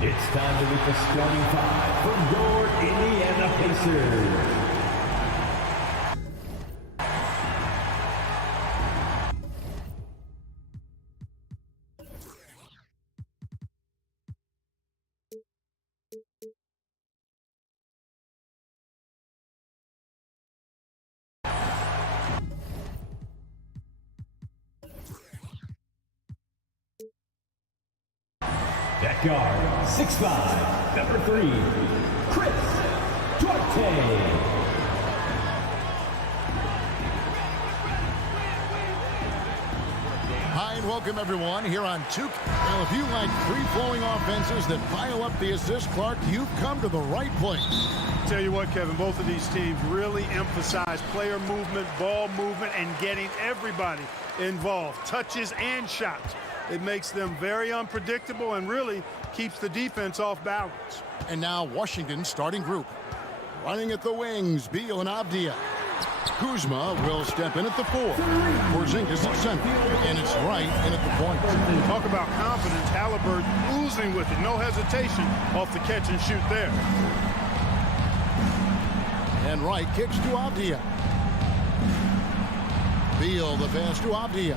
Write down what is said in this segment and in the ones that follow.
It's time to meet the starting five for your Indiana Pacers. At guard, 6'5", number 3, Chris Duarte. Hi and welcome everyone here on Tuke. Well, if you like free-flowing offenses that pile up the assist, Clark, you've come to the right place. Tell you what, Kevin, both of these teams really emphasize player movement, ball movement, and getting everybody involved, touches and shots. It makes them very unpredictable and really keeps the defense off balance. And now Washington's starting group. Running at the wings, Beal and Avdia. Kuzma will step in at the 4. Porzingis at center. And it's right in at the point. Talk about confidence. Halliburton oozing with it. No hesitation off the catch and shoot there. And Wright kicks to Avdia. Beal the pass to Avdia.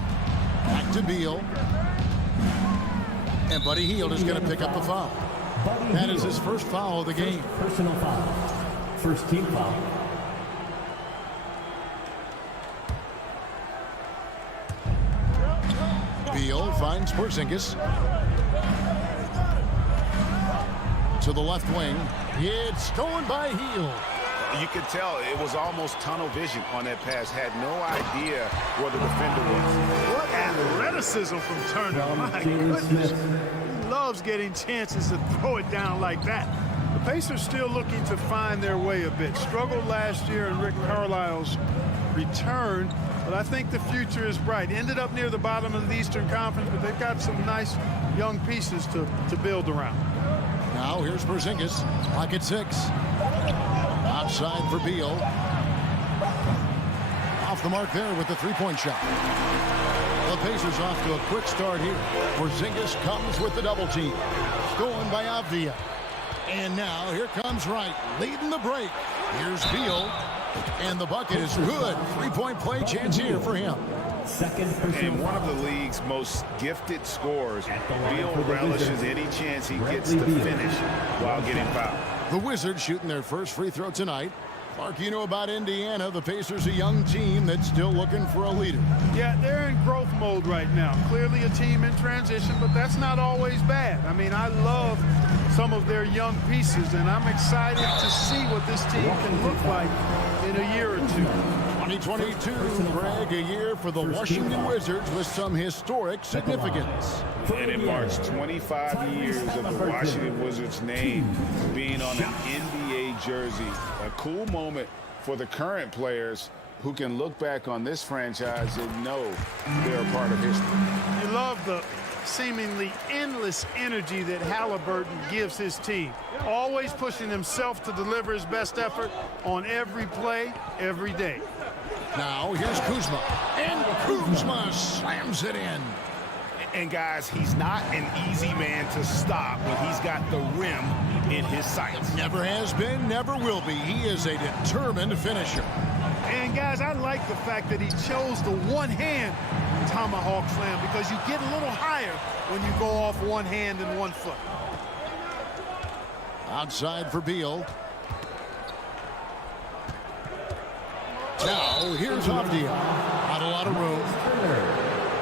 Back to Beal. And Buddy Hield is going to pick up the foul. That is his first foul of the game. Personal foul. First team foul. Beal finds Porzingis. To the left wing. It's stolen by Hield. You could tell it was almost tunnel vision on that pass. Had no idea where the defender was. What athleticism from Turner. My goodness. He loves getting chances to throw it down like that. The Pacers still looking to find their way a bit. Struggled last year in Rick Carlisle's return, but I think the future is bright. Ended up near the bottom of the Eastern Conference, but they've got some nice young pieces to build around. Now here's Porzingis. Clock at 6. Outside for Beal. Off the mark there with the three-point shot. The Pacers off to a quick start here. Porzingis comes with the double team. Stolen by Avdia. And now here comes Wright leading the break. Here's Beal. And the bucket is good. Three-point play chance here for him. And one of the league's most gifted scorers. Beal relishes any chance he gets to finish while getting fouled. The Wizards shooting their first free throw tonight. Clark, you know about Indiana. The Pacers, a young team that's still looking for a leader. Yeah, they're in growth mode right now. Clearly a team in transition, but that's not always bad. I mean, I love some of their young pieces, and I'm excited to see what this team can look like in a year or two. 2022, Greg, a year for the Washington Wizards with some historic significance. And it marks 25 years of the Washington Wizards name being on an NBA jersey. A cool moment for the current players who can look back on this franchise and know they're a part of history. You love the seemingly endless energy that Halliburton gives his team. Always pushing himself to deliver his best effort on every play, every day. Now here's Kuzma. And Kuzma slams it in. And guys, he's not an easy man to stop when he's got the rim in his sights. Never has been, never will be. He is a determined finisher. And guys, I like the fact that he chose the one-hand tomahawk slam because you get a little higher when you go off one hand and one foot. Outside for Beal. Now here's Avdia. Not a lot of room.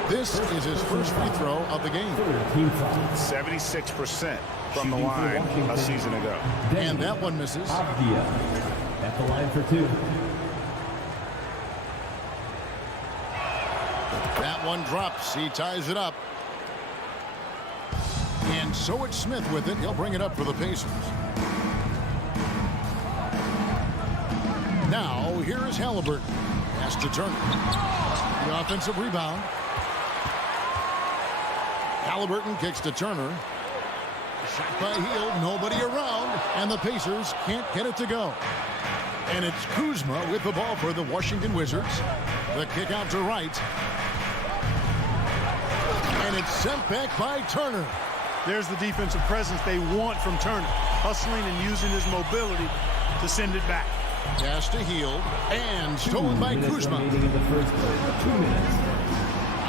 This is his first free throw of the game. 76% from the line a season ago. And that one misses. Avdia at the line for 2. That one drops. He ties it up. And so it's Smith with it. He'll bring it up for the Pacers. Now, here is Halliburton. Pass to Turner. The offensive rebound. Halliburton kicks to Turner. Shot by Hield. Nobody around. And the Pacers can't get it to go. And it's Kuzma with the ball for the Washington Wizards. The kick out to Wright. And it's sent back by Turner. There's the defensive presence they want from Turner, hustling and using his mobility to send it back. Pass to Hield, and stolen by Kuzma. In the first play. 2 minutes.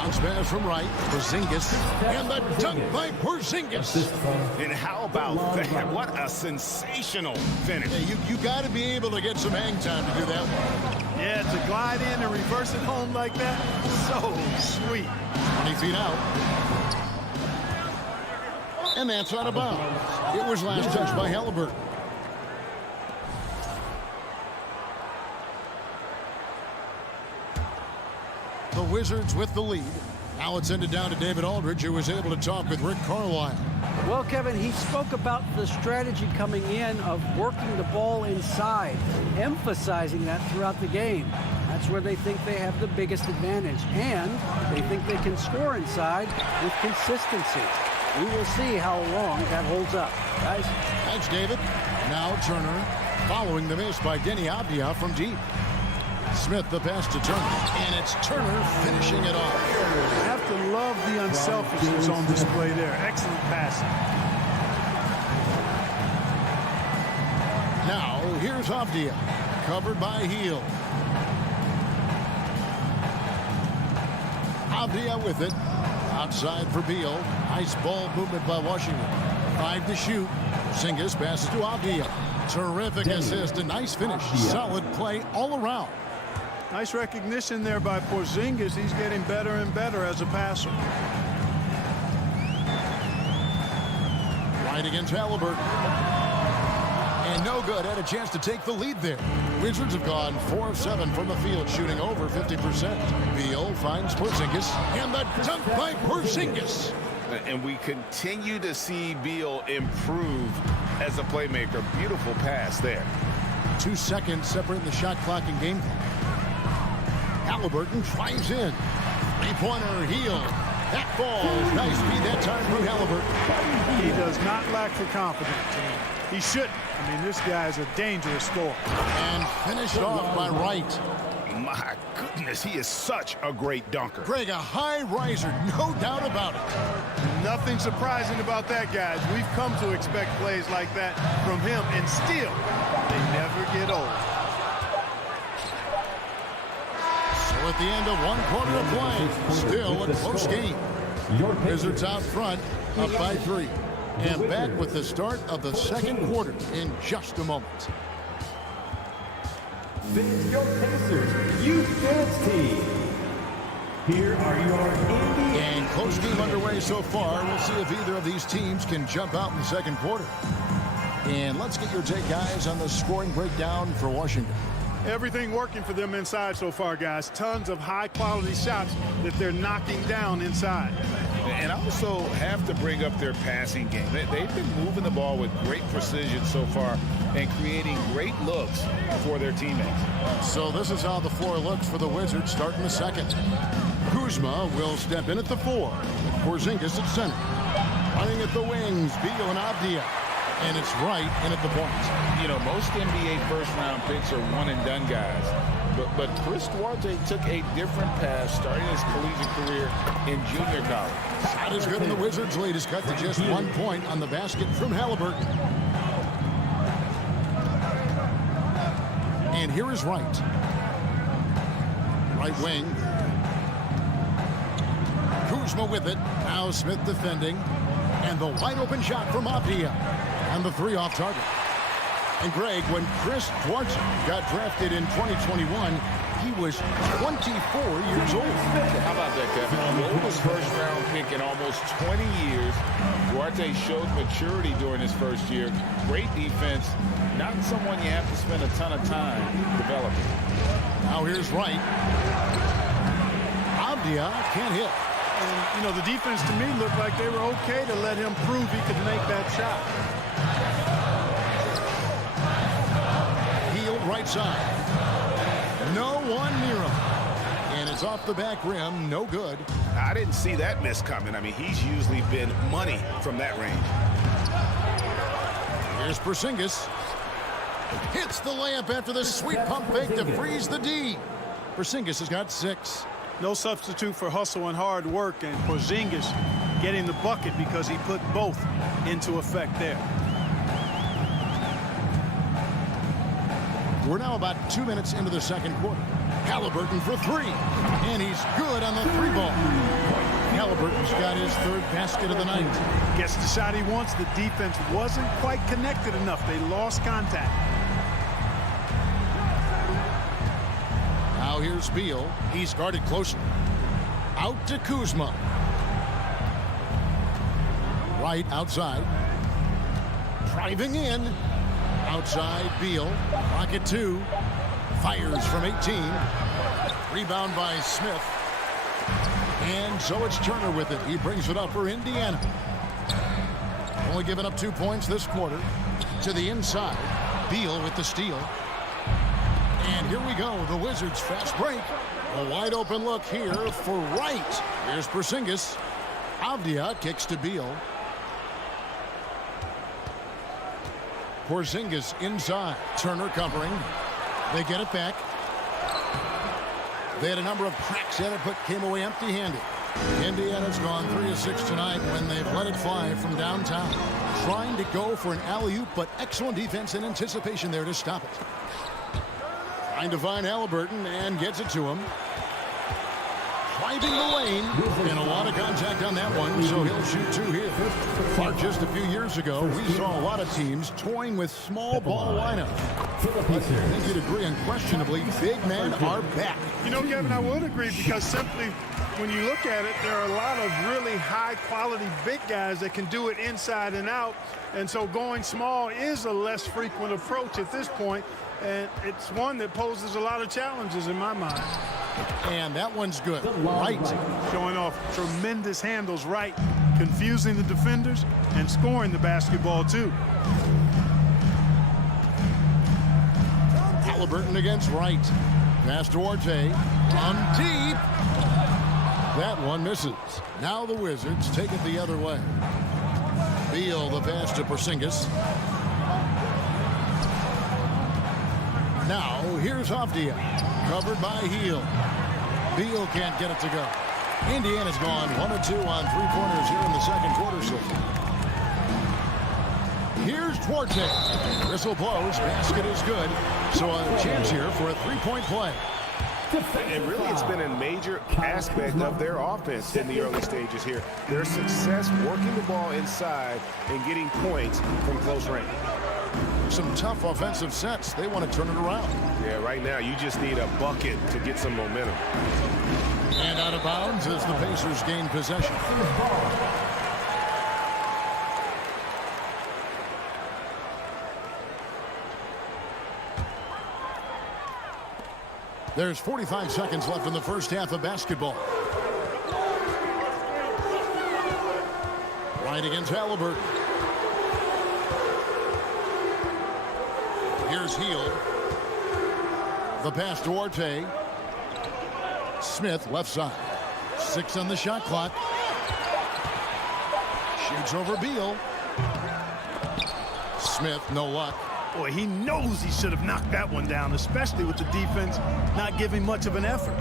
Bounce pass from right, Porzingis, and the dunk by Porzingis. And how about that? What a sensational finish. Yeah, you got to be able to get some hang time to do that one. Yeah, to glide in and reverse it home like that, so sweet. 20 feet out. And that's out of bounds. It was last touched by Halliburton. The Wizards with the lead. Now it's ended down to David Aldridge, who was able to talk with Rick Carlisle. Well, Kevin, he spoke about the strategy coming in of working the ball inside, emphasizing that throughout the game. That's where they think they have the biggest advantage, and they think they can score inside with consistency. We will see how long that holds up. Guys? Thanks, David. Now Turner, following the miss by Denny Avdia from deep. Smith the pass to Turner, and it's Turner finishing it off. You have to love the unselfishness on display there. Excellent passing. Now here's Avdia, covered by Hield. Avdia with it, outside for Beal. Nice ball movement by Washington. 5 to shoot. Porzingis passes to Avdia. Terrific assist, a nice finish. Solid play all around. Nice recognition there by Porzingis. He's getting better and better as a passer. Right against Halliburton. And no good. Had a chance to take the lead there. Wizards have gone 4 of 7 from the field, shooting over 50%. Beal finds Porzingis, and the dunk by Porzingis. And we continue to see Beal improve as a playmaker. Beautiful pass there. 2 seconds separating the shot clock and game clock. Halliburton drives in. Three-pointer, Hield. That falls. Nice speed that time from Halliburton. He does not lack the confidence. He shouldn't. I mean, this guy is a dangerous scorer. And finished off by Wright. My goodness, he is such a great dunker. Greg, a high riser, no doubt about it. Nothing surprising about that, guys. We've come to expect plays like that from him, and still, they never get old. So at the end of 1 quarter of play, still a close game. Wizards out front, up by 3. And back with the start of the second quarter in just a moment. This is your Pacers Youth Dance Team. Here are your Indiana. And close game underway so far. We'll see if either of these teams can jump out in the second quarter. And let's get your take, guys, on the scoring breakdown for Washington. Everything working for them inside so far, guys. Tons of high-quality shots that they're knocking down inside. And I also have to bring up their passing game. They've been moving the ball with great precision so far and creating great looks for their teammates. So this is how the floor looks for the Wizards starting the second. Kuzma will step in at the 4. With Porzingis at center. Running at the wings, Beal and Avdia. And it's right in at the point. You know, most NBA first-round picks are one-and-done guys. But Chris Duarte took a different path starting his collegiate career in junior college. Shot is good, and the Wizards' lead is cut to just 1 point on the basket from Halliburton. And here is Wright. Right wing. Kuzma with it. Now Smith defending. And the wide-open shot from Avdia. And the 3 off target. And Greg, when Chris Duarte got drafted in 2021, he was 24 years old. How about that, Kevin? The oldest first-round pick in almost 20 years. Duarte showed maturity during his first year. Great defense. Not someone you have to spend a ton of time developing. Now here's Wright. Avdia can't hit. And, you know, the defense to me looked like they were okay to let him prove he could make that shot. Hield right side. No one near him. And it's off the back rim. No good. I didn't see that miss coming. I mean, he's usually been money from that range. Here's Porzingis. Hits the layup after the sweet pump fake to freeze the D. Porzingis has got 6. No substitute for hustle and hard work, and Porzingis getting the bucket because he put both into effect there. We're now about 2 minutes into the second quarter. Halliburton for three, and he's good on the three ball. Halliburton's got his third basket of the night. Gets the shot he wants. The defense wasn't quite connected enough. They lost contact. Now here's Beal. He's guarded closely. Out to Kuzma. Right outside. Driving in. Outside Beal. Rocket two. Fires from 18. Rebound by Smith. And so it's Turner with it. He brings it up for Indiana. Only giving up 2 points this quarter. To the inside. Beal with the steal. And here we go. The Wizards fast break. A wide open look here for Wright. Here's Porzingis. Avdia kicks to Beal. Porzingis inside. Turner covering. They get it back. They had a number of cracks at it, but came away empty-handed. Indiana's gone 3 of 6 tonight when they've let it fly from downtown. Trying to go for an alley-oop, but excellent defense and anticipation there to stop it. Trying to find Halliburton and gets it to him. Driving the lane, and a lot of contact on that one, so he'll shoot two here. Clark, just a few years ago, we saw a lot of teams toying with small ball lineups. I think you'd agree, unquestionably, big men are back. You know, Kevin, I would agree because simply when you look at it, there are a lot of really high-quality big guys that can do it inside and out, and so going small is a less frequent approach at this point, and it's one that poses a lot of challenges in my mind. And that one's good. Right. Showing off tremendous handles right, confusing the defenders and scoring the basketball too. Halliburton against Wright. Pass to Orte. On deep. That one misses. Now the Wizards take it the other way. Beal the pass to Porzingis. Now here's Avdia. Covered by Heel. Beal can't get it to go. Indiana's gone 1 of 2 on three-pointers here in the second quarter. So here's Duarte. Whistle blows. Basket is good. So a chance here for a three-point play. And really, it's been a major aspect of their offense in the early stages here. Their success working the ball inside and getting points from close range. Some tough offensive sets. They want to turn it around. Yeah, right now you just need a bucket to get some momentum. And out of bounds as the Pacers gain possession. There's 45 seconds left in the first half of basketball. Right against Halliburton. Here's Heel. The pass to Orte. Smith left side. 6 on the shot clock. Shoots over Beal. Smith, no luck. Boy, he knows he should have knocked that one down, especially with the defense not giving much of an effort.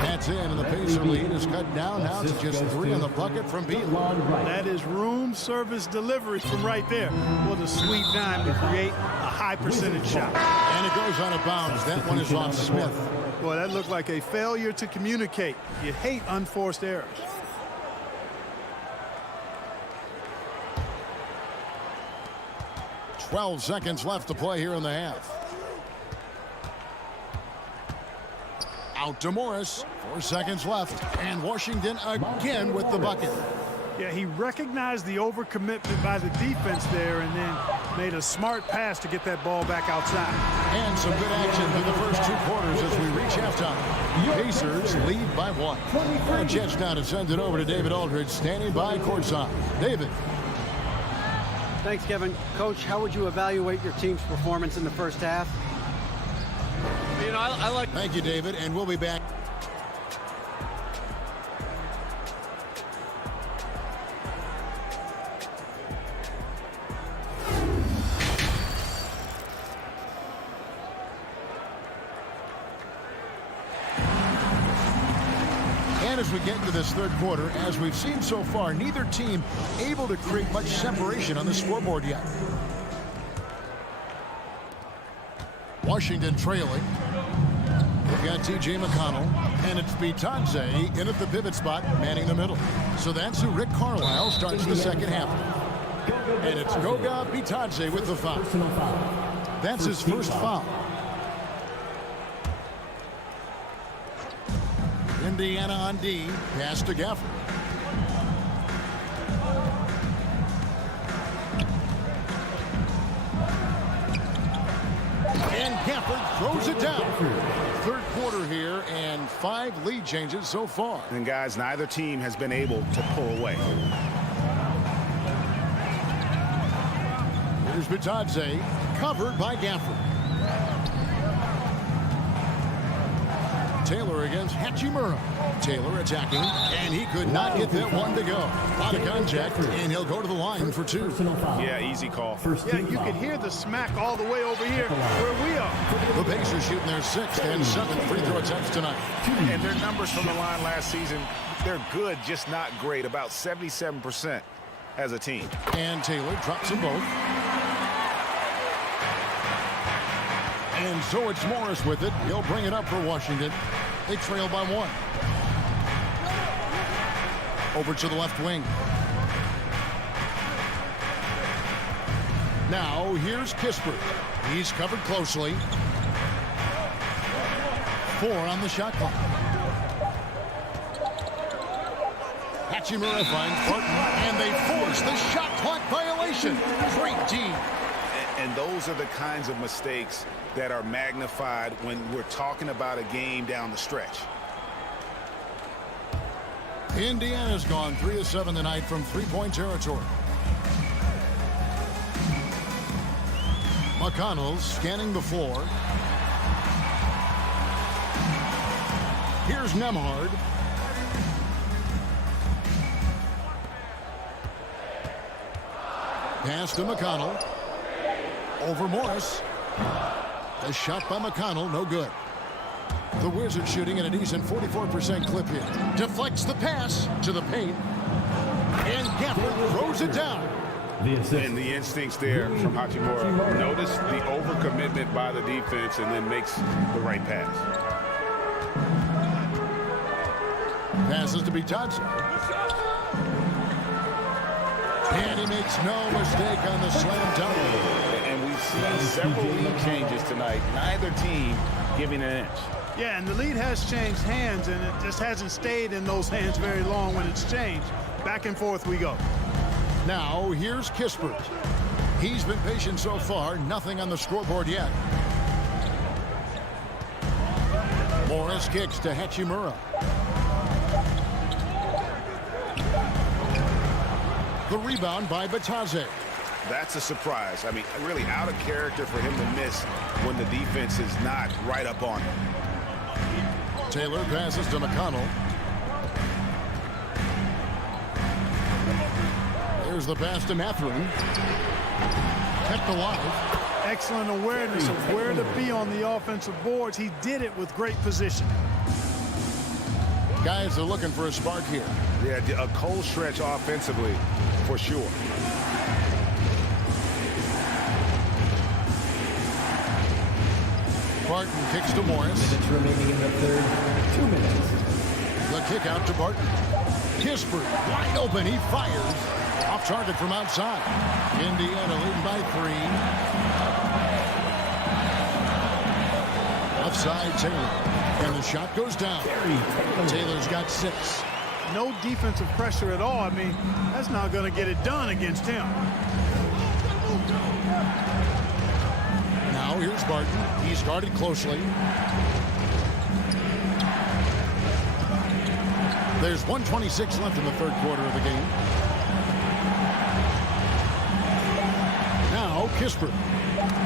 That's in, and the Pacer lead is cut down now to just 3 on the bucket from Beal. That is room service delivery from right there. What a sweet dime to create a high percentage shot. And it goes out of bounds. That one is off Smith. Boy, that looked like a failure to communicate. You hate unforced errors. .12 seconds left to play here in the half. Out to Morris. 4 seconds left. And Washington again with the bucket. Yeah, he recognized the overcommitment by the defense there and then made a smart pass to get that ball back outside. And some good action through the first 2 quarters as we reach halftime. Pacers lead by 1. And Jets now to send it over to David Aldridge, standing by courtside. David. Thanks, Kevin. Coach, how would you evaluate your team's performance in the first half? You know, I like... Thank you, David, and we'll be back. And as we get into this third quarter, as we've seen so far, neither team able to create much separation on the scoreboard yet. Washington trailing. We've got T.J. McConnell, and it's Bitadze in at the pivot spot, manning the middle. So that's who Rick Carlisle starts the second half. And it's Goga Bitadze with the foul. That's his first foul. Indiana on D, pass to Gafford. And Gafford throws it down. Third quarter here, and 5 lead changes so far. And guys, neither team has been able to pull away. Here's Bitadze, covered by Gafford. Taylor against Hachimura. Taylor attacking, and he could not get that one to go. Out of contact, and he'll go to the line for 2. Yeah, easy call. Yeah, you can hear the smack all the way over here where we are. The Pacers shooting their 6th and 7th free throw attempts tonight. And their numbers from the line last season, they're good, just not great. About 77% as a team. And Taylor drops them both. And so it's Morris with it. He'll bring it up for Washington. They trail by 1. Over to the left wing. Now here's Kispert. He's covered closely. 4 on the shot clock. Hachimura finds Barton, and they force the shot clock violation. Great D. And those are the kinds of mistakes that are magnified when we're talking about a game down the stretch. Indiana's gone 3 of 7 tonight from three-point territory. McConnell scanning the floor. Here's Nembhard. Pass to McConnell. Over Morris. A shot by McConnell, no good. The Wizards shooting at a decent 44% clip here. Deflects the pass to the paint. And Gafford throws it down. And the instincts there from Hachimura. Notice the overcommitment by the defense and then makes the right pass. Passes to Bitadze. And he makes no mistake on the slam dunk. And we've seen several lead changes tonight. Neither team giving an inch. Yeah, and the lead has changed hands, and it just hasn't stayed in those hands very long when it's changed. Back and forth we go. Now, here's Kispert. He's been patient so far. Nothing on the scoreboard yet. Morris kicks to Hachimura. The rebound by Bitadze. That's a surprise. I mean, really out of character for him to miss when the defense is not right up on him. Taylor passes to McConnell. There's the pass to Mathurin. Kept alive. Excellent awareness of where to be on the offensive boards. He did it with great position. Guys are looking for a spark here. Yeah, a cold stretch offensively for sure. Barton kicks to Morris. Minutes remaining in the third. 2 minutes. The kick out to Barton. Kispert wide open. He fires. Off target from outside. Indiana leading by 3. Offside Taylor. And the shot goes down. Taylor's got 6. No defensive pressure at all. I mean, that's not going to get it done against him. Now here's Barton. He's guarded closely. There's 1:26 left in the third quarter of the game. Now Kispert.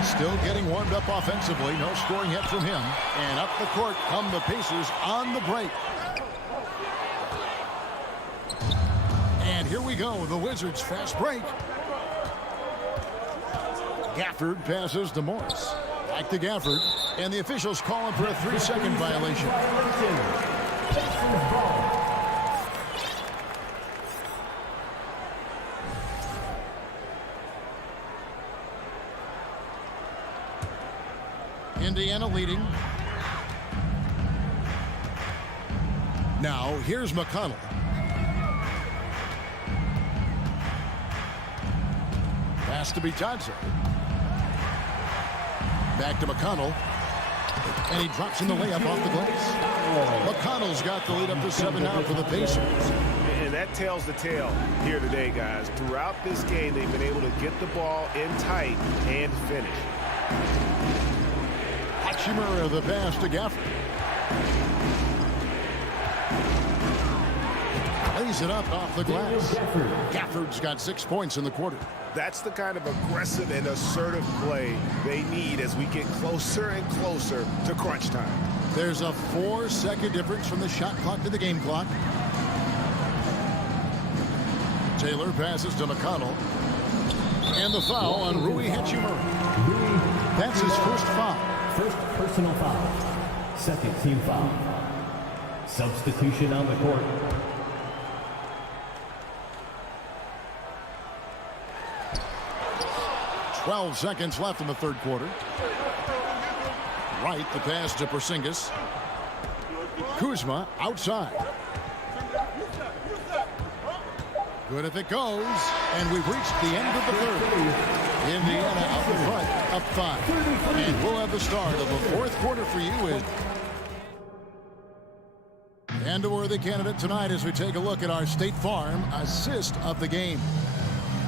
Still getting warmed up offensively. No scoring yet from him. And up the court come the Pacers on the break. And here we go. The Wizards fast break. Gafford passes to Morris. Back to Gafford. And the officials calling for a 3-second violation. Indiana leading. Now, here's McConnell. Pass to Bitadze. Back to McConnell. And he drops in the layup off the glass. McConnell's got the lead up to 7 now for the Pacers. And that tells the tale here today, guys. Throughout this game, they've been able to get the ball in tight and finish. Hachimura, the pass to Gafford. Lays it up off the glass. Gafford's got 6 points in the quarter. That's the kind of aggressive and assertive play they need as we get closer and closer to crunch time. There's a 4-second difference from the shot clock to the game clock. Taylor passes to McConnell. And the foul on Rui Hachimura. That's his first foul. First personal foul. Second team foul. Substitution on the court. $12 seconds left in the third quarter. Right, the pass to Porzingis. Kuzma outside. Good if it goes. And we've reached the end of the third. Indiana out in front, up 5. And we'll have the start of the fourth quarter for you. And a worthy candidate tonight as we take a look at our State Farm assist of the game.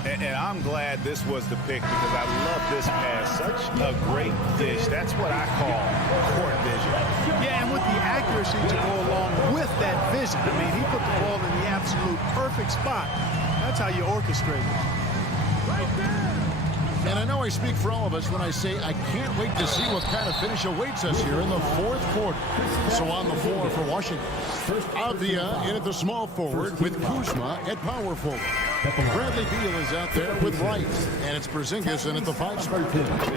And I'm glad this was the pick because I love this pass. Such a great dish. That's what I call court vision. Yeah, and with the accuracy to go along with that vision. I mean, he put the ball in the absolute perfect spot. That's how you orchestrate it. Right there. And I know I speak for all of us when I say I can't wait to see what kind of finish awaits us here in the fourth quarter. So on the floor for Washington, Avdia in at the small forward with Kuzma at power forward. Bradley Beal is out there with Wright, and it's Porzingis in at the 5 spot.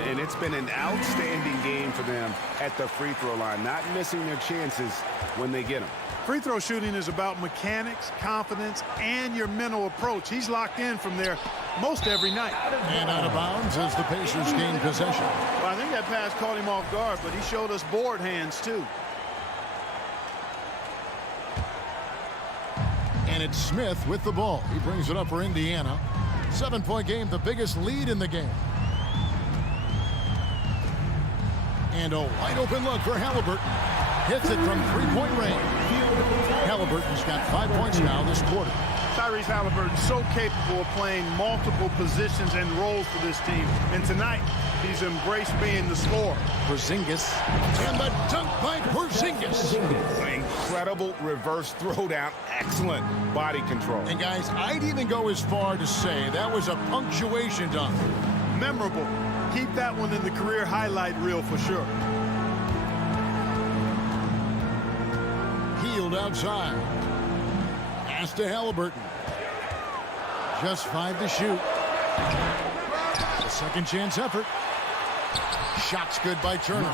And it's been an outstanding game for them at the free throw line, not missing their chances when they get them. Free throw shooting is about mechanics, confidence, and your mental approach. He's locked in from there most every night. And out of bounds as the Pacers gain possession. Well, I think that pass caught him off guard, but he showed us board hands too. And it's Smith with the ball. He brings it up for Indiana. 7-point game, the biggest lead in the game. And a wide open look for Halliburton. Hits it from 3-point range. Halliburton's got 5 points now this quarter. Tyrese Halliburton so capable of playing multiple positions and roles for this team. And tonight, he's embraced being the scorer. Porzingis. And the dunk by Porzingis. Incredible reverse throwdown. Excellent body control. And guys, I'd even go as far to say that was a punctuation dunk. Memorable. Keep that one in the career highlight reel for sure. Healed outside. Pass to Halliburton. Just 5 to shoot. A second chance effort. Shots good by Turner.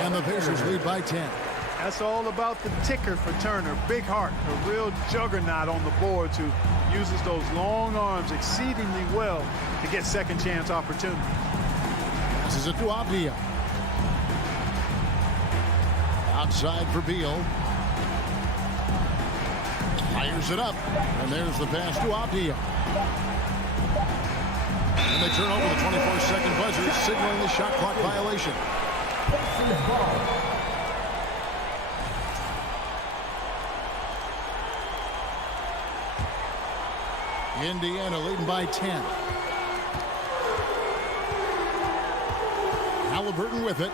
And the Pacers lead by 10. That's all about the ticker for Turner. Big heart, a real juggernaut on the boards who uses those long arms exceedingly well to get second chance opportunities. This is a to Avdia. Outside for Beal. Fires it up. And there's the pass to Avdia. And they turn over the 24-second buzzer, signaling the shot clock violation. Indiana leading by 10. Halliburton with it.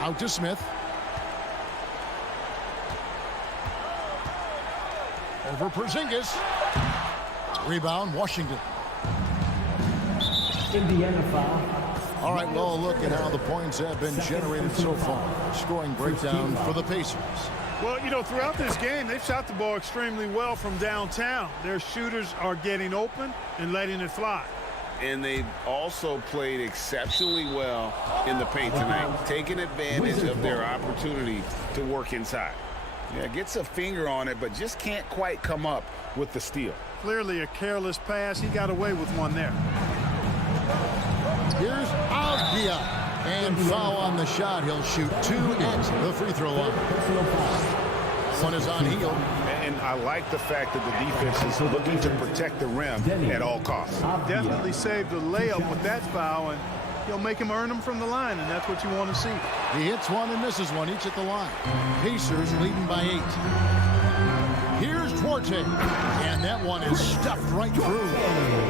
Out to Smith. Over Porzingis. Rebound, Washington. Indiana foul. All right, well, a look at how the points have been generated so far. Scoring breakdown for the Pacers. Well, you know, throughout this game, they've shot the ball extremely well from downtown. Their shooters are getting open and letting it fly. And they've also played exceptionally well in the paint tonight, taking advantage of their opportunity to work inside. Yeah, gets a finger on it, but just can't quite come up with the steal. Clearly a careless pass. He got away with one there. Here's Avdia. And foul on the shot. He'll shoot 2 at the free throw line. One is on Hield. And I like the fact that the defense is looking to protect the rim at all costs. Definitely saved a layup with that foul, and he'll make him earn them from the line, and that's what you want to see. He hits one and misses one, each at the line. Pacers leading by 8. Here's Duarte, and that one is stuffed right through.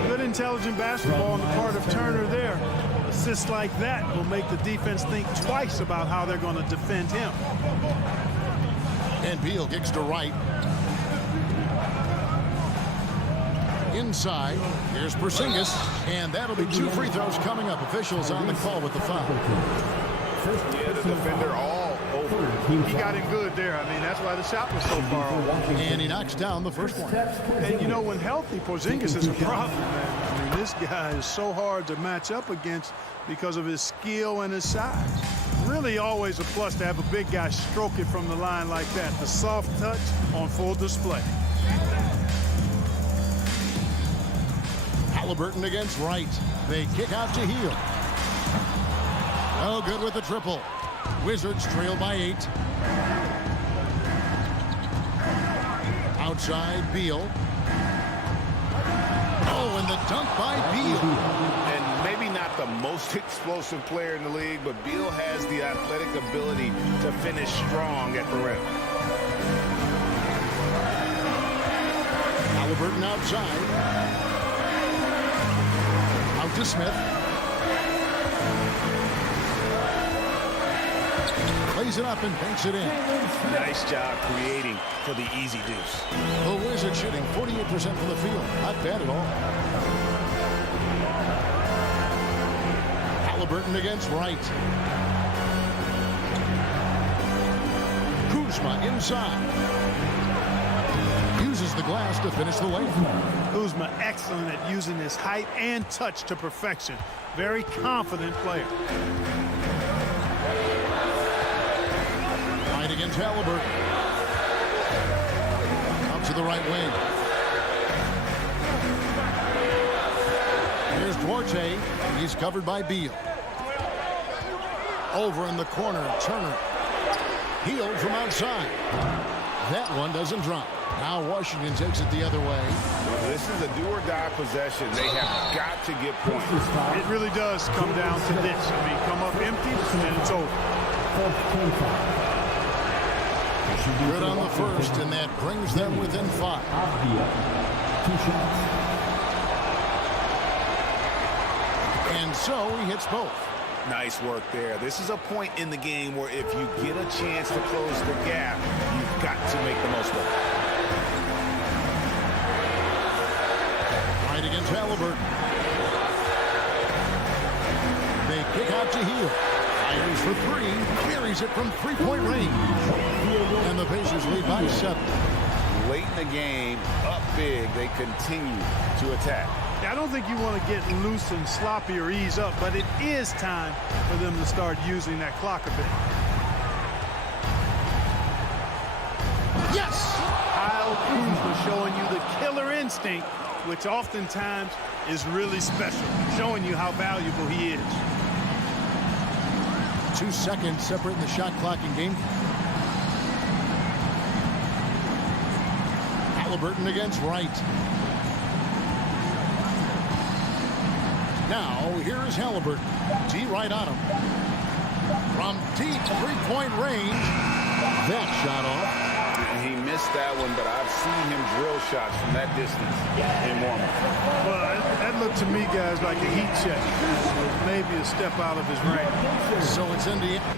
Good intelligent basketball on the part of Turner there. Assists like that will make the defense think twice about how they're going to defend him. And Beal kicks to right. Inside, here's Porzingis, and that'll be 2 free throws coming up. Officials on the call with the foul. Yeah, the defender all over. He got him good there. I mean, that's why the shot was so far off. And he knocks down the first one. And, you know, when healthy, Porzingis is a problem, man. I mean, this guy is so hard to match up against because of his skill and his size. Really always a plus to have a big guy stroke it from the line like that. The soft touch on full display. Halliburton against Wright. They kick out to Hield. Oh, good with the triple. Wizards trail by 8. Outside, Beal. Oh, and the dunk by Beal. And maybe not the most explosive player in the league, but Beal has the athletic ability to finish strong at the rim. Halliburton outside. Out to Smith. Plays it up and banks it in. Nice job creating for the easy deuce. The Wizards shooting 48% from the field. Not bad at all. Halliburton against Wright. Kuzma inside. Uses the glass to finish the layup. Kuzma excellent at using his height and touch to perfection. Very confident player. Right against Halliburton. Out to the right wing. Here's Duarte. He's covered by Beal. Over in the corner, Turner. Hield from outside. That one doesn't drop. Now Washington takes it the other way. This is a do-or-die possession. They have got to get points. It really does come down to this. I mean, come up empty and it's over. Good on the first, and that brings them within 5. 2 shots. And so he hits both. Nice work there. This is a point in the game where if you get a chance to close the gap, you've got to make the most of it. Right against Halliburton. They kick out to Hield. Fires for 3. Carries it from 3-point range. And the Pacers lead by 7. Late in the game, up big, they continue to attack. I don't think you want to get loose and sloppy or ease up, but it is time for them to start using that clock a bit. Yes! Kyle Kuzma showing you the killer instinct, which oftentimes is really special, showing you how valuable he is. 2 seconds separating the shot clock and game. Halliburton against Wright. Now, here is Halliburton. D right on him. From deep 3-point range. That shot off. He missed that one, but I've seen him drill shots from that distance in warm-up. Well, that looked to me, guys, like a heat check. Maybe a step out of his range. So it's Indiana.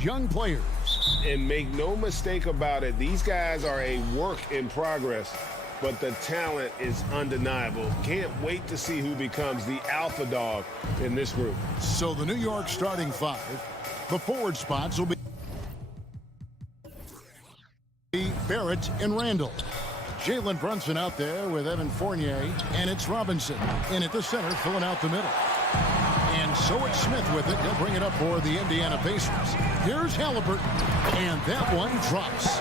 Young players. And make no mistake about it, these guys are a work in progress, but the talent is undeniable. Can't wait to see who becomes the alpha dog in this group. So the New York starting five, the forward spots will be Barrett and Randall. Jalen Brunson out there with Evan Fournier, and it's Robinson in at the center, filling out the middle. And so it's Smith with it. He'll bring it up for the Indiana Pacers. Here's Halliburton, and that one drops.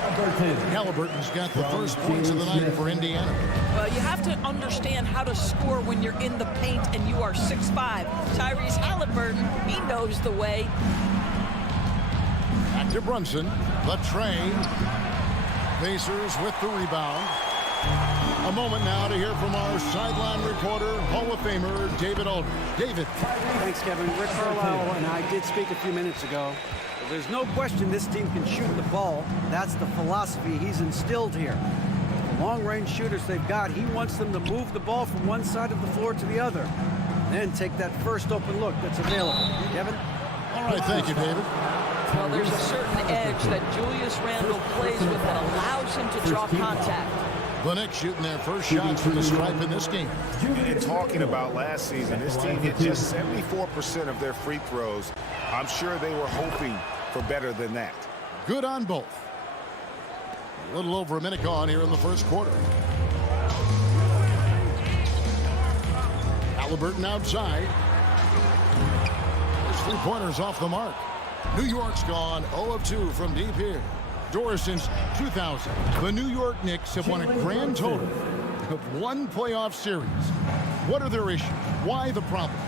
Halliburton's got the first points of the night for Indiana. Well, you have to understand how to score when you're in the paint and you are 6'5". Tyrese Halliburton, he knows the way. Back to Brunson, the tray. Pacers with the rebound. A moment now to hear from our sideline reporter, Hall of Famer David Aldridge. David. Thanks, Kevin. Rick Carlisle and I did speak a few minutes ago. There's no question this team can shoot the ball. That's the philosophy he's instilled here. The long-range shooters they've got, he wants them to move the ball from one side of the floor to the other. Then take that first open look that's available. Kevin? All right, thank you, David. Well, there's a certain edge that Julius Randle plays with that allows him to draw contact. The Knicks shooting their first shots from the stripe in this game. And talking about last season, this team hit just 74% of their free throws. I'm sure they were hoping for better than that. Good on both. A little over a minute gone here in the first quarter. Halliburton outside. His three-pointers off the mark. New York's gone 0 of 2 from deep here. Doors since 2000. The New York Knicks have won a grand total of 1 playoff series. What are their issues? Why the problems?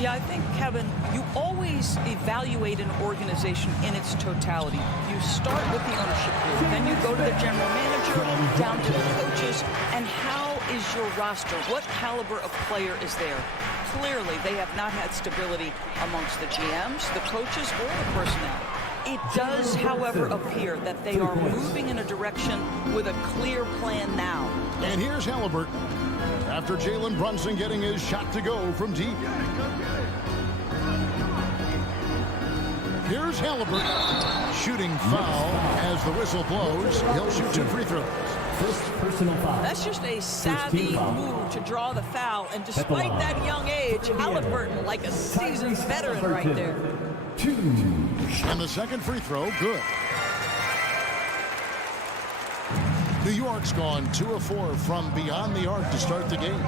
Yeah, I think, Kevin, you always evaluate an organization in its totality. You start with the ownership group, then you go to the general manager, down to the coaches, and how is your roster? What caliber of player is there? Clearly, they have not had stability amongst the GMs, the coaches, or the personnel. It does, however, appear that they are moving in a direction with a clear plan now. And here's Halliburton after Jalen Brunson getting his shot to go from deep. Here's Halliburton shooting foul as the whistle blows. He'll shoot 2 free throws. First personal foul. That's just a savvy move to draw the foul, and despite that young age, Halliburton like a seasoned veteran right there. 2. And the second free throw, good. New York's gone 2 of 4 from beyond the arc to start the game.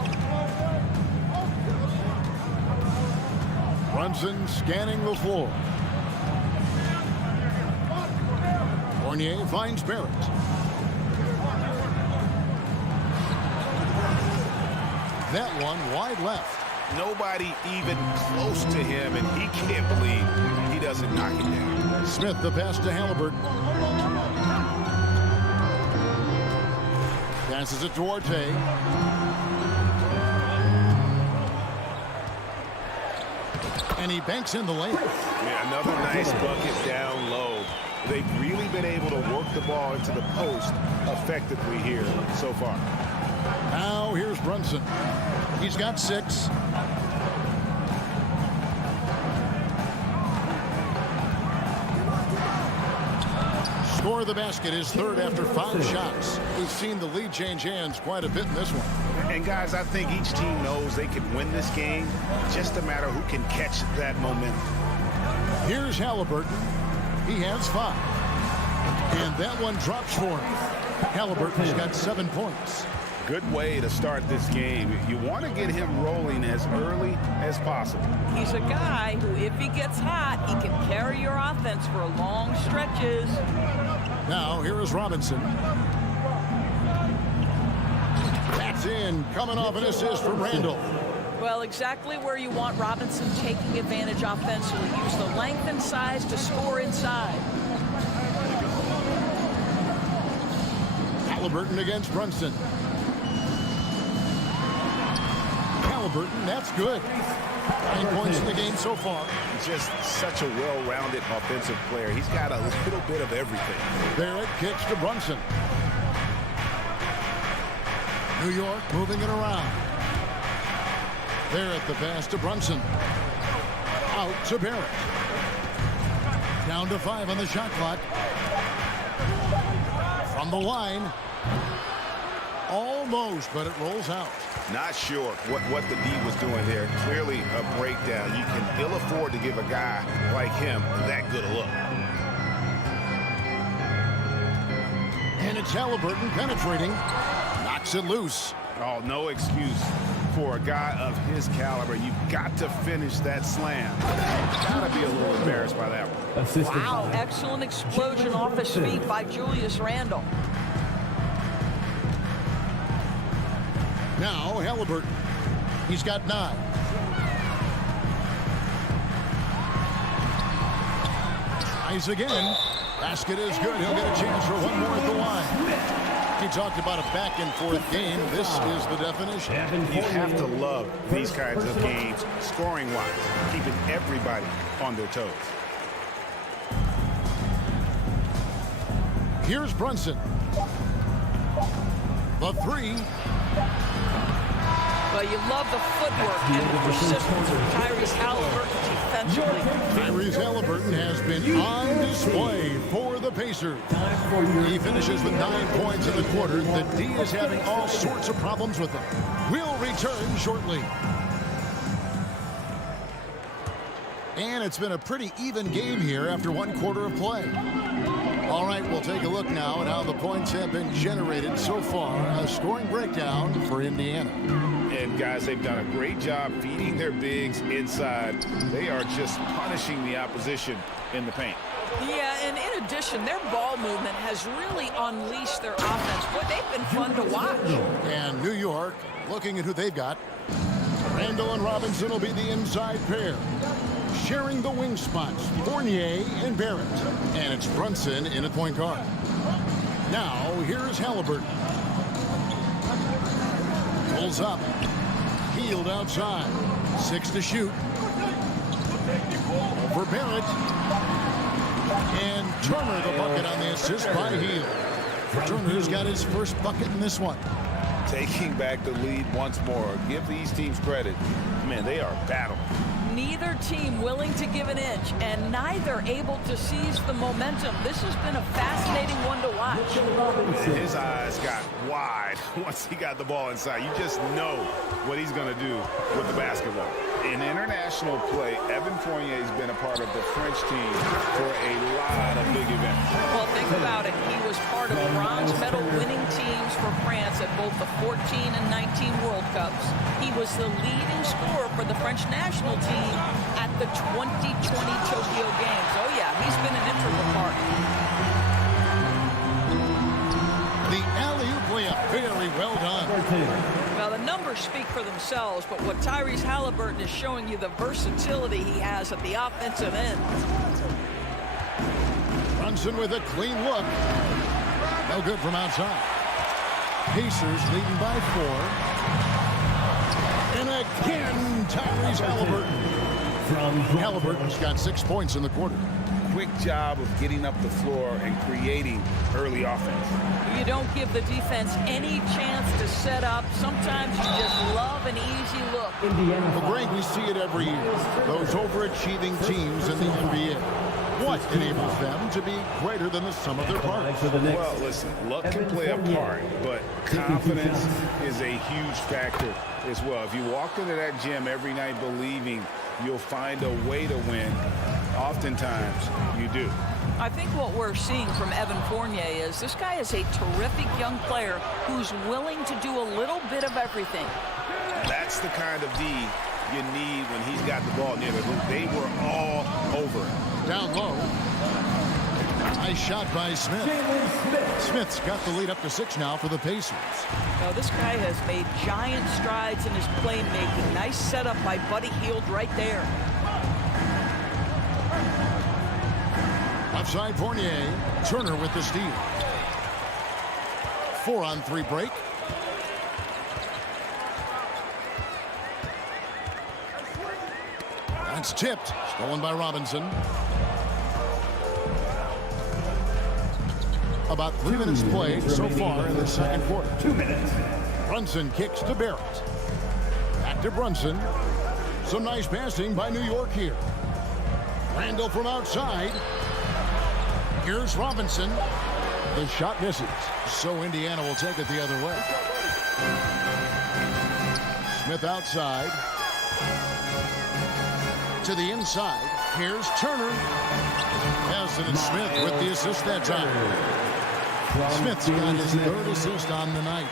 Brunson scanning the floor. Fournier finds Barrett. That one wide left. Nobody even close to him, and he can't believe he doesn't knock it down. Smith the pass to Halliburton. Passes it to Orte. And he banks in the lane. Yeah, another nice bucket down low. They've really been able to work the ball into the post effectively here so far. Now here's Brunson. He's got 6. Score the basket, his third after 5 shots. We've seen the lead change hands quite a bit in this one. And guys, I think each team knows they can win this game. Just a matter who can catch that momentum. Here's Halliburton. He has 5. And that one drops for him. Halliburton's got 7 points. Good way to start this game. You want to get him rolling as early as possible. He's a guy who, if he gets hot, he can carry your offense for long stretches. Now, here is Robinson. That's in, coming off an assist from Randall. Well, exactly where you want Robinson taking advantage offensively. Use the length and size to score inside. Halliburton against Brunson. Halliburton, that's good. 9 points in the game so far. Just such a well-rounded offensive player. He's got a little bit of everything. Barrett kicks to Brunson. New York moving it around. Barrett the pass to Brunson. Out to Barrett. Down to 5 on the shot clock. From the line. Almost, but it rolls out. Not sure what the D was doing there. Clearly a breakdown. You can ill afford to give a guy like him that good a look. And it's Halliburton penetrating. Knocks it loose. Oh, no excuse for a guy of his caliber. You've got to finish that slam. Got to be a little embarrassed by that one. Wow, excellent explosion off his feet by Julius Randle. Now Halliburton. He's got 9. Tries again. Basket is good. He'll get a chance for one more at the line. He talked about a back-and-forth game. This is the definition. You have to love these kinds of games, scoring-wise, keeping everybody on their toes. Here's Brunson. The 3. Well, you love the footwork and the persistence of Tyrese Halliburton defensively. Tyrese Halliburton has been on display for the Pacers. He finishes with 9 points in the quarter. The D is having all sorts of problems with him. We'll return shortly. And it's been a pretty even game here after 1 quarter of play. All right, we'll take a look now at how the points have been generated so far. A scoring breakdown for Indiana. And guys, they've done a great job feeding their bigs inside. They are just punishing the opposition in the paint. Yeah, and in addition, their ball movement has really unleashed their offense. Boy, they've been fun to watch. And New York, looking at who they've got. Randall and Robinson will be the inside pair. Sharing the wing spots, Fournier and Barrett. And it's Brunson in at point guard. Now, here's Halliburton. Pulls up. Healed outside. 6 to shoot. For Barrett. And Turner the bucket on the assist by Hield. Turner's got his first bucket in this one. Taking back the lead once more. Give these teams credit. Man, they are battling. Neither team willing to give an inch, and neither able to seize the momentum. This has been a fascinating one to watch. His eyes got wide once he got the ball inside. You just know what he's going to do with the basketball. In international play, Evan Fournier has been a part of the French team for a lot of big events. Well, think about it. He was part of bronze medal winning teams for France at both the 14 and 19 World Cups. He was the leading scorer for the French national team at the 2020 Tokyo Games. Oh, yeah, he's been an integral part. The alley-oop layup, very well done. Well, the numbers speak for themselves, but what Tyrese Halliburton is showing you, the versatility he has at the offensive end. Brunson with a clean look. No good from outside. Pacers leading by 4. And again, Tyrese Halliburton. Halliburton's got 6 points in the quarter. Quick job of getting up the floor and creating early offense. You don't give the defense any chance to set up. Sometimes you just love an easy look. Well, Greg, we see it every year. Those overachieving teams in the NBA. What enables them to be greater than the sum of their parts? Well, listen, luck can play a part, but confidence is a huge factor as well. If you walk into that gym every night believing you'll find a way to win, oftentimes you do. I think what we're seeing from Evan Fournier is this guy is a terrific young player who's willing to do a little bit of everything. That's the kind of D you need when he's got the ball near the hoop. They were all over it. Down low. Nice shot by Smith. Smith's got the lead up to 6 now for the Pacers. Now, this guy has made giant strides in his playmaking. Nice setup by Buddy Hield right there. Outside Fournier. Turner with the steal. 4-on-3 break. That's tipped. Stolen by Robinson. About 3 minutes played so far in the second quarter. 2 minutes. Brunson kicks to Barrett. Back to Brunson. Some nice passing by New York here. Randall from outside. Here's Robinson. The shot misses. So Indiana will take it the other way. Smith outside. To the inside. Here's Turner. Nelson and Smith with the assist that time. Smith's got his 3rd assist on the night.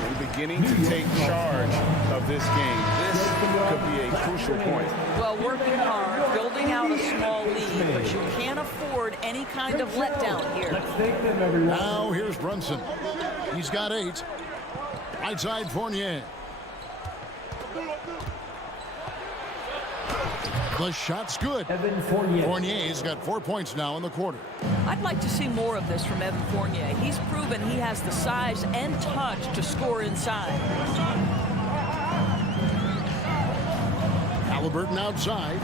They're beginning to take charge of this game. This could be a crucial point. Well, working hard, building out a small lead, but you can't afford any kind of letdown here. Now here's Brunson. He's got 8. Right side Fournier. The shot's good. Fournier's got 4 points now in the quarter. I'd like to see more of this from Evan Fournier. He's proven he has the size and touch to score inside. Halliburton outside.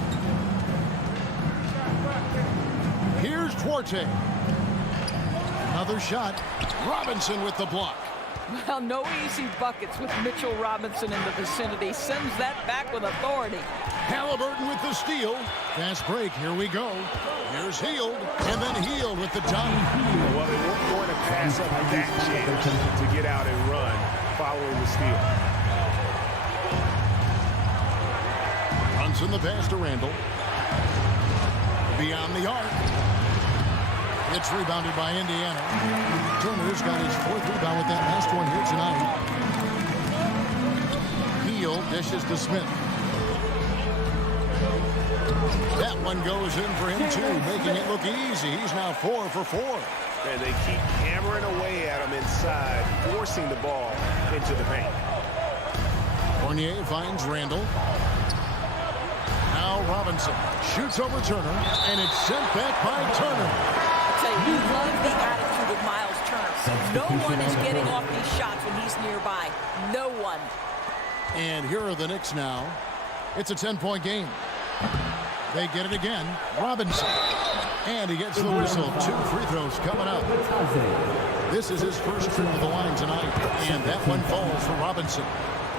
Here's Duarte. Another shot. Robinson with the block. Well, no easy buckets with Mitchell Robinson in the vicinity. Sends that back with authority. Halliburton with the steal. Fast break. Here we go. Here's Hield. And then Hield with the dunk. Well, they weren't going to pass up that chance to get out and run following the steal. Brunson the pass to Randall. Beyond the arc. It's rebounded by Indiana. Turner's got his 4th rebound with that last one here tonight. Heel dishes to Smith. That one goes in for him too, making it look easy. He's now 4 for 4. And they keep hammering away at him inside, forcing the ball into the paint. Fournier finds Randall. Now Robinson shoots over Turner, and it's sent back by Turner. I tell you love the attitude of Miles Turner. No one is getting off these shots when he's nearby. No one. And here are the Knicks now. It's a 10-point game. They get it again. Robinson. And he gets the whistle. 2 free throws coming up. This is his first trip to the line tonight. And that one falls for Robinson.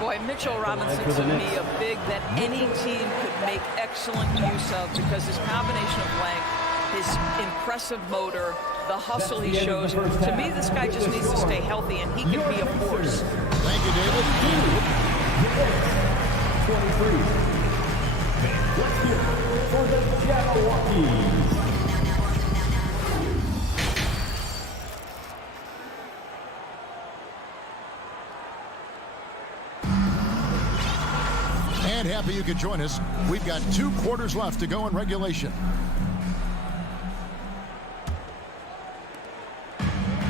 Boy, Mitchell Robinson to me a big that any team could make excellent use of because his combination of length, his impressive motor, the hustle he shows. To me, this guy just needs to stay healthy, and he can be a force. Thank you, David. 23. Let's hear it for the Jabberwockies. And happy you could join us. We've got 2 quarters left to go in regulation.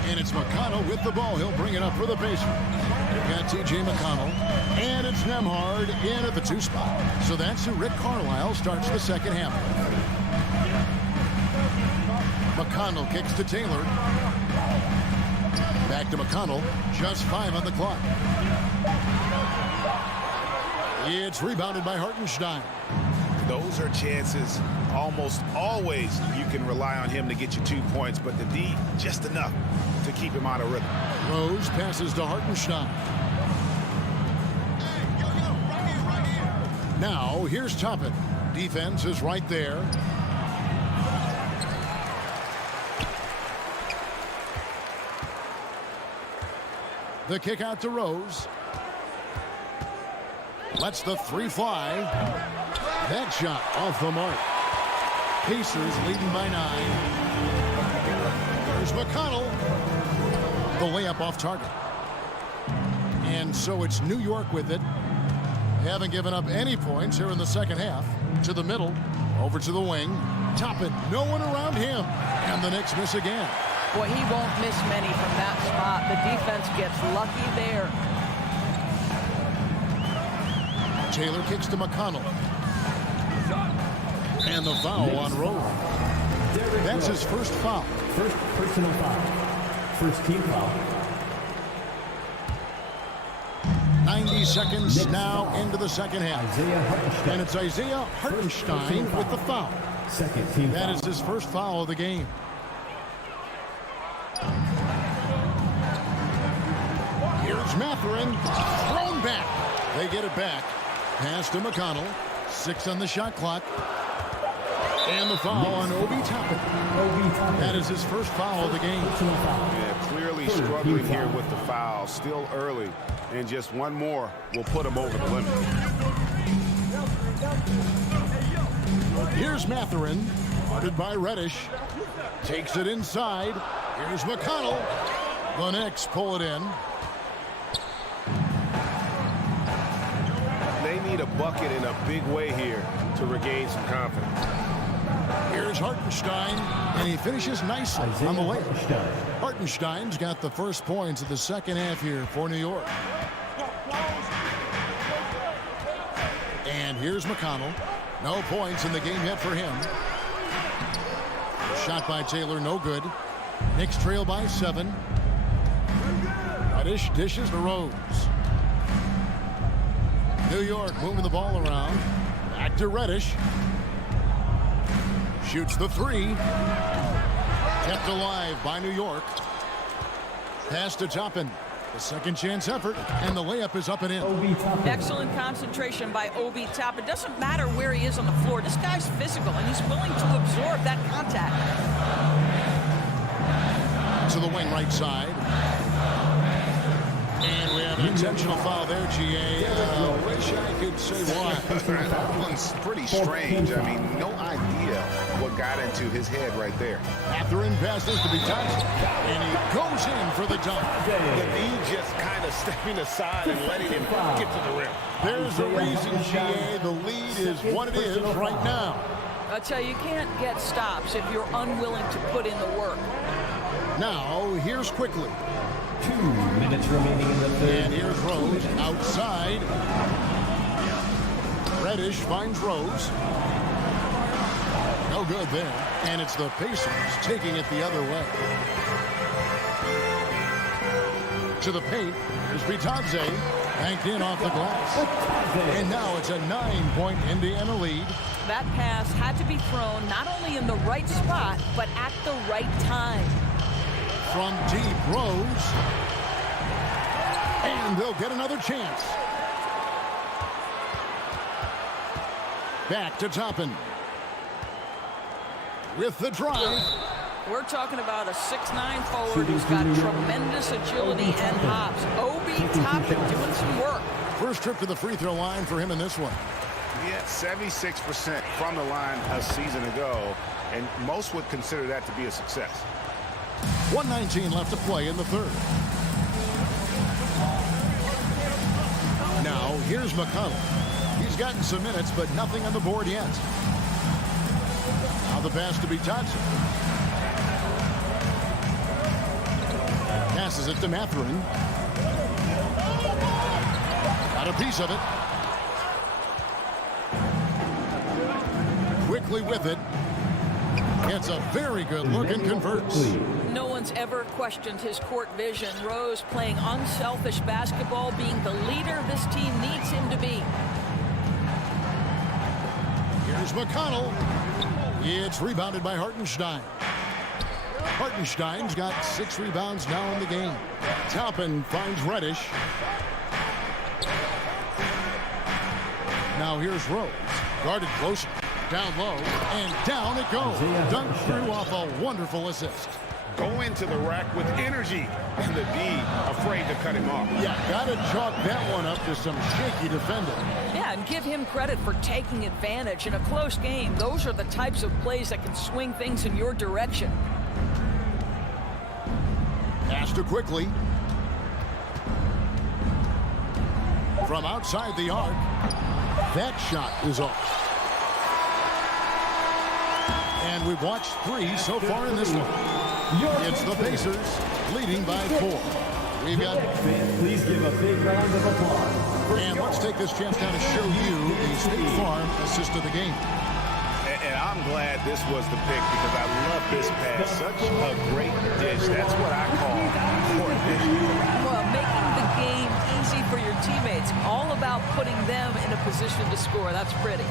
And it's McConnell with the ball. He'll bring it up for the Pacers. They've got T.J. McConnell. And it's Nembhard in at the 2 spot. So that's who Rick Carlisle starts the second half. McConnell kicks to Taylor. Back to McConnell. Just 5 on the clock. It's rebounded by Hartenstein. Those are chances almost always you can rely on him to get you 2 points, but the D just enough to keep him out of rhythm. Rose passes to Hartenstein. Now here's Toppin. Defense is right there. The kick out to Rose. Lets the 3 fly. That shot off the mark. Pacers leading by 9. There's McConnell. The layup off target. And so it's New York with it. They haven't given up any points here in the second half. To the middle. Over to the wing. Toppin. No one around him. And the Knicks miss again. Boy, he won't miss many from that spot. The defense gets lucky there. Taylor kicks to McConnell. And the foul on Rose. That's his first foul. First personal foul. First team foul. 90 seconds now into the second half. And it's Isaiah Hartenstein with the foul. Second team That foul. is his first foul of the game. Here's Mathurin. Thrown back. They get it back. Pass to McConnell. 6 on the shot clock. And the foul on Obi Toppin. That is his first foul of the game. Yeah, clearly struggling here with the foul. Still early. And just one more will put him over the limit. Here's Mathurin. Guarded by Reddish. Takes it inside. Here's McConnell. The Knicks pull it in. They need a bucket in a big way here to regain some confidence. Here's Hartenstein, and he finishes nicely on the layup. Hartenstein's got the first points of the second half here for New York. And here's McConnell. No points in the game yet for him. Shot by Taylor, no good. Knicks trail by 7. Reddish dishes to Rose. New York moving the ball around. Back to Reddish. Shoots the 3. Kept alive by New York. Pass to Toppin. The second chance effort, and the layup is up and in. Excellent concentration by Obi Toppin. It doesn't matter where he is on the floor. This guy's physical, and he's willing to absorb that contact. To the wing right side. And we have an intentional foul there, GA. Wish I could say why. That one's pretty strange. I mean, no idea what got into his head right there. After in passes to be touched, and he goes in for the dunk. The D just kind of stepping aside and letting him get to the rim. There's a reason, GA. The lead is what it is right now. I tell you, you can't get stops if you're unwilling to put in the work. Now, here's Quickly. 2 minutes remaining in the third. And here's Rose outside. Reddish finds Rose. No good there. And it's the Pacers taking it the other way. To the paint. There's Bitadze. Banked in off the glass. And now it's a 9-point Indiana lead. That pass had to be thrown not only in the right spot, but at the right time. From deep, Rose. And they'll get another chance. Back to Toppin. With the drive. We're talking about a 6'9" forward who's got tremendous agility and hops. Obi Toppin doing some work. First trip to the free throw line for him in this one. Yeah, 76% from the line a season ago, and most would consider that to be a success. 1:19 left to play in the third. Now, here's McConnell. He's gotten some minutes, but nothing on the board yet. Now the pass to Bitadze. Passes it to Mathurin. Got a piece of it. Quickly with it. Gets a very good look and converts. No one's ever questioned his court vision. Rose playing unselfish basketball, being the leader this team needs him to be. Here's McConnell. It's rebounded by Hartenstein. Hartenstein's got 6 rebounds now in the game. Toppin finds Reddish. Now here's Rose. Guarded close. Down low. And down it goes. Dunked through off a wonderful assist. Go into the rack with energy. And the D afraid to cut him off. Yeah, gotta chalk that one up to some shaky defending. Yeah, and give him credit for taking advantage in a close game. Those are the types of plays that can swing things in your direction. Pass to Quickly. From outside the arc. That shot is off. And we've watched 3 so far in this one. It's the Pacers leading by 4. We've got... Please give a big round of applause. And let's take this chance now to show you the State Farm assist of the game. And I'm glad this was the pick because I love this pass. Such a great dish. That's what I call court vision. Well, making the game easy for your teammates. All about putting them in a position to score. That's pretty.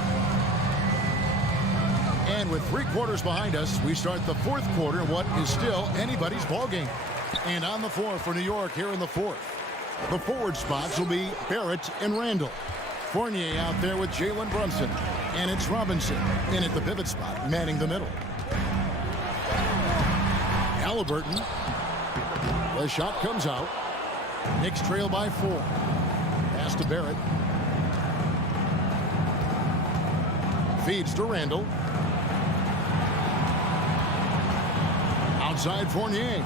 And with 3 quarters behind us, we start the 4th quarter, what is still anybody's ball game. And on the floor for New York here in the 4th. The forward spots will be Barrett and Randall. Fournier out there with Jalen Brunson. And it's Robinson in at the pivot spot, manning the middle. Halliburton. The shot comes out. Knicks trail by 4. Pass to Barrett. Feeds to Randall. Outside Fournier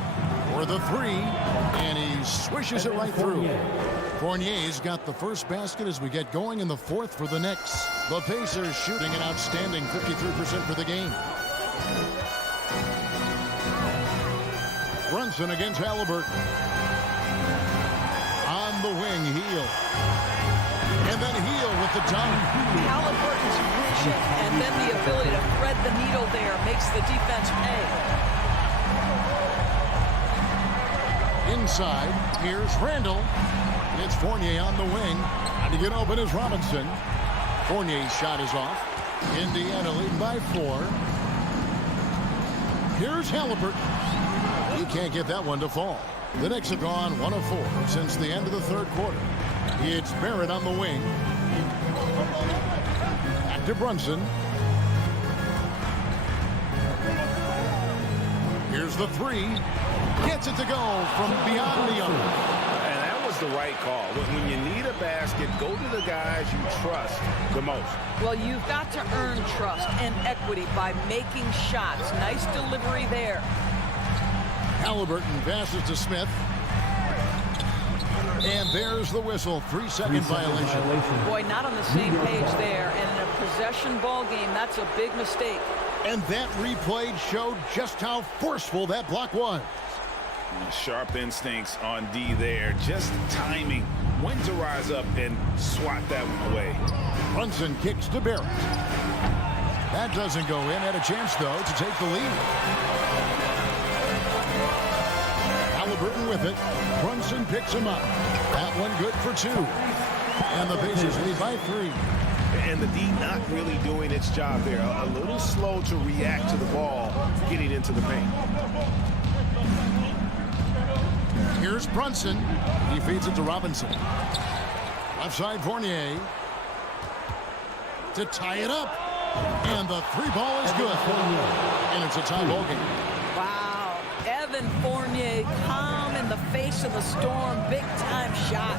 for the 3, and he swishes it right through. Fournier's got the first basket as we get going in the 4th for the Knicks. The Pacers shooting an outstanding 53% for the game. Brunson against Halliburton. On the wing, Heel. And then Heel with the dunk. Halliburton's vision and then the ability to thread the needle there makes the defense pay. Inside, here's Randall. It's Fournier on the wing. To get open is Robinson. Fournier's shot is off. Indiana leading by 4. Here's Halliburton. He can't get that one to fall. The Knicks have gone 1 of 4 since the end of the 3rd quarter. It's Barrett on the wing. Back to Brunson. Here's the 3. Gets it to go from beyond the arc. And that was the right call. When you need a basket, go to the guys you trust the most. Well, you've got to earn trust and equity by making shots. Nice delivery there. Halliburton passes to Smith. And there's the whistle. 3-second violation. Boy, not on the same page there. And in a possession ball game, that's a big mistake. And that replay showed just how forceful that block was. Sharp instincts on D there. Just timing when to rise up and swat that one away. Brunson kicks to Barrett. That doesn't go in. Had a chance, though, to take the lead. Halliburton with it. Brunson picks him up. That one good for 2. And the Pacers lead by 3. And the D not really doing its job there. A little slow to react to the ball getting into the paint. Here's Brunson. He feeds it to Robinson. Left side Fournier. To tie it up. And the 3 ball is good. And it's a tie ball game. Wow. Evan Fournier, calm in the face of the storm. Big time shot.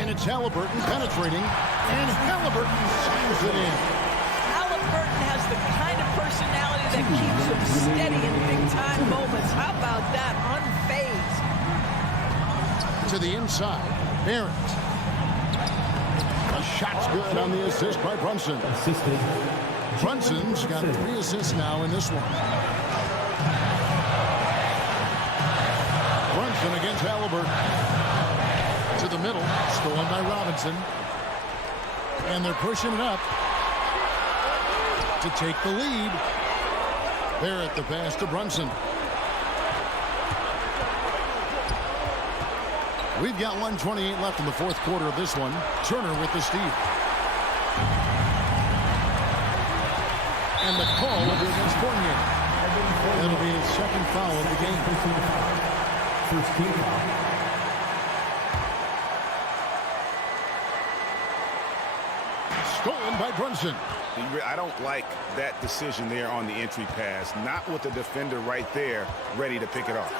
And it's Halliburton penetrating. And Halliburton slams it in. Halliburton has the kind of personality that keeps him steady in big-time moments. How about that? Unfazed. To the inside. Barrett. The shot's good on the assist by Brunson. Assisted. Brunson's got 3 assists now in this one. Brunson against Halliburton. To the middle. Stolen by Robinson. And they're pushing it up to take the lead. Barrett the pass to Brunson. We've got 1:28 left in the 4th quarter of this one. Turner with the steal. And the call will be against Fournier. That'll be his 2nd foul of the game. First team foul. Stolen by Brunson. I don't like that decision there on the entry pass. Not with the defender right there ready to pick it off.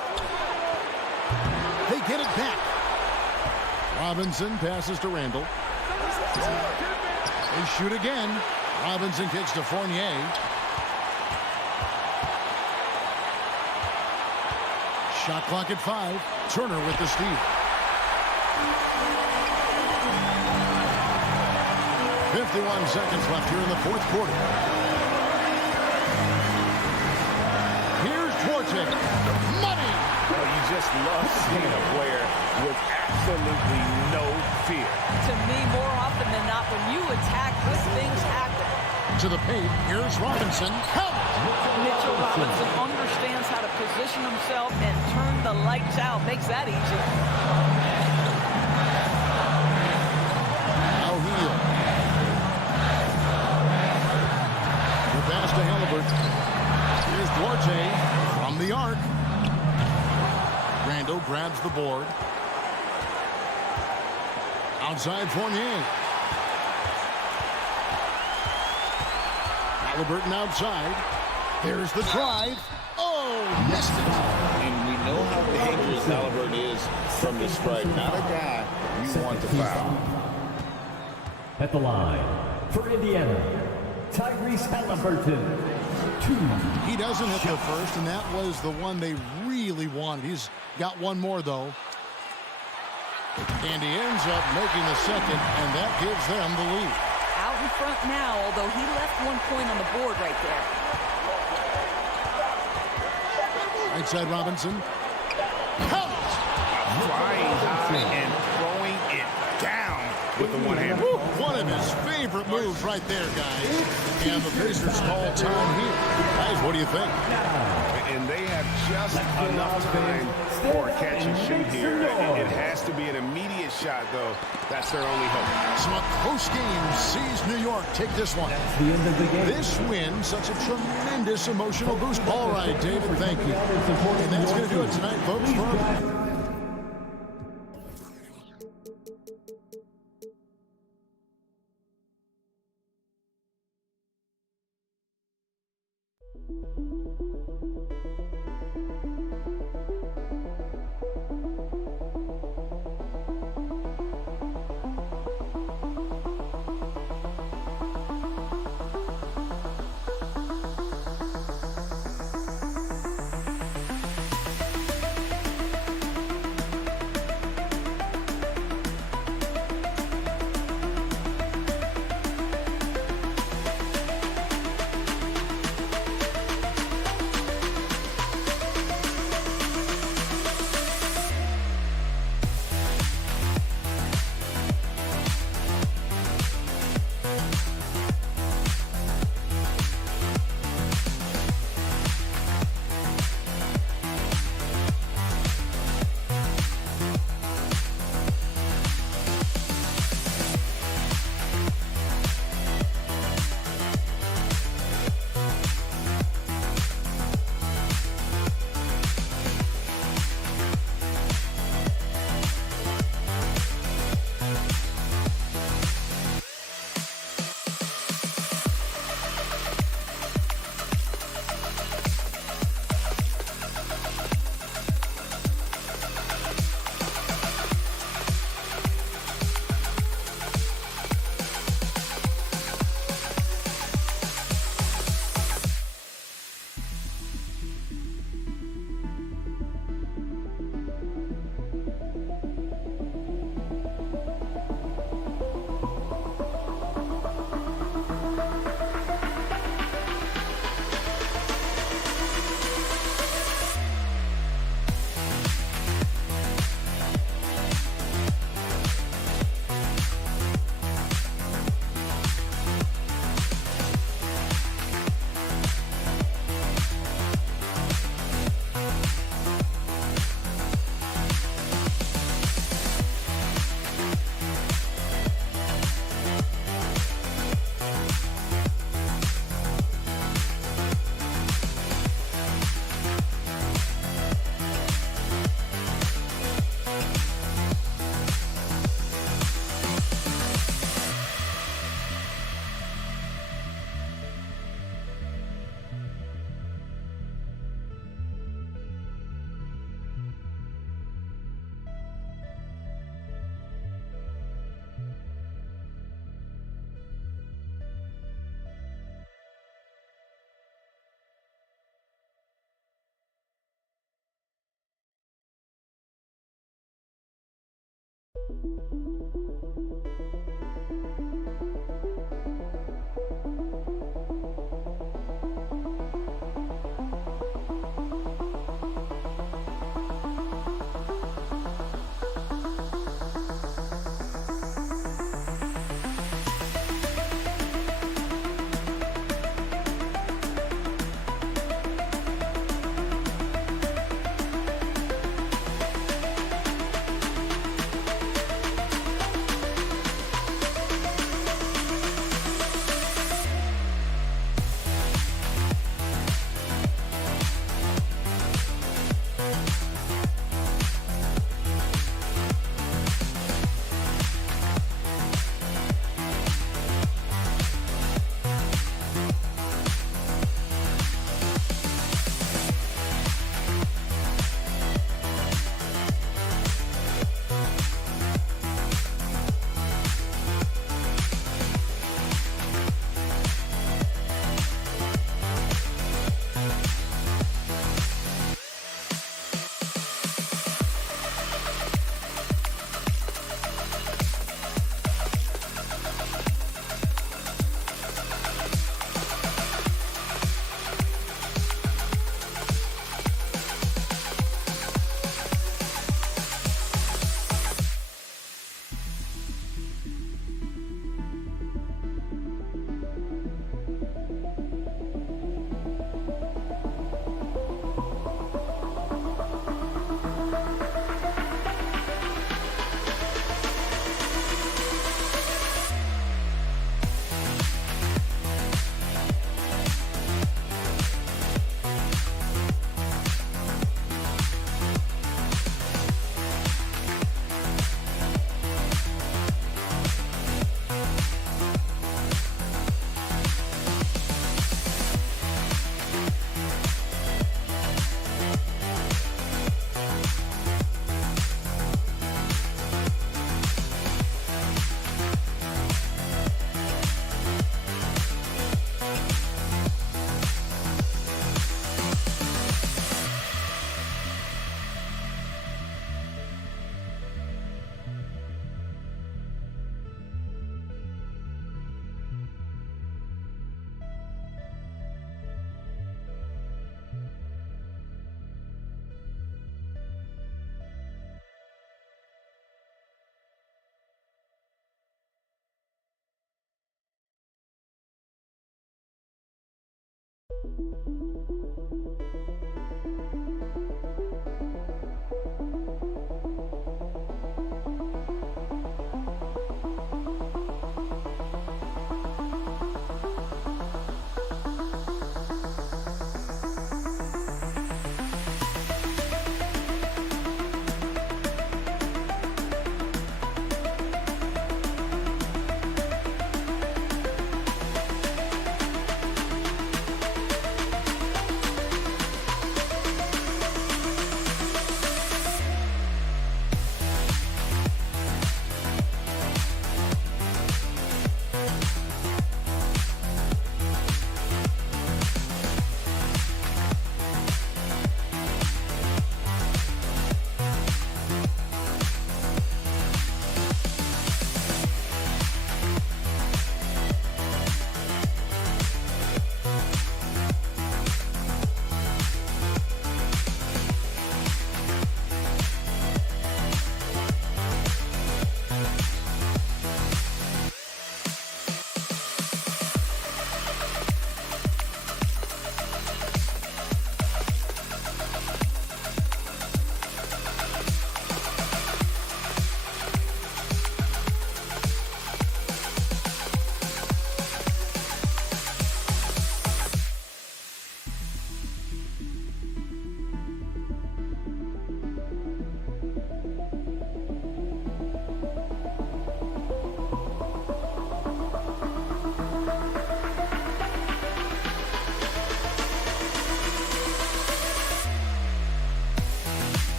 They get it back. Robinson passes to Randall. They shoot again. Robinson kicks to Fournier. Shot clock at 5. Turner with the steal. 51 seconds left here in the 4th quarter. Here's Duarte. Money! Well, you just love seeing a player with absolutely no fear. To me, more often than not, when you attack, good things happen. To the paint. Here's Robinson. Help! Mitchell Robinson understands how to position himself and turn the lights out. Makes that easy. Now Heel. The pass to Halliburton. Here's Duarte from the arc. Randall grabs the board. Outside Fournier. Halliburton outside. There's the drive. Oh, missed it. And we know how dangerous Halliburton is from the stripe. Not a guy you want to foul. At the line for Indiana, Tyrese Halliburton. 2. He doesn't hit the first, and that was the one they really wanted. He's got one more, though. And he ends up making the second, and that gives them the lead. Out in front now, although he left 1 point on the board right there. Right side Robinson. Count! Flying high and throwing it down with the one hand. One of his favorite moves right there, guys. And the Pacers call time here. Guys, what do you think? And they have just enough time for a catch and shoot here. It has to be an immediate shot, though. That's their only hope. So a close game sees New York take this one. The end of the game. This win, such a tremendous emotional boost. All right, David, thank you. And that's going to do it tonight, folks.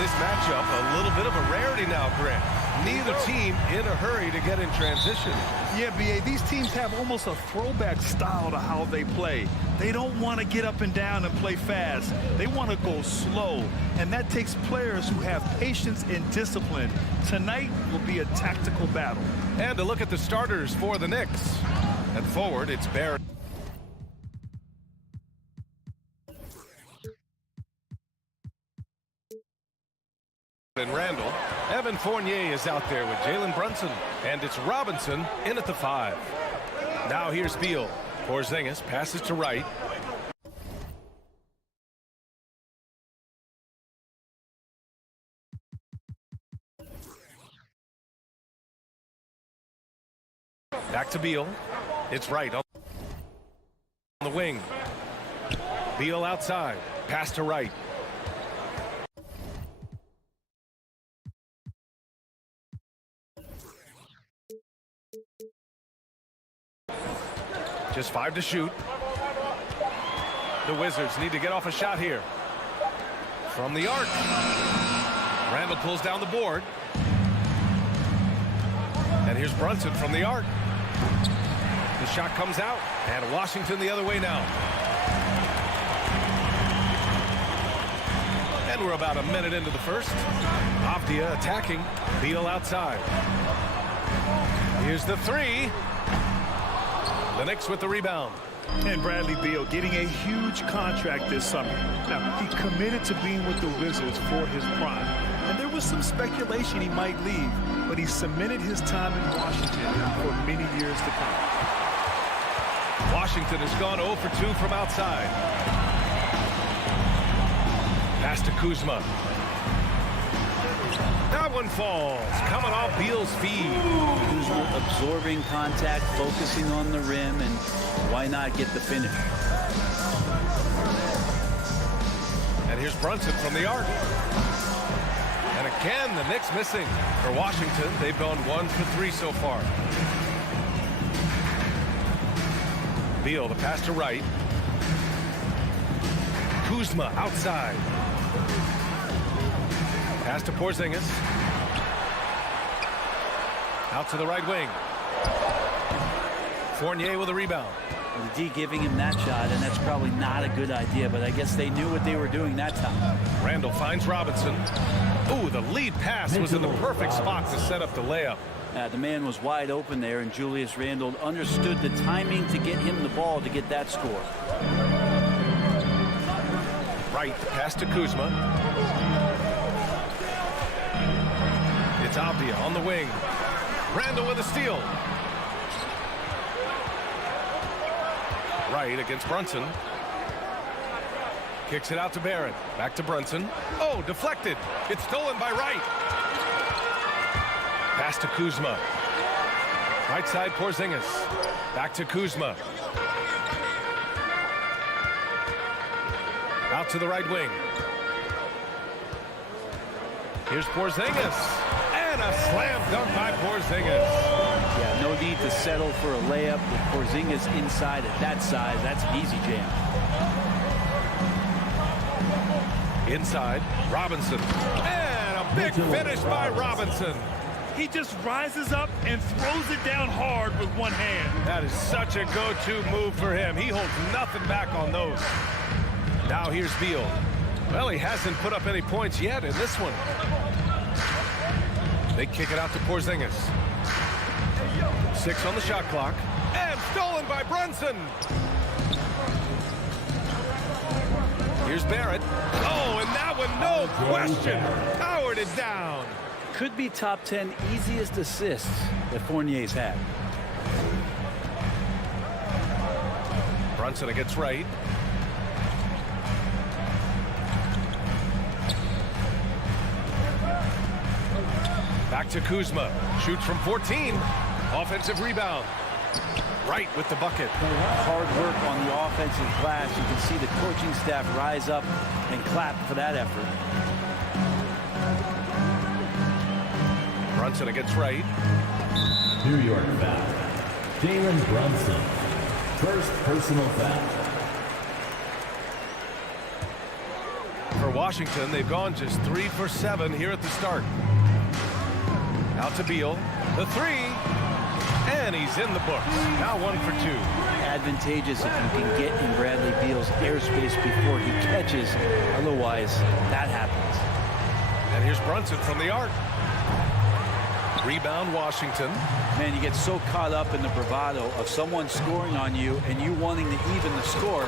This matchup, a little bit of a rarity now, Grant. Neither team in a hurry to get in transition. Yeah, B.A., these teams have almost a throwback style to how they play. They don't want to get up and down and play fast. They want to go slow, and that takes players who have patience and discipline. Tonight will be a tactical battle. And to look at the starters for the Knicks. At forward, it's Barrett. And Randall. Evan Fournier is out there with Jalen Brunson, and it's Robinson in at the 5. Now here's Beal. Porzingis passes to Wright. Back to Beal. It's Wright on the wing. Beal outside. Pass to Wright. Just 5 to shoot. The Wizards need to get off a shot here. From the arc. Randall pulls down the board. And here's Brunson from the arc. The shot comes out. And Washington the other way now. And we're about a minute into the first. Avdia attacking. Beal outside. Here's the 3. The Knicks with the rebound. And Bradley Beal getting a huge contract this summer. Now, he committed to being with the Wizards for his prime. And there was some speculation he might leave, but he cemented his time in Washington for many years to come. Washington has gone 0 for 2 from outside. Pass to Kuzma. That one falls, coming off Beal's feed. Kuzma absorbing contact, focusing on the rim, and why not get the finish? And here's Brunson from the arc. And again, the Knicks missing. For Washington, they've gone 1 for 3 so far. Beal, the pass to Wright. Kuzma outside. Pass to Porzingis. Out to the right wing. Fournier with a rebound. The D giving him that shot, and that's probably not a good idea, but I guess they knew what they were doing that time. Randall finds Robinson. Ooh, the lead pass was in the perfect spot to set up the layup. The man was wide open there, and Julius Randle understood the timing to get him the ball to get that score. Right, pass to Kuzma. It's Avdia on the wing. Randall with a steal. Right against Brunson. Kicks it out to Barrett. Back to Brunson. Oh, deflected. It's stolen by Wright. Pass to Kuzma. Right side, Porzingis. Back to Kuzma. Out to the right wing. Here's Porzingis. And a slam dunk by Porzingis. Yeah, no need to settle for a layup with Porzingis inside at that size. That's an easy jam. Inside, Robinson. And a big finish by Robinson. He just rises up and throws it down hard with one hand. That is such a go-to move for him. He holds nothing back on those. Now here's Beal. Well, he hasn't put up any points yet in this one. They kick it out to Porzingis. 6 on the shot clock. And stolen by Brunson. Here's Barrett. Oh, and that one, no question. Powered it down. Could be top 10 easiest assists that Fournier's had. Brunson against right. Back to Kuzma. Shoots from 14. Offensive rebound. Right with the bucket. Hard work on the offensive glass. You can see the coaching staff rise up and clap for that effort. Brunson against right. New York foul. Jalen Brunson. First personal foul. For Washington, they've gone just 3 for 7 here at the start. Out to Beal. The 3. And he's in the books. Now 1 for 2. Advantageous if you can get in Bradley Beal's airspace before he catches. Otherwise, that happens. And here's Brunson from the arc. Rebound Washington. Man, you get so caught up in the bravado of someone scoring on you and you wanting to even the score.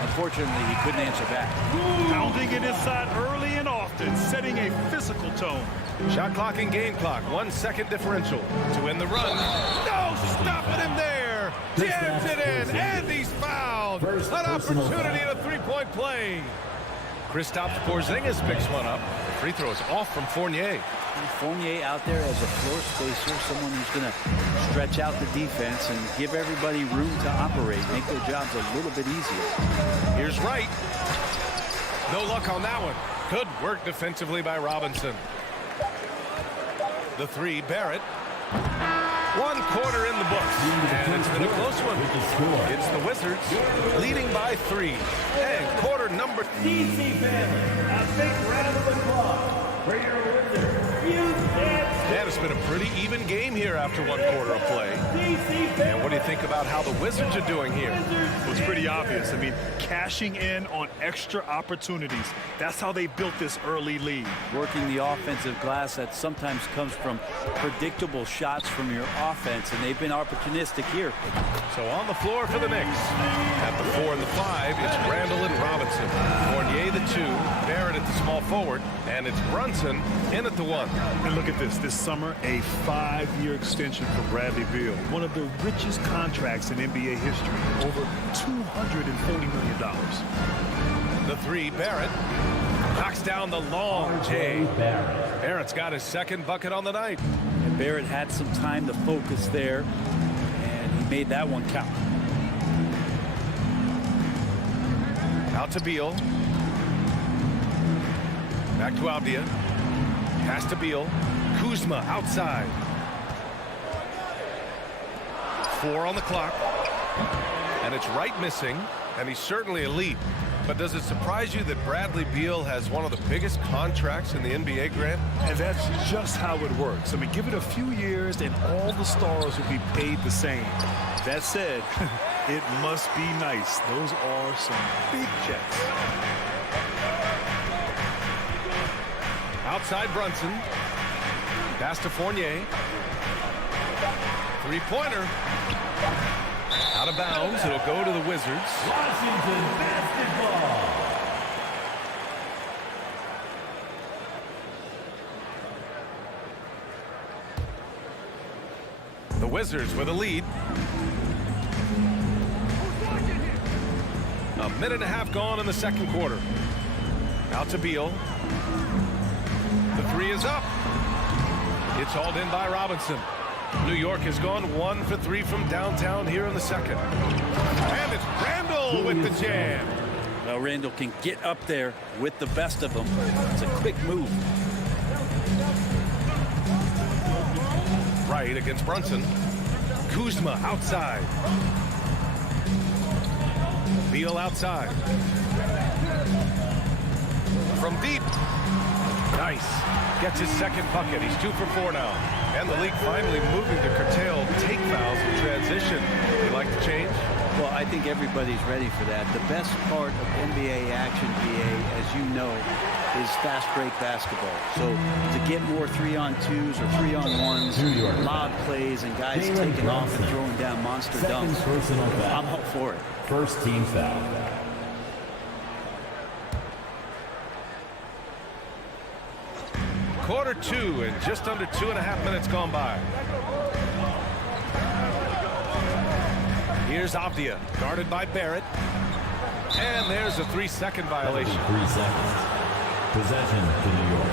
Unfortunately, he couldn't answer back. Pounding it inside early and often, setting a physical tone. Shot clock and game clock. 1 second differential to win the run. No, stopping him there. Jams it in, and he's fouled. An opportunity at a three-point play. Kristaps Porzingis picks one up. Free throw is off from Fournier. Fournier out there as a floor spacer, someone who's going to stretch out the defense and give everybody room to operate, make their jobs a little bit easier. Here's Wright. No luck on that one. Good work defensively by Robinson. The 3, Barrett. 1 quarter in the books, and it's been a close one. It's the Wizards leading by 3. And quarter number. DC family, a big round of applause for your Wizards. Man, it's been a pretty even game here after 1 quarter of play. And what do you think about how the Wizards are doing here? It was pretty obvious. I mean, cashing in on extra opportunities. That's how they built this early lead. Working the offensive glass that sometimes comes from predictable shots from your offense, and they've been opportunistic here. So on the floor for the Knicks. At the 4 and the 5, it's Randall and Robinson. Fournier the 2, Barrett at the small forward, and it's Brunson in at the 1. And look at this summer, a 5-year extension for Bradley Beal. One of the richest contracts in NBA history, over $240 million. The 3, Barrett. Knocks down the long J. Barrett's got his 2nd bucket on the night. And Barrett had some time to focus there, and he made that one count. Out to Beal. Back to Avdia. Pass to Beal. Kuzma outside. 4 on the clock. And it's Wright missing, and he's certainly elite. But does it surprise you that Bradley Beal has one of the biggest contracts in the NBA, Grant? And that's just how it works. I mean, give it a few years and all the stars will be paid the same. That said, it must be nice. Those are some big checks. Outside Brunson. Pass to Fournier. 3-pointer. Out of bounds. It'll go to the Wizards. Washington basketball. The Wizards with a lead. A minute and a half gone in the 2nd quarter. Out to Beal. The 3 is up. It's hauled in by Robinson. New York has gone 1 for 3 from downtown here in the 2nd. And it's Randall with the jam. Well, Randall can get up there with the best of them. It's a quick move. Right against Brunson. Kuzma outside. Beal outside. From deep. Nice. Gets his second bucket. He's 2 for 4 now. And the league finally moving to curtail take fouls in transition. You like the change? Well, I think everybody's ready for that. The best part of NBA action, BA, as you know, is fast break basketball. So to get more 3-on-2s or 3-on-1s, lob plays, and guys taking off and throwing down monster dunks, I'm all for it. First team foul. Quarter 2 and just under 2.5 minutes gone by. Here's Avdia, guarded by Barrett. And there's a 3-second violation. 3 seconds. Possession to New York.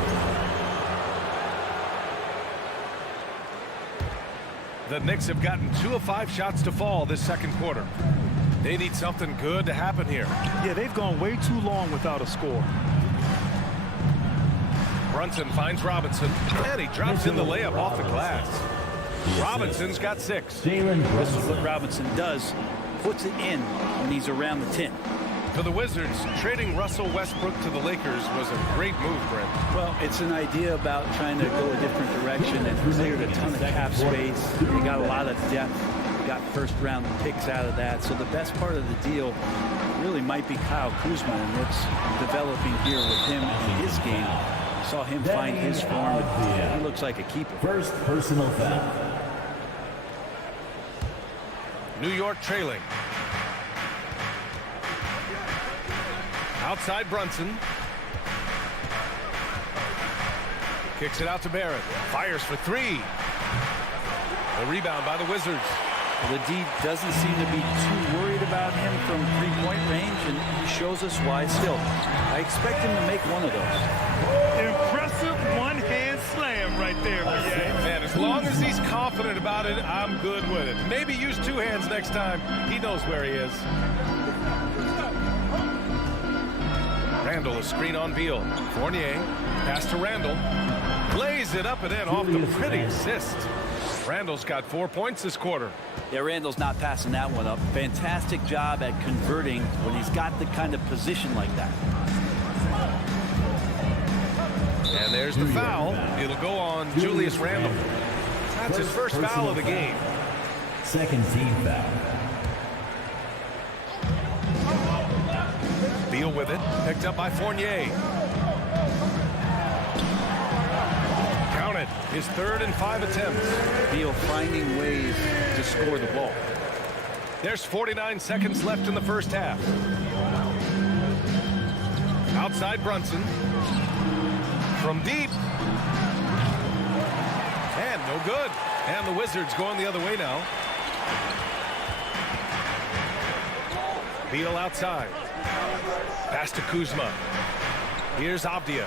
The Knicks have gotten 2 of 5 shots to fall this second quarter. They need something good to happen here. Yeah, they've gone way too long without a score. Brunson finds Robinson, and he drops in the layup off the glass. Robinson's got 6. This is what Robinson does, puts it in when he's around the 10. For the Wizards, trading Russell Westbrook to the Lakers was a great move, Brent. Well, it's an idea about trying to go a different direction and cleared a ton of cap space. They got a lot of depth. They got first-round picks out of that. So the best part of the deal really might be Kyle Kuzma and what's developing here with him in his game. I saw him find his form. He looks like a keeper. First personal foul. New York trailing. Outside Brunson. Kicks it out to Barrett. Fires for 3. The rebound by the Wizards. The D doesn't seem to be too worried about him from three-point range, and he shows us why still. I expect him to make one of those. Impressive one-hand slam right there, Man, as long as he's confident about it, I'm good with it. Maybe use 2 hands next time. He knows where he is. Randall, a screen on Beal. Fournier, pass to Randall. Lays it up and in off the pretty assist. Randall's got 4 points this quarter. Yeah, Randall's not passing that one up. Fantastic job at converting when he's got the kind of position like that. And there's the foul. It'll go on Julius Randall. That's his first foul of the game. Second team foul. Beal with it. Picked up by Fournier. Counted. His 3rd and 5 attempts. Beal finding ways to score the ball. There's 49 seconds left in the first half. Outside Brunson. From deep. And no good. And the Wizards going the other way now. Beal outside. Pass to Kuzma. Here's Avdia.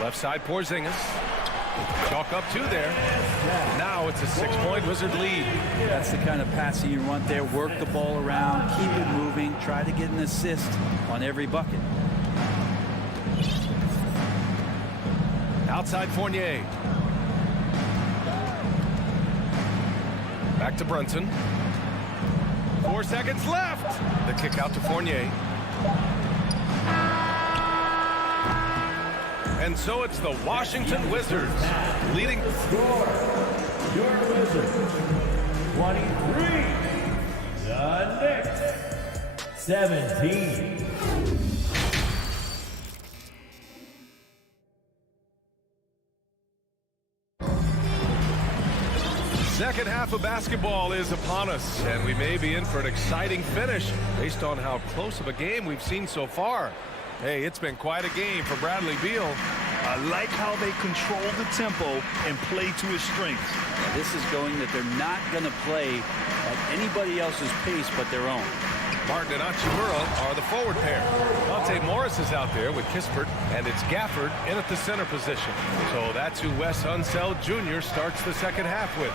Left side Porzingis. Chalk up 2 there. Now it's a 6-point Wizard lead. That's the kind of passing you want there. Work the ball around, keep it moving, try to get an assist on every bucket. Outside Fournier. Back to Brunson. 4 seconds left. The kick out to Fournier. And so it's the Washington Wizards leading. Score. Your Wizards. 23. The Knicks. 17. Second half of basketball is upon us, and we may be in for an exciting finish based on how close of a game we've seen so far. Hey, it's been quite a game for Bradley Beal. I like how they control the tempo and play to his strengths. This is going that they're not going to play at anybody else's pace but their own. Martin and Hachimura are the forward pair. Monte Morris is out there with Kispert, and it's Gafford in at the center position. So that's who Wes Unseld Jr. starts the second half with.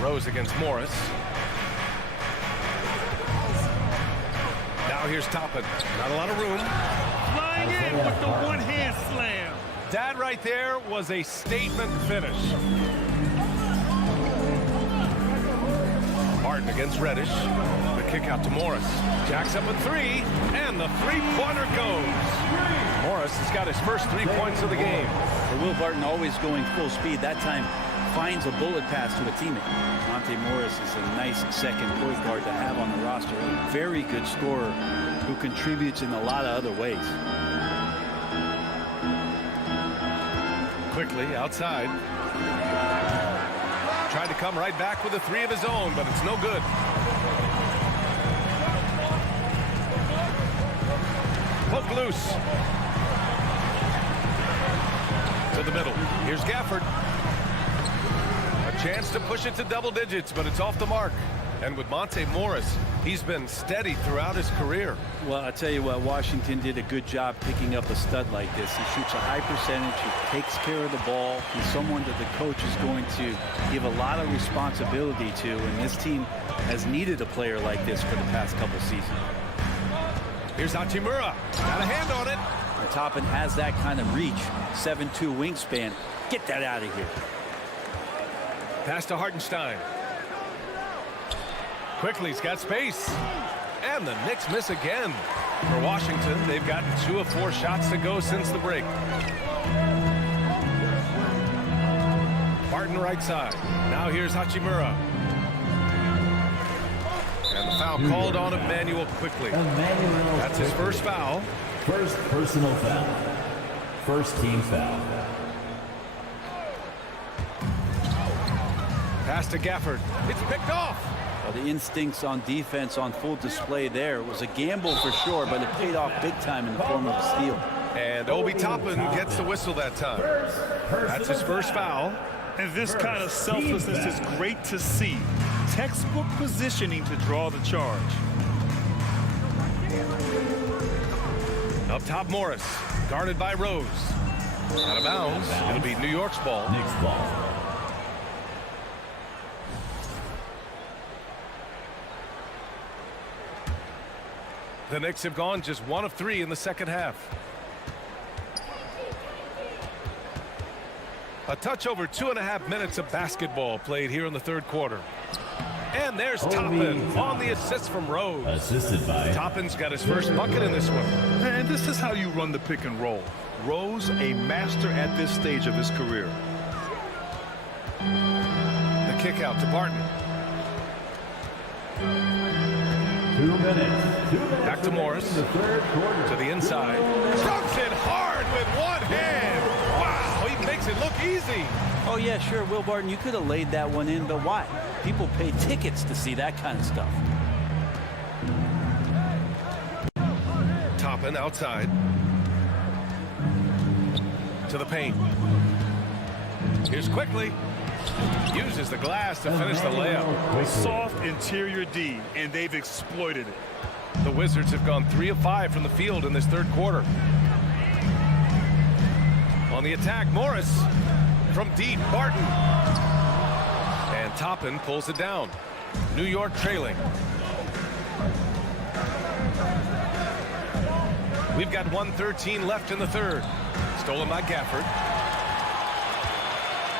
Rose against Morris. Now here's Toppin. Not a lot of room. flying in with the one-hand slam. That right there was a statement finish. Martin against Reddish. The kick out to Morris. Jacks up a three, and the three-pointer goes. Morris has got his first 3 points of the game. So Will Barton always going full speed. That time finds a bullet pass to a teammate. Monte Morris is a nice second point guard to have on the roster. A very good scorer who contributes in a lot of other ways. Quickly outside. Tried to come right back with a three of his own, but it's no good. Poke loose. To the middle. Here's Gafford. A chance to push it to double digits, but it's off the mark. And with Monte Morris, he's been steady throughout his career. Well, I tell you what, Washington did a good job picking up a stud like this. He shoots a high percentage. He takes care of the ball. He's someone that the coach is going to give a lot of responsibility to, and this team has needed a player like this for the past couple seasons. Here's Hachimura. Got a hand on it. And Toppin has that kind of reach. 7'2" wingspan. Get that out of here. Pass to Hartenstein. Quickly, he's got space. And the Knicks miss again. For Washington, they've gotten 2 of 4 shots to go since the break. Barton right side. Now here's Hachimura. And the foul called on Emmanuel quickly. That's his first foul. First personal foul. First team foul. Pass to Gafford. It's picked off. Well, the instincts on defense on full display there. It was a gamble for sure, but it paid off big time in the form of a steal. And Obi Toppin gets the whistle that time. That's his first foul. And this kind of selflessness is great to see. Textbook positioning to draw the charge. Up top, Morris. Guarded by Rose. Out of bounds. It'll be New York's ball. Knicks ball. The Knicks have gone just 1 of 3 in the second half. A touch over 2.5 minutes of basketball played here in the third quarter. And there's Toppin on the assist from Rose. Assisted by Toppin's got his first bucket in this one. And this is how you run the pick and roll. Rose, a master at this stage of his career. The kick out to Barton. 2 minutes. Back to Morris. The third quarter. To the inside. Strokes it hard with one hand. Wow, he makes it look easy. Oh, yeah, sure, Will Barton, you could have laid that one in, but why? People pay tickets to see that kind of stuff. Toppin outside. To the paint. Here's Quickly. Uses the glass to finish the layup. Soft interior D, and they've exploited it. The Wizards have gone 3 of 5 from the field in this third quarter. On the attack, Morris. From deep, Barton. And Toppin pulls it down. New York trailing. We've got 1:13 left in the third. Stolen by Gafford.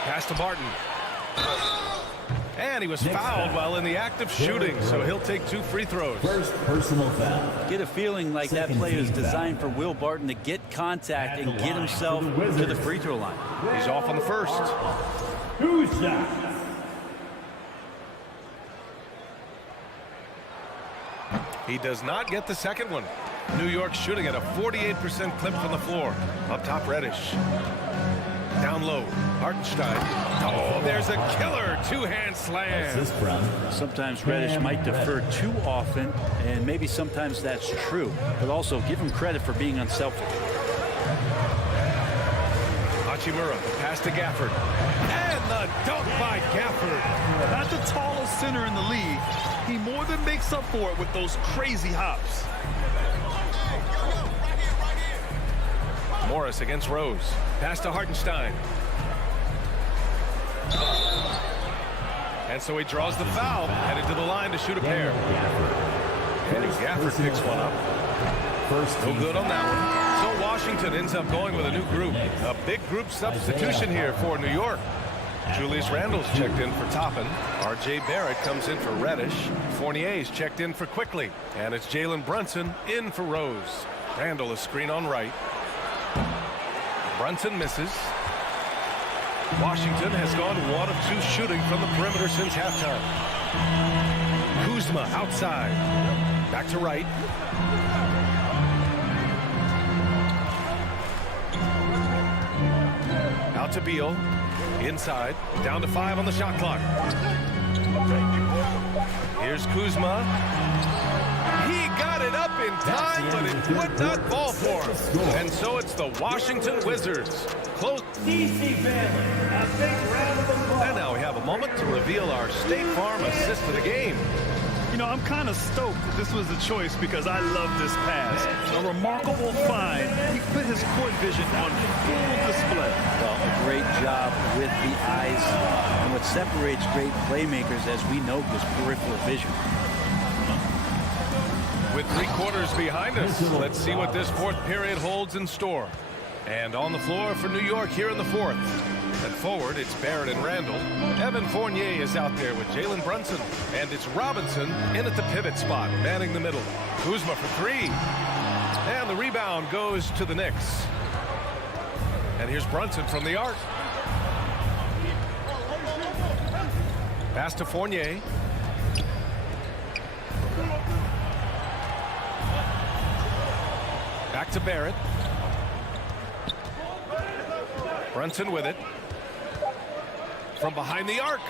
Pass to Barton. And he was fouled while in the act of shooting, so he'll take 2 free throws. First personal foul. Get a feeling like that play is designed for Will Barton to get contact and get himself to the free throw line. He's off on the first. 2 shots. He does not get the second one. New York shooting at a 48% clip from the floor. Up top, Reddish. Down low, Hartenstein. Oh, there's a killer 2-hand slam. Sometimes Reddish might defer too often, and maybe sometimes that's true. But also, give him credit for being unselfish. Hachimura, pass to Gafford. And the dunk by Gafford. Not the tallest center in the league. He more than makes up for it with those crazy hops. Morris against Rose. Pass to Hartenstein. And so he draws the foul, headed to the line to shoot a pair. And Gafford picks one up. No good on that one. So Washington ends up going with a new group. A big group substitution here for New York. Julius Randle's checked in for Toppin. R.J. Barrett comes in for Reddish. Fournier's checked in for Quickly. And it's Jalen Brunson in for Rose. Randle a screen on right. Brunson misses. Washington has gone 1 of 2 shooting from the perimeter since halftime. Kuzma outside. Back to right. Out to Beal. Inside. Down to 5 on the shot clock. Here's Kuzma. He got it up in time, but it would not fall for him. And so it's the Washington Wizards. Close. And now we have a moment to reveal our State Farm assist of the game. You know, I'm kind of stoked that this was the choice because I love this pass. A remarkable find. He put his court vision on full display. Well, a great job with the eyes. And what separates great playmakers, as we know, is peripheral vision. With 3 quarters behind us, let's see what this 4th period holds in store. And on the floor for New York here in the 4th. At forward, it's Barrett and Randle. Evan Fournier is out there with Jalen Brunson. And it's Robinson in at the pivot spot, manning the middle. Kuzma for 3. And the rebound goes to the Knicks. And here's Brunson from the arc. Pass to Fournier. Back to Barrett. Brunson with it. From behind the arc.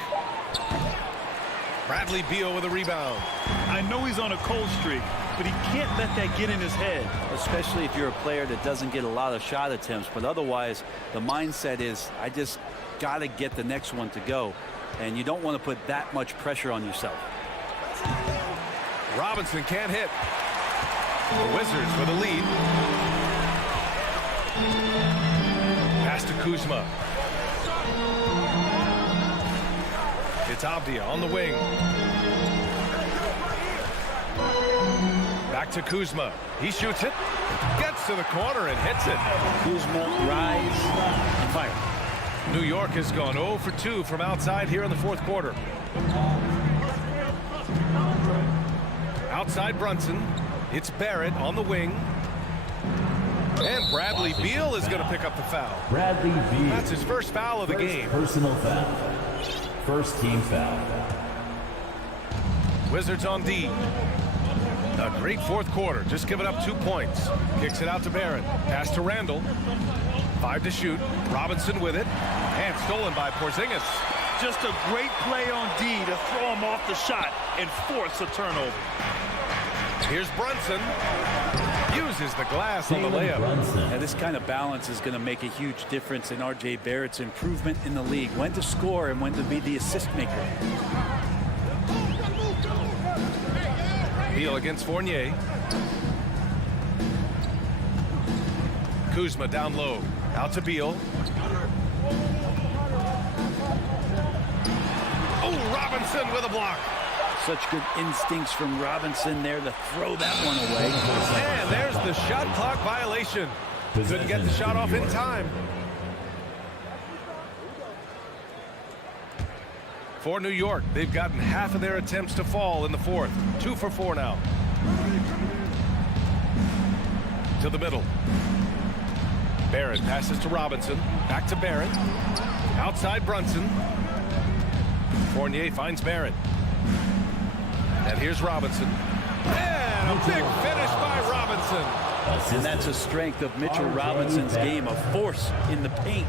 Bradley Beal with a rebound. I know he's on a cold streak, but he can't let that get in his head. Especially if you're a player that doesn't get a lot of shot attempts. But otherwise, the mindset is, I just got to get the next one to go. And you don't want to put that much pressure on yourself. Robinson can't hit. The Wizards with a lead. Pass to Kuzma. It's Avdia on the wing. Back to Kuzma. He shoots it. Gets to the corner and hits it. Kuzma, rise, and fire. New York has gone 0 for 2 from outside here in the 4th quarter. Outside Brunson. It's Barrett on the wing. And Bradley Beal is going to pick up the foul. Bradley Beal. That's his first foul of the game. Personal foul. First team foul. Wizards on D. A great 4th quarter. Just giving up 2 points. Kicks it out to Barrett. Pass to Randle. 5 to shoot. Robinson with it. And stolen by Porzingis. Just a great play on D to throw him off the shot and force a turnover. Here's Brunson. Uses the glass on the layup. And this kind of balance is going to make a huge difference in R.J. Barrett's improvement in the league. When to score and when to be the assist maker. Beal against Fournier. Kuzma down low. Out to Beal. Oh, Robinson with a block. Such good instincts from Robinson there to throw that one away. And there's the shot clock violation. Couldn't get the shot off in time. For New York, they've gotten half of their attempts to fall in the 4th. 2 for 4 now. To the middle. Barrett passes to Robinson. Back to Barrett. Outside Brunson. Fournier finds Barrett. And here's Robinson. And a big finish by Robinson. And that's a strength of Mitchell Robinson's game, a force in the paint.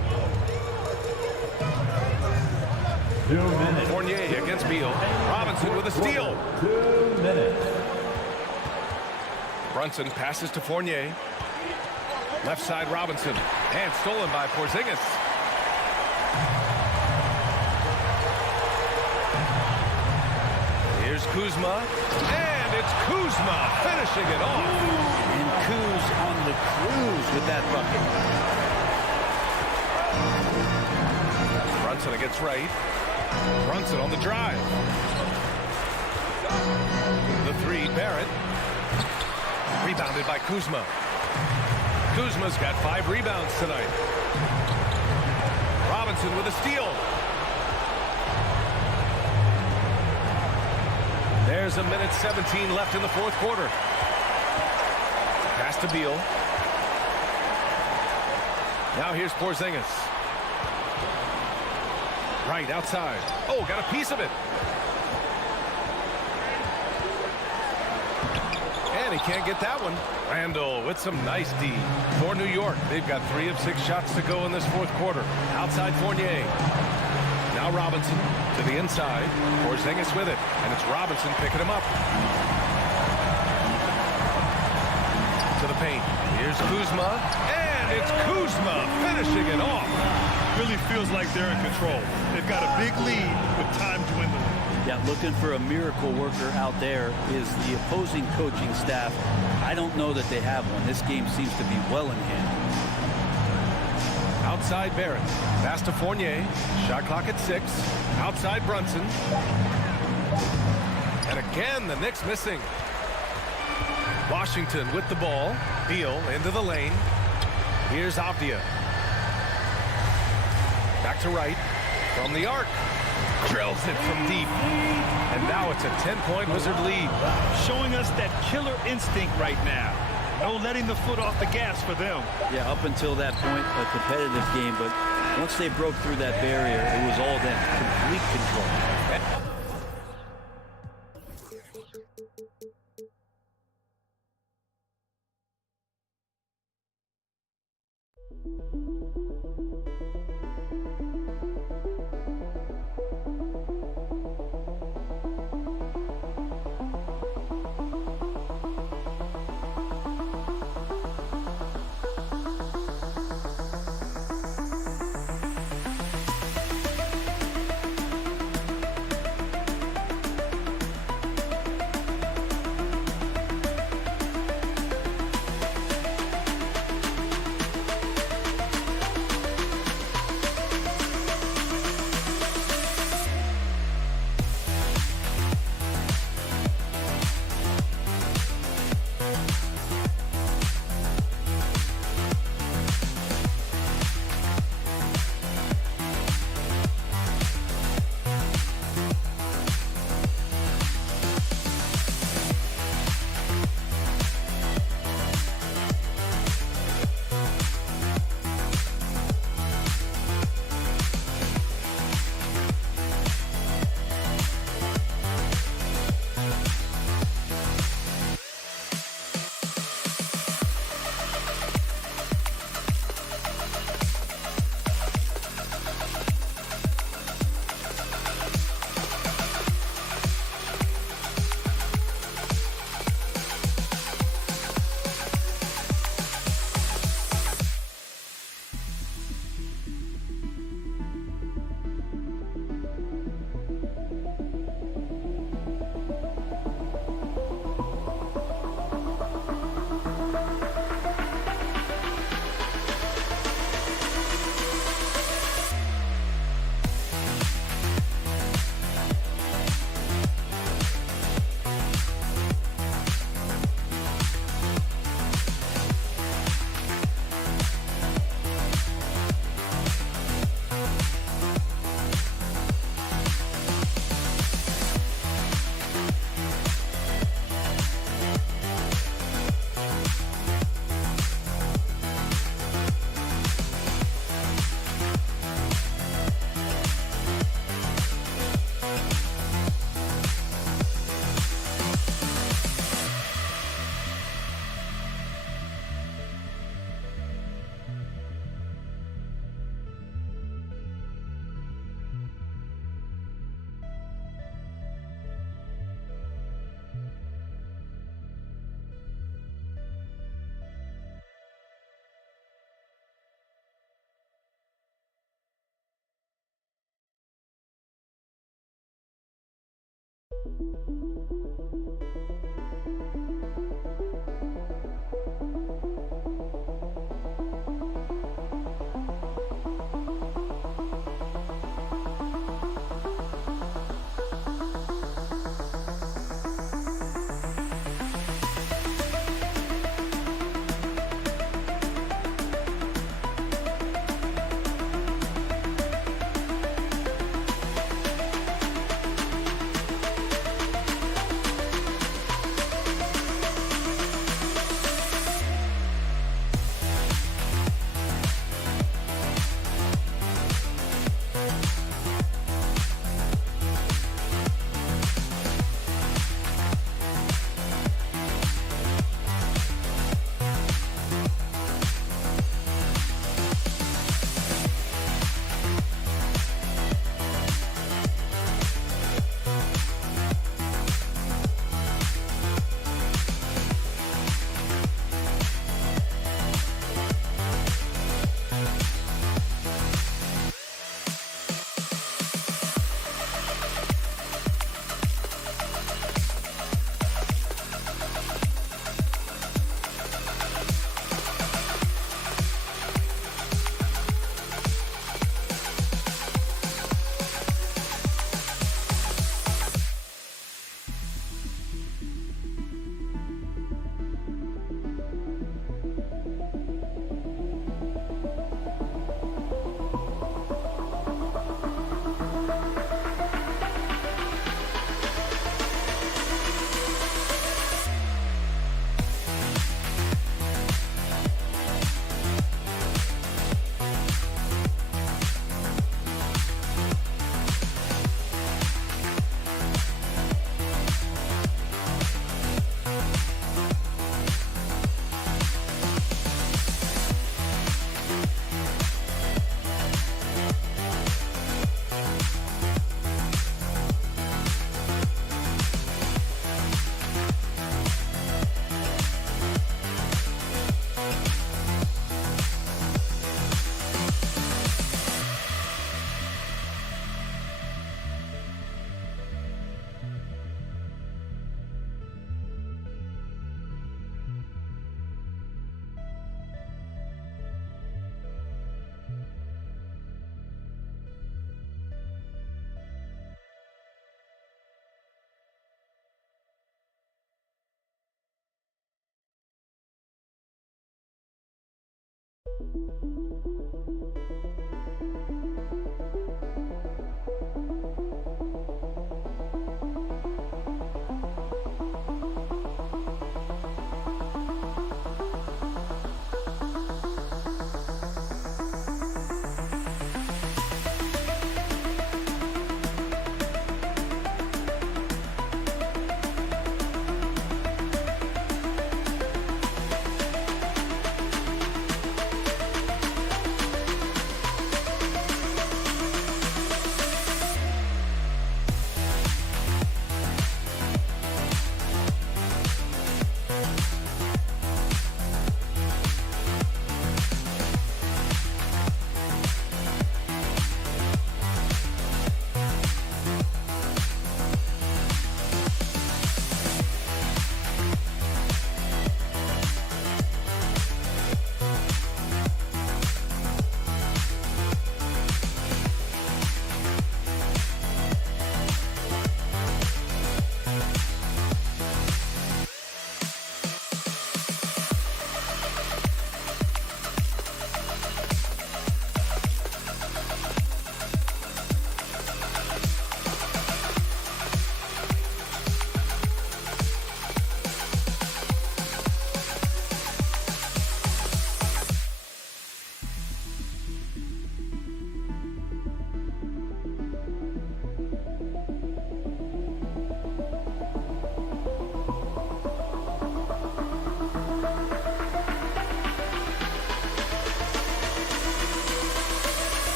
2 minutes. Fournier against Beal. Robinson with a steal. 2 minutes. Brunson passes to Fournier. Left side Robinson. And stolen by Porzingis. Here's Kuzma. And it's Kuzma finishing it off. And Kuz on the cruise with that bucket. Brunson against right. Brunson on the drive. The 3, Barrett. Rebounded by Kuzma. Kuzma's got 5 rebounds tonight. Robinson with a steal. There's 1:17 left in the fourth quarter. Pass to Beal. Now here's Porzingis. Right outside. Oh, got a piece of it. And he can't get that one. Randall with some nice D. For New York, they've got 3 of 6 shots to go in this fourth quarter. Outside Fournier. Now Robinson to the inside. Porzingis with it. And it's Robinson picking him up. To the paint. Here's Kuzma. And it's Kuzma finishing it off. Really feels like they're in control. They've got a big lead with time dwindling. Yeah, looking for a miracle worker out there is the opposing coaching staff. I don't know that they have one. This game seems to be well in hand. Outside Barrett. Pass to Fournier. Shot clock at 6. Outside Brunson. And again, the Knicks missing. Washington with the ball. Beal into the lane. Here's Avdia. Back to right. From the arc. Drills it from deep. And now it's a 10-point Wizard lead. Showing us that killer instinct right now. No letting the foot off the gas for them. Yeah, up until that point, a competitive game. But once they broke through that barrier, it was all them. Complete control.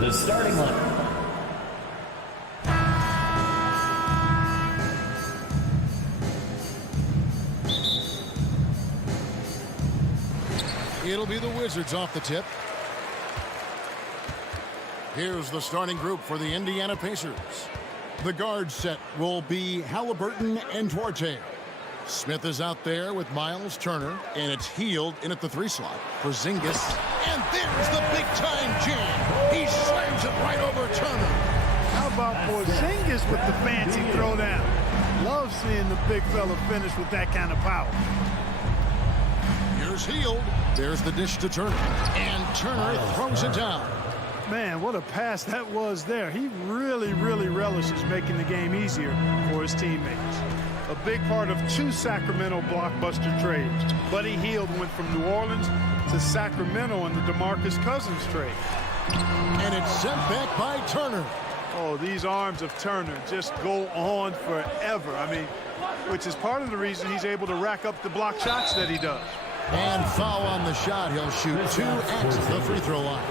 The starting line. It'll be the Wizards off the tip. Here's the starting group for the Indiana Pacers. The guard set will be Halliburton and Duarte. Smith is out there with Miles Turner, and it's Hield in at the 3 slot. Porzingis, and there's the big-time jam. He slams it right over Turner. How about Porzingis with the fancy throwdown? Love seeing the big fella finish with that kind of power. Here's Hield. There's the dish to Turner, and Turner throws it down. Man, what a pass that was there. He really relishes making the game easier for his teammates. A big part of 2 Sacramento blockbuster trades. Buddy Hield went from New Orleans to Sacramento in the DeMarcus Cousins trade. And it's sent back by Turner. Oh, these arms of Turner just go on forever. I mean, which is part of the reason he's able to rack up the block shots that he does. And foul on the shot. He'll shoot 2 at the free throw line.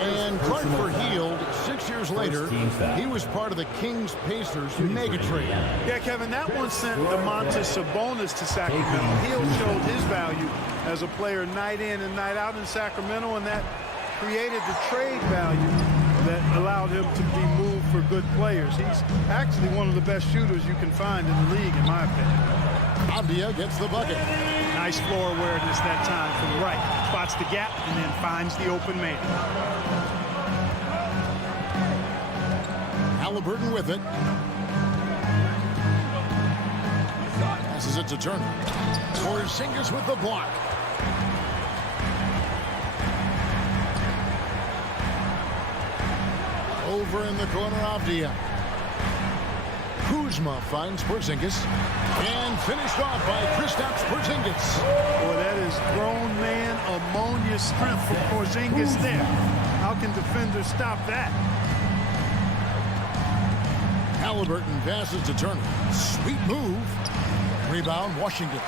And Clark for Hield, 6 years later, he was part of the Kings-Pacers mega trade. Yeah, Kevin, that one sent Domantas Sabonis to Sacramento. Hield showed his value as a player night in and night out in Sacramento, and that created the trade value that allowed him to be moved for good players. He's actually one of the best shooters you can find in the league, in my opinion. Avdia gets the bucket. Nice floor awareness that time from the right. Spots the gap and then finds the open man. Halliburton with it. Passes it to Turner. Porzingis with the block. Over in the corner, Avdia. Kuzma finds Porzingis. And finished off by Kristaps Porzingis. Boy, that is grown man ammonia strength from Porzingis there. How can defenders stop that? Halliburton passes to Turner. Sweet move. Rebound, Washington.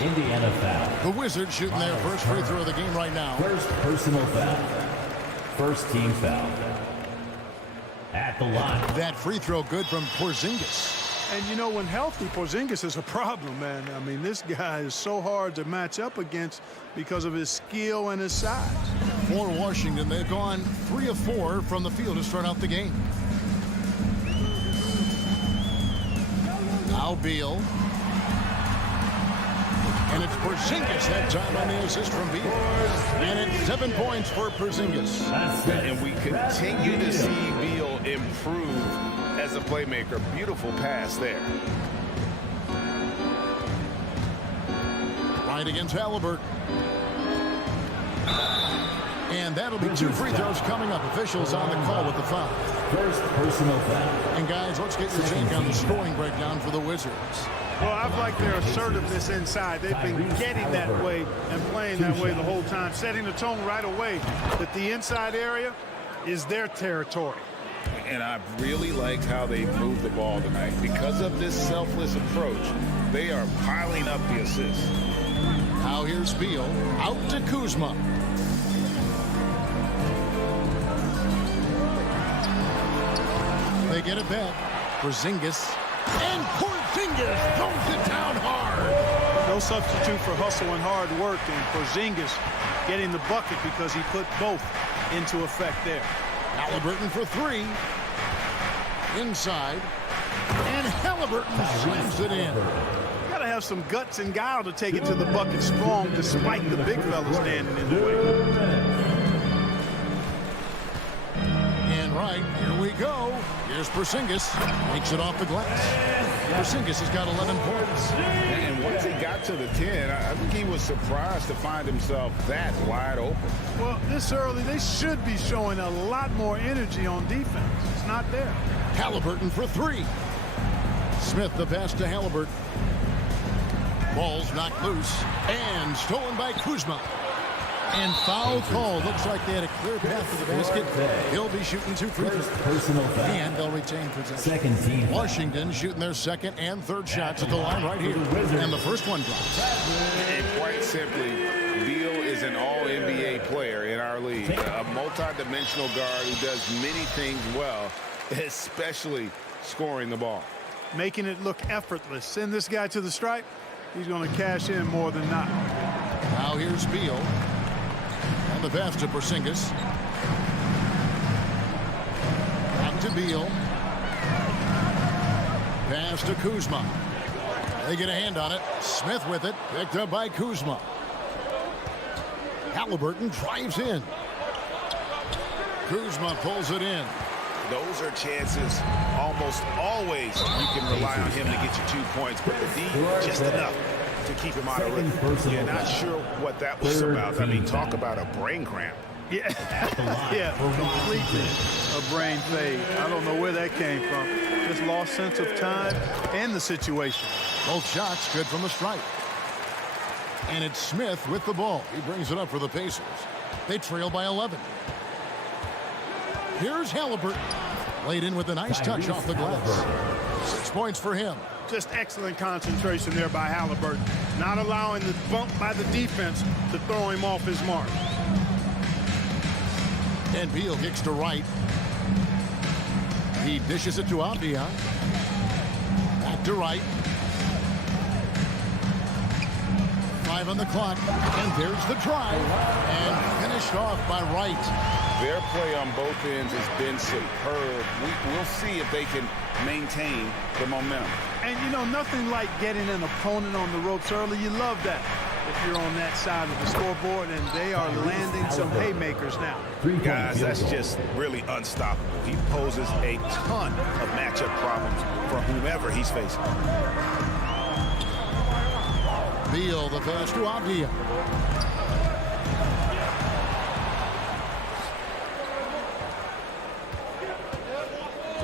Indiana foul. The Wizards shooting their first free throw of the game right now. First personal foul. First team foul. At the line. That free throw good from Porzingis. And, you know, when healthy, Porzingis is a problem, man. I mean, this guy is so hard to match up against because of his skill and his size. For Washington, they've gone 3 of 4 from the field to start out the game. Now Beal. And it's Porzingis that time on the assist from Beal. And it's 7 points for Porzingis. And we continue to see Beal improve as a playmaker. Beautiful pass there. Right against Halliburton. And that'll be 2 free throws coming up. Officials on the call with the foul. First personal foul. And guys, let's get your take on the scoring breakdown for the Wizards. Well, I've liked their assertiveness inside. They've been getting that way and playing that way the whole time, setting the tone right away that the inside area is their territory. And I really liked how they moved the ball tonight. Because of this selfless approach, they are piling up the assists. Now here's Beal. Out to Kuzma. They get it back. Porzingis. And Porzingis throws it down hard. No substitute for hustle and hard work, and Porzingis getting the bucket because he put both into effect there. Halliburton for 3. Inside. And Halliburton slams it in. You gotta have some guts and guile to take it to the bucket strong despite the big fella standing in the way. And right, here we go. Here's Porzingis. Makes it off the glass. Porzingis has got 11 points. And once he got to the 10, I think he was surprised to find himself that wide open. Well, this early, they should be showing a lot more energy on defense. It's not there. Halliburton for 3. Smith the pass to Halliburton. Ball's knocked loose and stolen by Kuzma. And foul call. Looks like they had a clear path to the basket. He'll be shooting 2 free throws. Personal foul. And they'll retain possession. Second team. Washington shooting their second and third shots at the line right here. And the first one drops. And quite simply, Beal is an all-NBA player in our league. A multi-dimensional guard who does many things well, especially scoring the ball. Making it look effortless. Send this guy to the stripe. He's going to cash in more than not. Now here's Beal. And the pass to Porzingis. to Beal. Pass to Kuzma. They get a hand on it. Smith with it. Picked up by Kuzma. Halliburton drives in. Kuzma pulls it in. Those are chances almost always you can rely on him to get you 2 points, but the D just enough to keep him out of rhythm. You're not sure what that was about. I mean, talk about a brain cramp. Yeah, yeah, completely a brain fade. I don't know where that came from. Just lost sense of time and the situation. Both shots good from the stripe. And it's Smith with the ball. He brings it up for the Pacers. They trail by 11. Here's Halliburton. Laid in with a nice touch off the glass. 6 points for him. Just excellent concentration there by Halliburton. Not allowing the bump by the defense to throw him off his mark. And Beal kicks to right. He dishes it to Avdia. Back to right. 5 on the clock. And there's the drive. And finished off by Wright. Their play on both ends has been superb. We'll see if they can maintain the momentum. And, you know, nothing like getting an opponent on the ropes early. You love that if you're on that side of the scoreboard, and they are landing some haymakers now. Guys, that's just really unstoppable. He poses a ton of matchup problems for whomever he's facing. Beal, the pass to Avdia.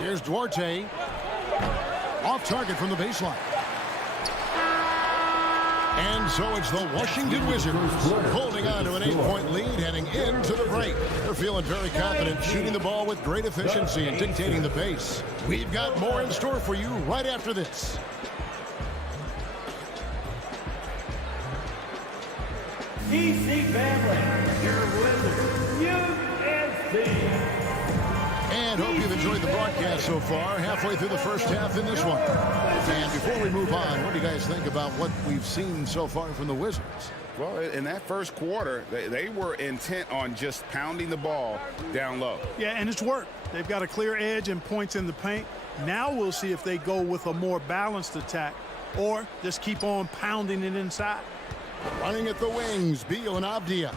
Here's Duarte. Off target from the baseline. And so it's the Washington Wizards holding on to an 8-point lead heading into the break. They're feeling very confident, shooting the ball with great efficiency and dictating the pace. We've got more in store for you right after this. DC family, your Wizards, USC. And hope you've enjoyed the broadcast so far. Halfway through the first half in this one. And before we move on, what do you guys think about what we've seen so far from the Wizards? Well, in that first quarter, they were intent on just pounding the ball down low. Yeah, and it's worked. They've got a clear edge and points in the paint. Now we'll see if they go with a more balanced attack or just keep on pounding it inside. Running at the wings, Beal and Avdia.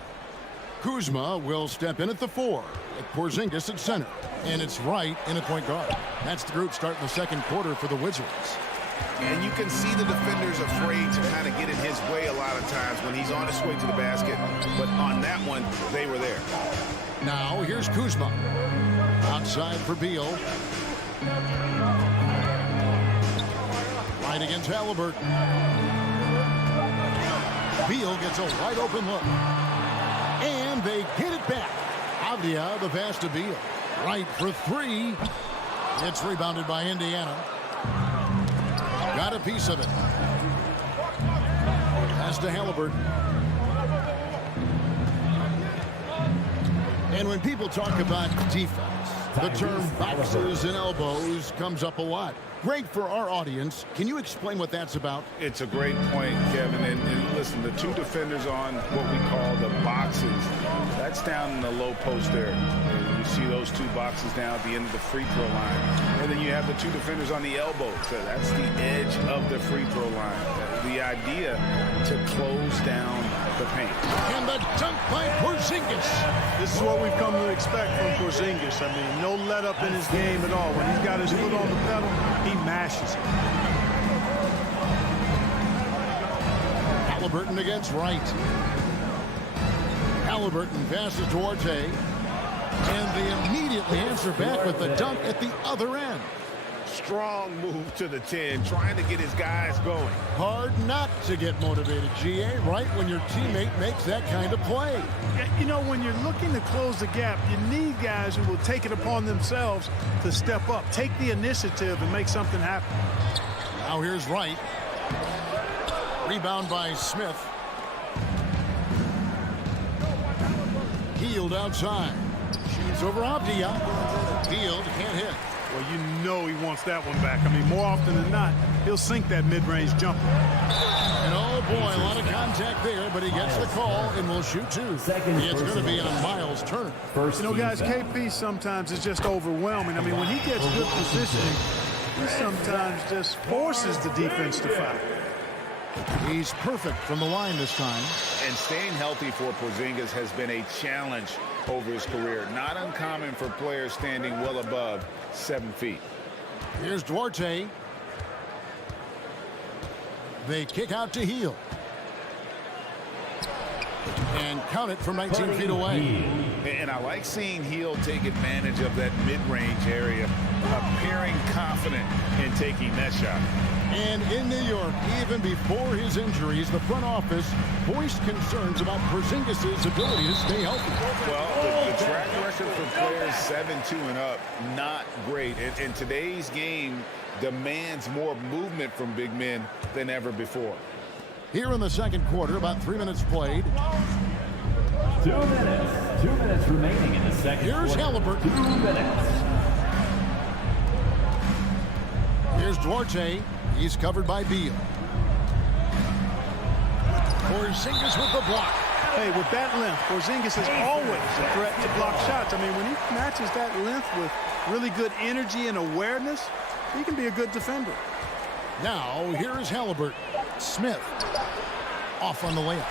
Kuzma will step in at the 4. At Porzingis at center. And it's Wright in at point guard. That's the group starting the second quarter for the Wizards. And you can see the defenders afraid to kind of get in his way a lot of times when he's on his way to the basket. But on that one, they were there. Now here's Kuzma. Outside for Beal. Right against Halliburton. Beal gets a wide open look. And they get it back. Avdia, the pass to Beal. Right for 3. It's rebounded by Indiana. Got a piece of it. Pass to Halliburton. And when people talk about defense, the term boxes and elbows comes up a lot. Greg, for our audience, can you explain what that's about? It's a great point, Kevin. And listen, the two defenders on what we call the boxes, that's down in the low post there. And you see those two boxes down at the end of the free throw line. And then you have the two defenders on the elbows. So that's the edge of the free throw line. The idea to close down the paint. And the dunk by Porzingis. This is what we've come to expect from Porzingis. I mean, no let up in his game at all. When he's got his foot on the pedal, he mashes it. Halliburton against Wright. Halliburton passes to Duarte. And they immediately answer back with the dunk at the other end. Strong move to the 10, trying to get his guys going. Hard not to get motivated, GA, right when your teammate makes that kind of play. You know, when you're looking to close the gap, you need guys who will take it upon themselves to step up, take the initiative, and make something happen. Now here's Wright. Rebound by Smith. Healed outside. Shoots over Avdia. Healed, can't hit. Well, you know he wants that one back. I mean, more often than not, he'll sink that mid-range jumper. And oh boy, a lot of contact back there, but he gets the call and will shoot two. It's going to be on Miles' turn. You know, guys, KP sometimes is just overwhelming. I mean, when he gets good positioning, he sometimes just forces the defense to foul. He's perfect from the line this time. And staying healthy for Porzingis has been a challenge over his career. Not uncommon for players standing well above 7 feet. Here's Duarte. They kick out to Heel. And count it from 19 feet away. And I like seeing Heel take advantage of that mid-range area, appearing confident in taking that shot. And in New York, even before his injuries, the front office voiced concerns about Porzingis' ability to stay healthy. Well, the track record for players 7-2 and up, not great. And today's game demands more movement from big men than ever before. Here in the second quarter, about 3 minutes played. 2 minutes. 2 minutes remaining in the second Here's quarter. Halliburton. 2 minutes. Here's Duarte. He's covered by Beal. Porzingis with the block. Hey, with that length, Porzingis is always a threat to block shots. I mean, when he matches that length with really good energy and awareness, he can be a good defender. Now, here's Halliburton. Smith off on the layup.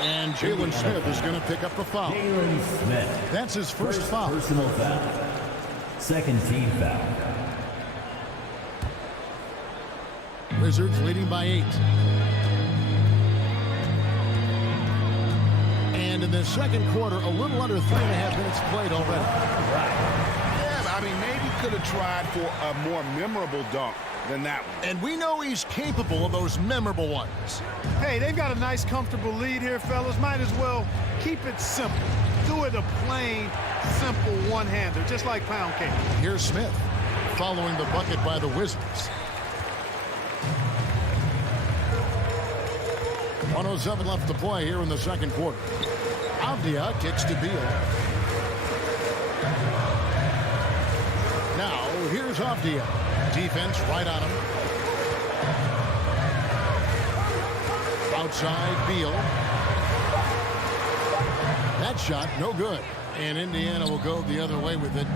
And Jalen Smith is going to pick up the foul. Jalen Smith. That's his first foul. Personal foul. Second team foul. Wizards leading by 8. And in the second quarter, a little under 3.5 minutes played already. Yeah, I mean, maybe could have tried for a more memorable dunk than that one. And we know he's capable of those memorable ones. Hey, they've got a nice, comfortable lead here, fellas. Might as well keep it simple. Do it a plain, simple one-hander, just like pound cake. Here's Smith following the bucket by the Wizards. 1:07 left to play here in the second quarter. Avdia kicks to Beal. Now, here's Avdia. Defense right on him. Outside, Beal. That shot, no good. And Indiana will go the other way with it.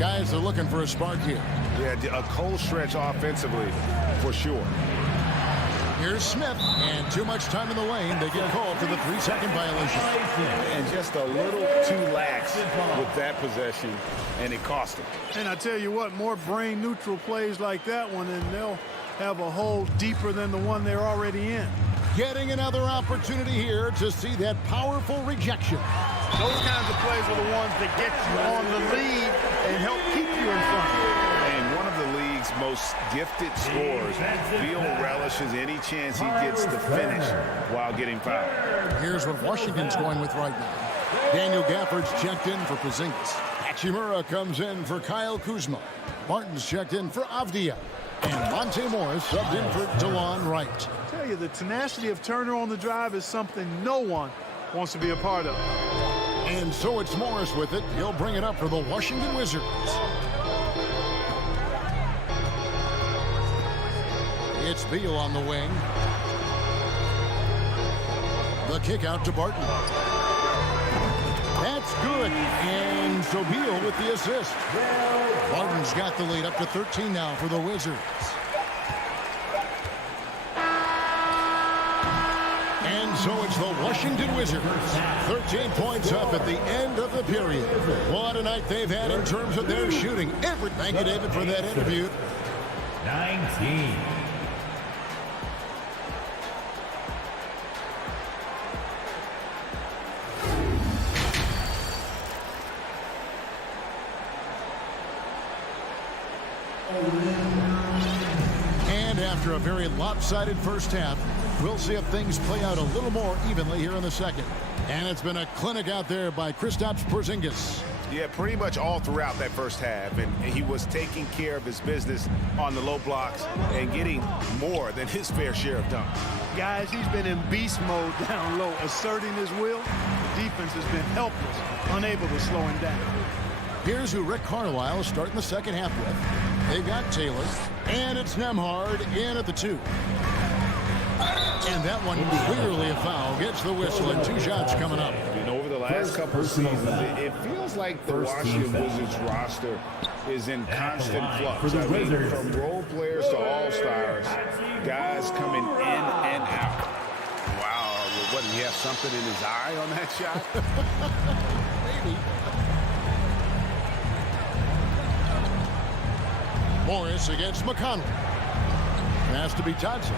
Guys are looking for a spark here. Yeah, a cold stretch offensively, for sure. Here's Smith, and too much time in the lane. They get called for the 3-second violation. And just a little too lax with that possession, and it cost them. And I tell you what, more brain-neutral plays like that one, and they'll have a hole deeper than the one they're already in. Getting another opportunity here to see that powerful rejection. Those kinds of plays are the ones that get you on the lead and help keep you in front. And one of the league's most gifted scorers, Beal relishes any chance he gets to finish while getting fouled. Here's what Washington's going with right now. Daniel Gafford's checked in for Porzingis. Hachimura comes in for Kyle Kuzma. Martin's checked in for Avdia. And Monte Morris subbed in for DeLon Wright. I tell you, the tenacity of Turner on the drive is something no one wants to be a part of. And so it's Morris with it. He'll bring it up for the Washington Wizards. It's Beal on the wing. The kick out to Barton. That's good. And so Beal with the assist. Barton's got the lead up to 13 now for the Wizards. And so it's the Washington Wizards. 13 points up at the end of the period. What a night they've had in terms of their shooting. Thank you, David, for that interview. 19. And after a very lopsided first half, we'll see if things play out a little more evenly here in the second. And it's been a clinic out there by Kristaps Porzingis. Yeah, pretty much all throughout that first half. And he was taking care of his business on the low blocks and getting more than his fair share of dunks. Guys, he's been in beast mode down low, asserting his will. The defense has been helpless, unable to slow him down. Here's who Rick Carlisle is starting the second half with. They've got Taylor, and it's Nembhard in at the 2. And that one clearly a foul. Gets the whistle and 2 shots coming up. And over the last couple of seasons, it feels like the Washington Wizards roster is in constant flux. I mean, from role players to all-stars, guys coming in and out. Wow, what, did he have something in his eye on that shot? Maybe. Morris against McConnell. Has to be Dodson.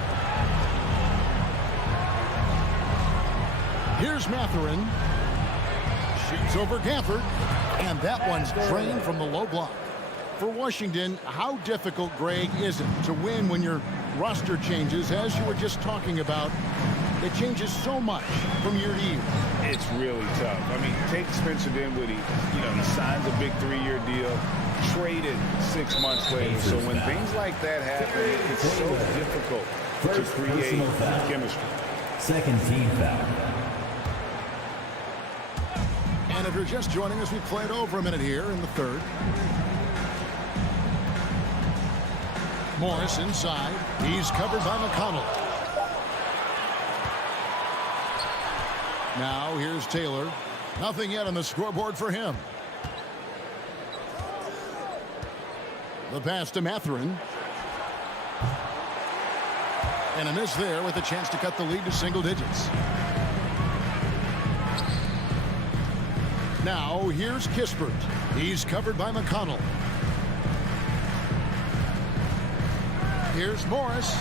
Here's Mathurin. Shoots over Gafford. And that one's drained from the low block. For Washington, how difficult, Greg, is it to win when your roster changes, as you were just talking about? It changes so much from year to year. It's really tough. I mean, take Spencer Dinwiddie. You know, he signs a big 3-year deal, traded 6 months later. So when things like that happen, it's so difficult to create chemistry. Second team foul. And if you're just joining us, we've played over a minute here in the third. Morris inside. He's covered by McConnell. Now here's Taylor. Nothing yet on the scoreboard for him. The pass to Mathurin. And a miss there with a chance to cut the lead to single digits. Now here's Kispert. He's covered by McConnell. Here's Morris.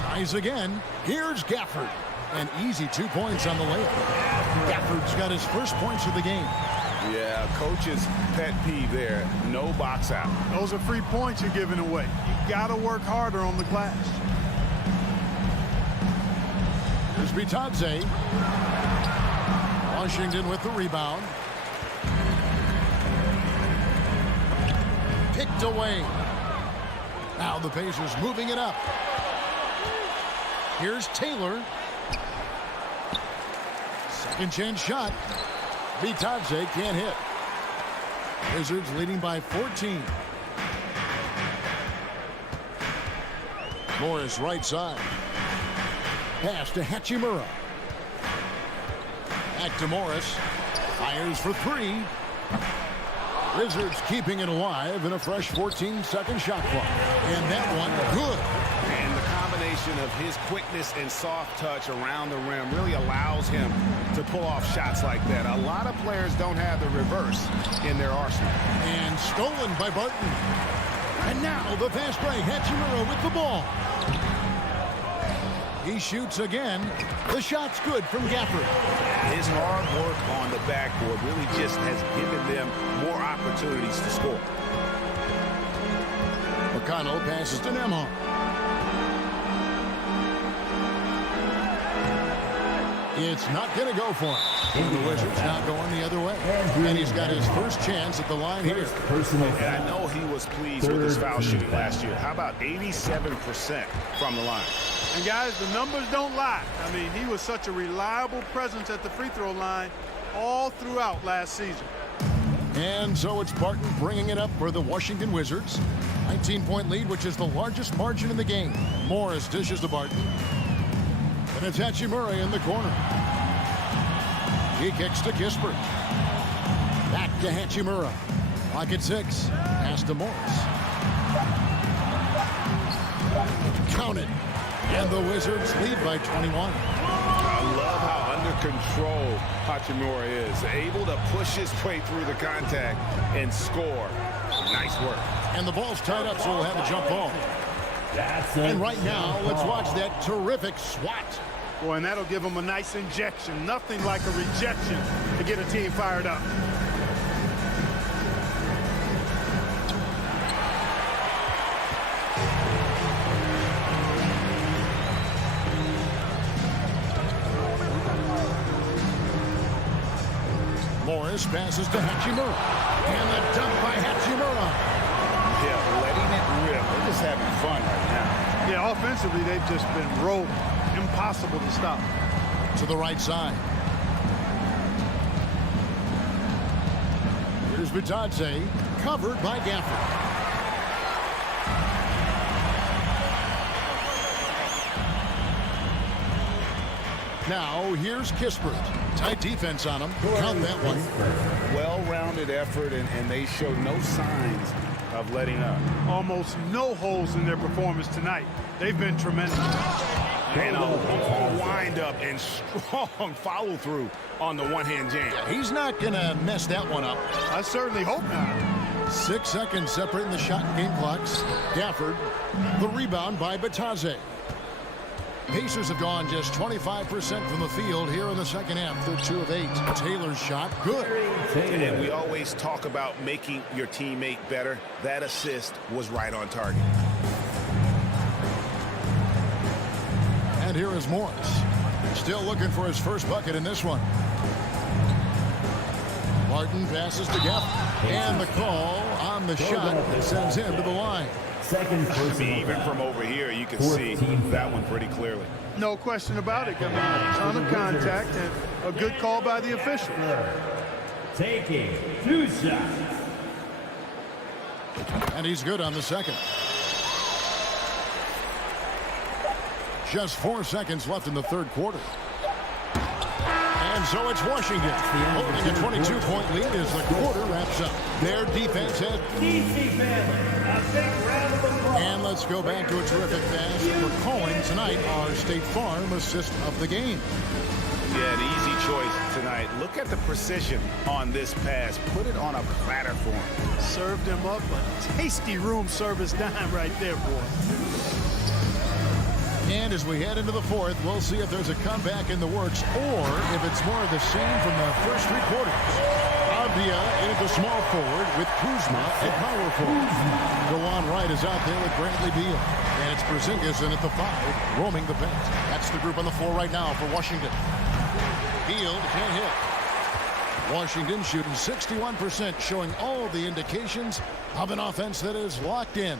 Tries again. Here's Gafford. An easy 2 points on the layup. Gafford's got his first points of the game. Yeah, coach's pet peeve there. No box out. Those are free points you're giving away. You got to work harder on the glass. Here's Bitadze. Washington with the rebound. Picked away. Now the Pacers moving it up. Here's Taylor. Second chance shot. Bitadze can't hit. Wizards leading by 14. Morris right side. Pass to Hachimura. Back to Morris. Fires for 3. Wizards keeping it alive in a fresh 14-second shot clock. And that one good. And the combination of his quickness and soft touch around the rim really allows him to pull off shots like that. A lot of players don't have the reverse in their arsenal. And stolen by Barton. And now the fast break. Hachimura with the ball. He shoots again. The shot's good from Gafford. His hard work on the backboard really just has given them more opportunities to score. McConnell passes to Nembhard. It's not going to go for him. And the Wizards now going the other way. And he's got his first chance at the line here. And I know he was pleased with his foul shooting last year. How about 87% from the line? And guys, the numbers don't lie. I mean, he was such a reliable presence at the free throw line all throughout last season. And so it's Barton bringing it up for the Washington Wizards. 19-point lead, which is the largest margin in the game. Morris dishes to Barton. And it's Hachimura in the corner. He kicks to Kispert. Back to Hachimura. Clock at 6. Pass to Morris. Count it. And the Wizards lead by 21. I love how under control Hachimura is. Able to push his way through the contact and score. Nice work. And the ball's tied up, so we'll have a jump ball. And right now, let's watch that terrific swat. Boy, and that'll give them a nice injection. Nothing like a rejection to get a team fired up. Morris passes to Hachimura. And the dunk by Hachimura. Yeah, letting it rip. They're just having fun right now. Yeah, offensively, they've just been rolling. Impossible to stop. To the right side. Here's Bitadze, covered by Gafford. Now here's Kispert. Tight defense on him. Count that one. Well-rounded effort, and they show no signs of letting up. Almost no holes in their performance tonight. They've been tremendous. And a long wind-up and strong follow-through on the one-hand jam. He's not going to mess that one up. I certainly hope not. 6 seconds separating the shot and game clocks. Gafford, the rebound by Bataze. Pacers have gone just 25% from the field here in the second half. They're 2 of 8. Taylor's shot, good. And we always talk about making your teammate better. That assist was right on target. And here is Morris. Still looking for his first bucket in this one. Martin passes to Gafford. And the call on the shot sends him to the line. Even from over here, you can see that one pretty clearly. No question about it. Got a ton of contact and a good call by the official. Taking 2 shots. And he's good on the second. Just 4 seconds left in the third quarter. And so it's Washington holding a 22-point lead as the quarter wraps up. Their defense has... And let's go back to a terrific pass for calling tonight our State Farm assist of the game. Yeah, an easy choice tonight. Look at the precision on this pass. Put it on a platter for him. Served him up a tasty room service dime right there, boy. And as we head into the fourth, we'll see if there's a comeback in the works or if it's more of the same from the first 3 quarters. Avdia in at the small forward with Kuzma at power forward. DeJuan Wright is out there with Bradley Beal. And it's Porzingis in at the 5, roaming the bench. That's the group on the floor right now for Washington. Beal can't hit. Washington shooting 61%, showing all the indications of an offense that is locked in.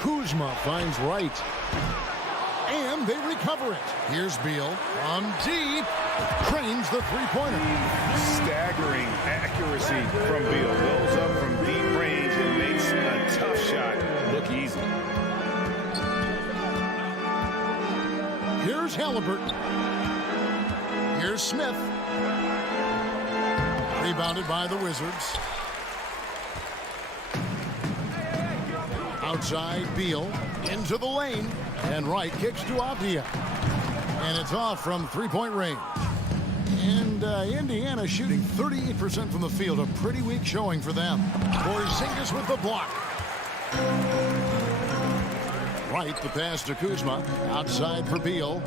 Kuzma finds Wright. And they recover it. Here's Beal on deep. Cranes the three-pointer. Staggering accuracy from Beal. Goes up from deep range and makes a tough shot look easy. Here's Halliburton. Here's Smith. Rebounded by the Wizards. Outside Beal into the lane, and Wright kicks to Avdia, and it's off from three-point range. And Indiana shooting 38% from the field, a pretty weak showing for them. Porzingis with the block. Wright the pass to Kuzma, outside for Beal.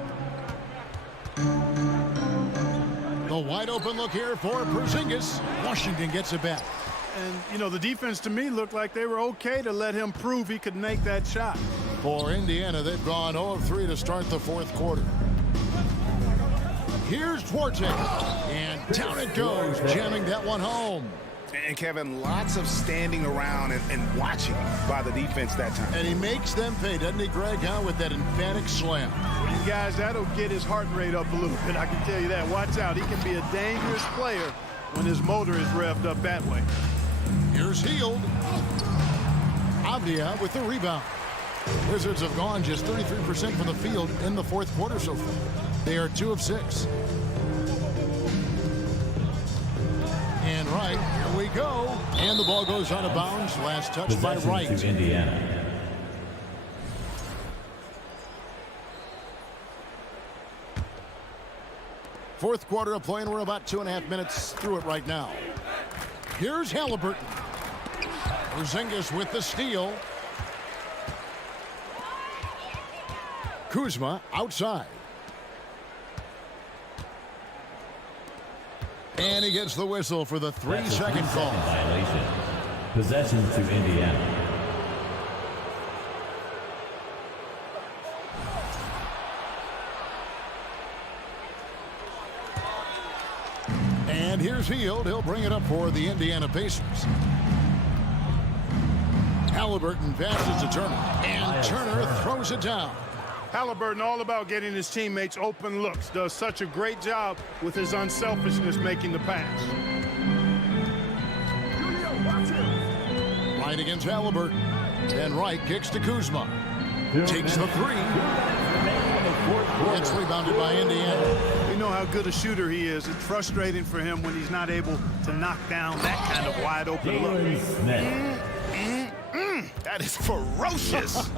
The wide open look here for Porzingis. Washington gets it back. And, you know, the defense to me looked like they were okay to let him prove he could make that shot. For Indiana, they've gone 0 of 3 to start the fourth quarter. Here's Duarte. And down it goes, jamming that one home. And, Kevin, lots of standing around and watching by the defense that time. And he makes them pay, doesn't he, Greg, with that emphatic slam. And, guys, that'll get his heart rate up a little bit. I can tell you that. Watch out. He can be a dangerous player when his motor is revved up that way. Here's Hield. Avdia with the rebound. Wizards have gone just 33% from the field in the fourth quarter so far. They are 2 of 6. And Wright, here we go. And the ball goes out of bounds. Last touch by Wright. To Indiana. Fourth quarter of play, and we're about 2.5 minutes through it right now. Here's Halliburton. Porzingis with the steal. Kuzma outside. And he gets the whistle for the 3-second call. Violation. Possession to Indiana. And here's Hield. He'll bring it up for the Indiana Pacers. Halliburton passes to Turner. And Turner throws it down. Halliburton all about getting his teammates open looks. Does such a great job with his unselfishness making the pass. Right against Halliburton. And Wright kicks to Kuzma. Takes the 3. fourth quarter. It's rebounded by Indiana. We know how good a shooter he is. It's frustrating for him when he's not able to knock down that kind of wide open look. Jalen Smith. That is ferocious.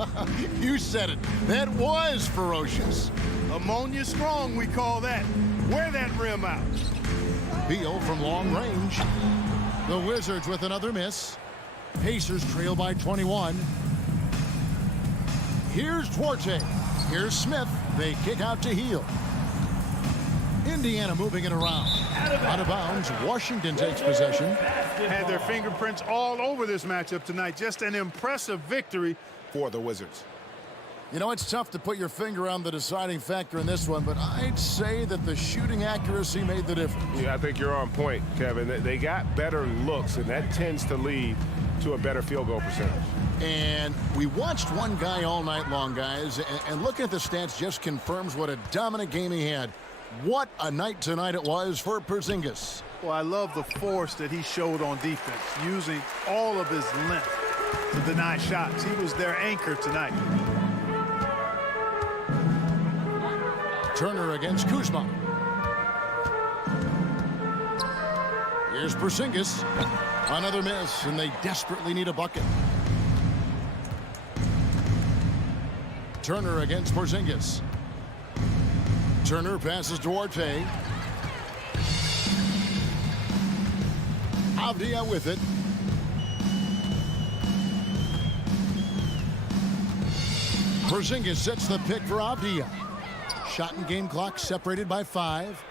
You said it. That was ferocious. Ammonia strong, we call that. Wear that rim out. Beal from long range. The Wizards with another miss. Pacers trail by 21. Here's Duarte. Here's Smith. They kick out to Heel. Indiana moving it around. Out of bounds. Washington takes possession. Had their fingerprints all over this matchup tonight. Just an impressive victory For the Wizards. You know, it's tough to put your finger on the deciding factor in this one, but I'd say that the shooting accuracy made the difference. Yeah, I think you're on point, Kevin. They got better looks, and that tends to lead to a better field goal percentage. And we watched one guy all night long, guys, and looking at the stats just confirms what a dominant game he had. What a night tonight it was for Porzingis. Well, I love the force that he showed on defense, using all of his length to deny shots. He was their anchor tonight. Turner against Kuzma. Here's Porzingis. Another miss, and they desperately need a bucket. Turner against Porzingis. Turner passes Duarte. Avdia with it. Porzingis sets the pick for Avdia. Shot and game clock separated by 5.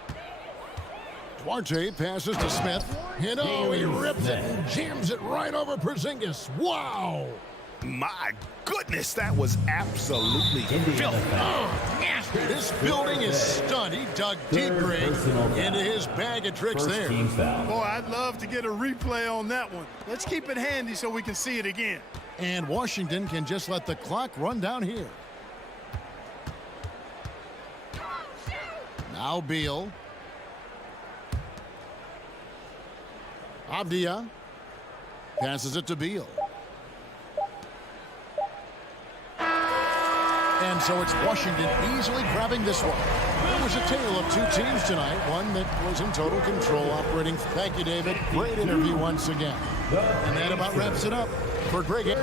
Duarte passes to Smith. And oh, he rips it and jams it right over Porzingis. Wow! My goodness, that was absolutely filthy. Oh, nasty. This building is stunned. He dug deep into his bag of tricks there. Boy, I'd love to get a replay on that one. Let's keep it handy so we can see it again. And Washington can just let the clock run down here. Now Beal. Avdia passes it to Beal. And so it's Washington easily grabbing this one. It was a tale of two teams tonight, one that was in total control operating. Thank you, David. Great interview once again. And that about wraps it up for Greg.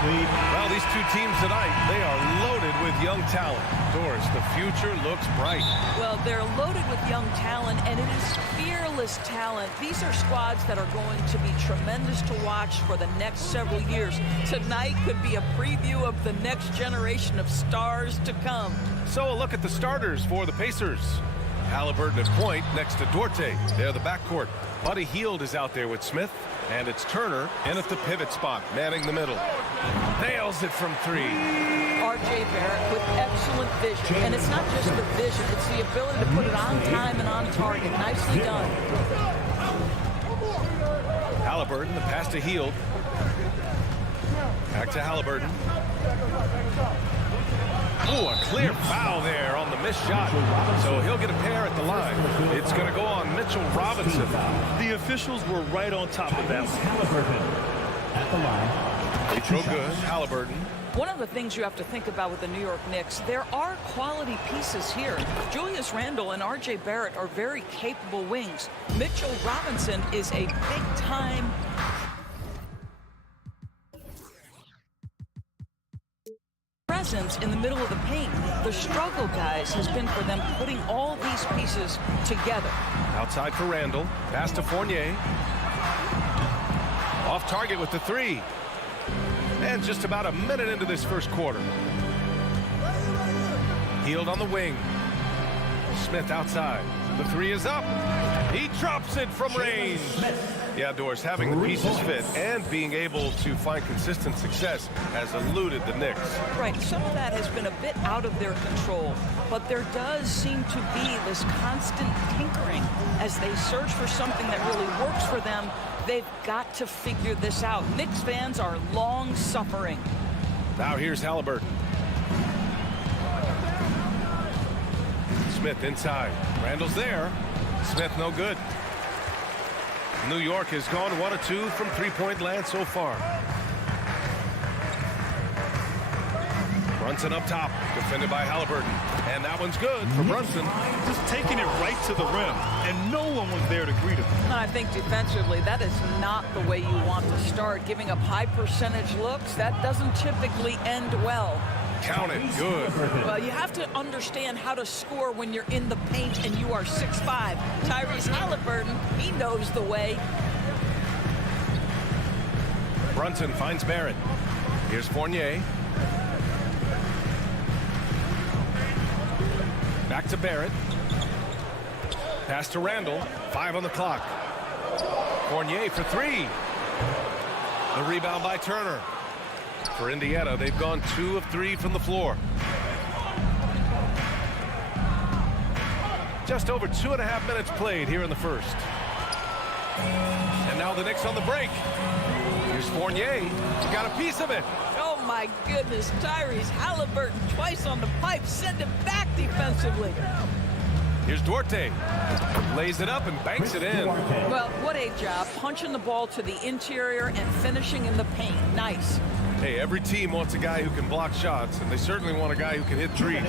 Well, these two teams tonight, they are loaded with young talent. Doris, the future looks bright. Well, they're loaded with young talent, and it is fearless talent. These are squads that are going to be tremendous to watch for the next several years. Tonight could be a preview of the next generation of stars to come. So a look at the starters for the Pacers. Halliburton at point next to Duarte. They're the backcourt. Buddy Hield is out there with Smith. And it's Turner in at the pivot spot, manning the middle. Nails it from three. R.J. Barrett with excellent vision. And it's not just the vision, it's the ability to put it on time and on target. Nicely done. Halliburton, the pass to Hield. Back to Halliburton. Oh, a clear foul there on the missed shot. So he'll get a pair at the line. It's going to go on Mitchell Robinson. The officials were right on top of that. Halliburton at the line. They throw good. Halliburton. One of the things you have to think about with the New York Knicks, there are quality pieces here. Julius Randle and R.J. Barrett are very capable wings. Mitchell Robinson is a big-time presence in the middle of the paint. The struggle, guys, has been for them putting all these pieces together. Outside for Randle. Pass to Fournier. Off target with the three. And just about a minute into this first quarter. Hield on the wing. Smith outside. The three is up. He drops it from range. Yeah, Doris, having the pieces fit and being able to find consistent success has eluded the Knicks. Right, some of that has been a bit out of their control, but there does seem to be this constant tinkering as they search for something that really works for them. They've got to figure this out. Knicks fans are long suffering. Now here's Halliburton. Smith inside. Randall's there. Smith no good. New York has gone 1 of 2 from three-point land so far. Brunson up top, defended by Halliburton. And that one's good for Brunson. Just taking it right to the rim, and no one was there to greet him. I think defensively, that is not the way you want to start. Giving up high percentage looks, that doesn't typically end well. Count it. Good. Well, you have to understand how to score when you're in the paint and you are 6'5". Tyrese Halliburton, he knows the way. Brunson finds Barrett. Here's Fournier. Back to Barrett. Pass to Randle. 5 on the clock. Fournier for three. The rebound by Turner. For Indiana, they've gone 2 of 3 from the floor. Just over 2.5 minutes played here in the first. And now the Knicks on the break. Here's Fournier. He got a piece of it. Oh, my goodness. Tyrese Halliburton twice on the pipe. Send him back defensively. Here's Duarte. Lays it up and banks it in. Well, what a job. Punching the ball to the interior and finishing in the paint. Nice. Hey, every team wants a guy who can block shots, and they certainly want a guy who can hit threes.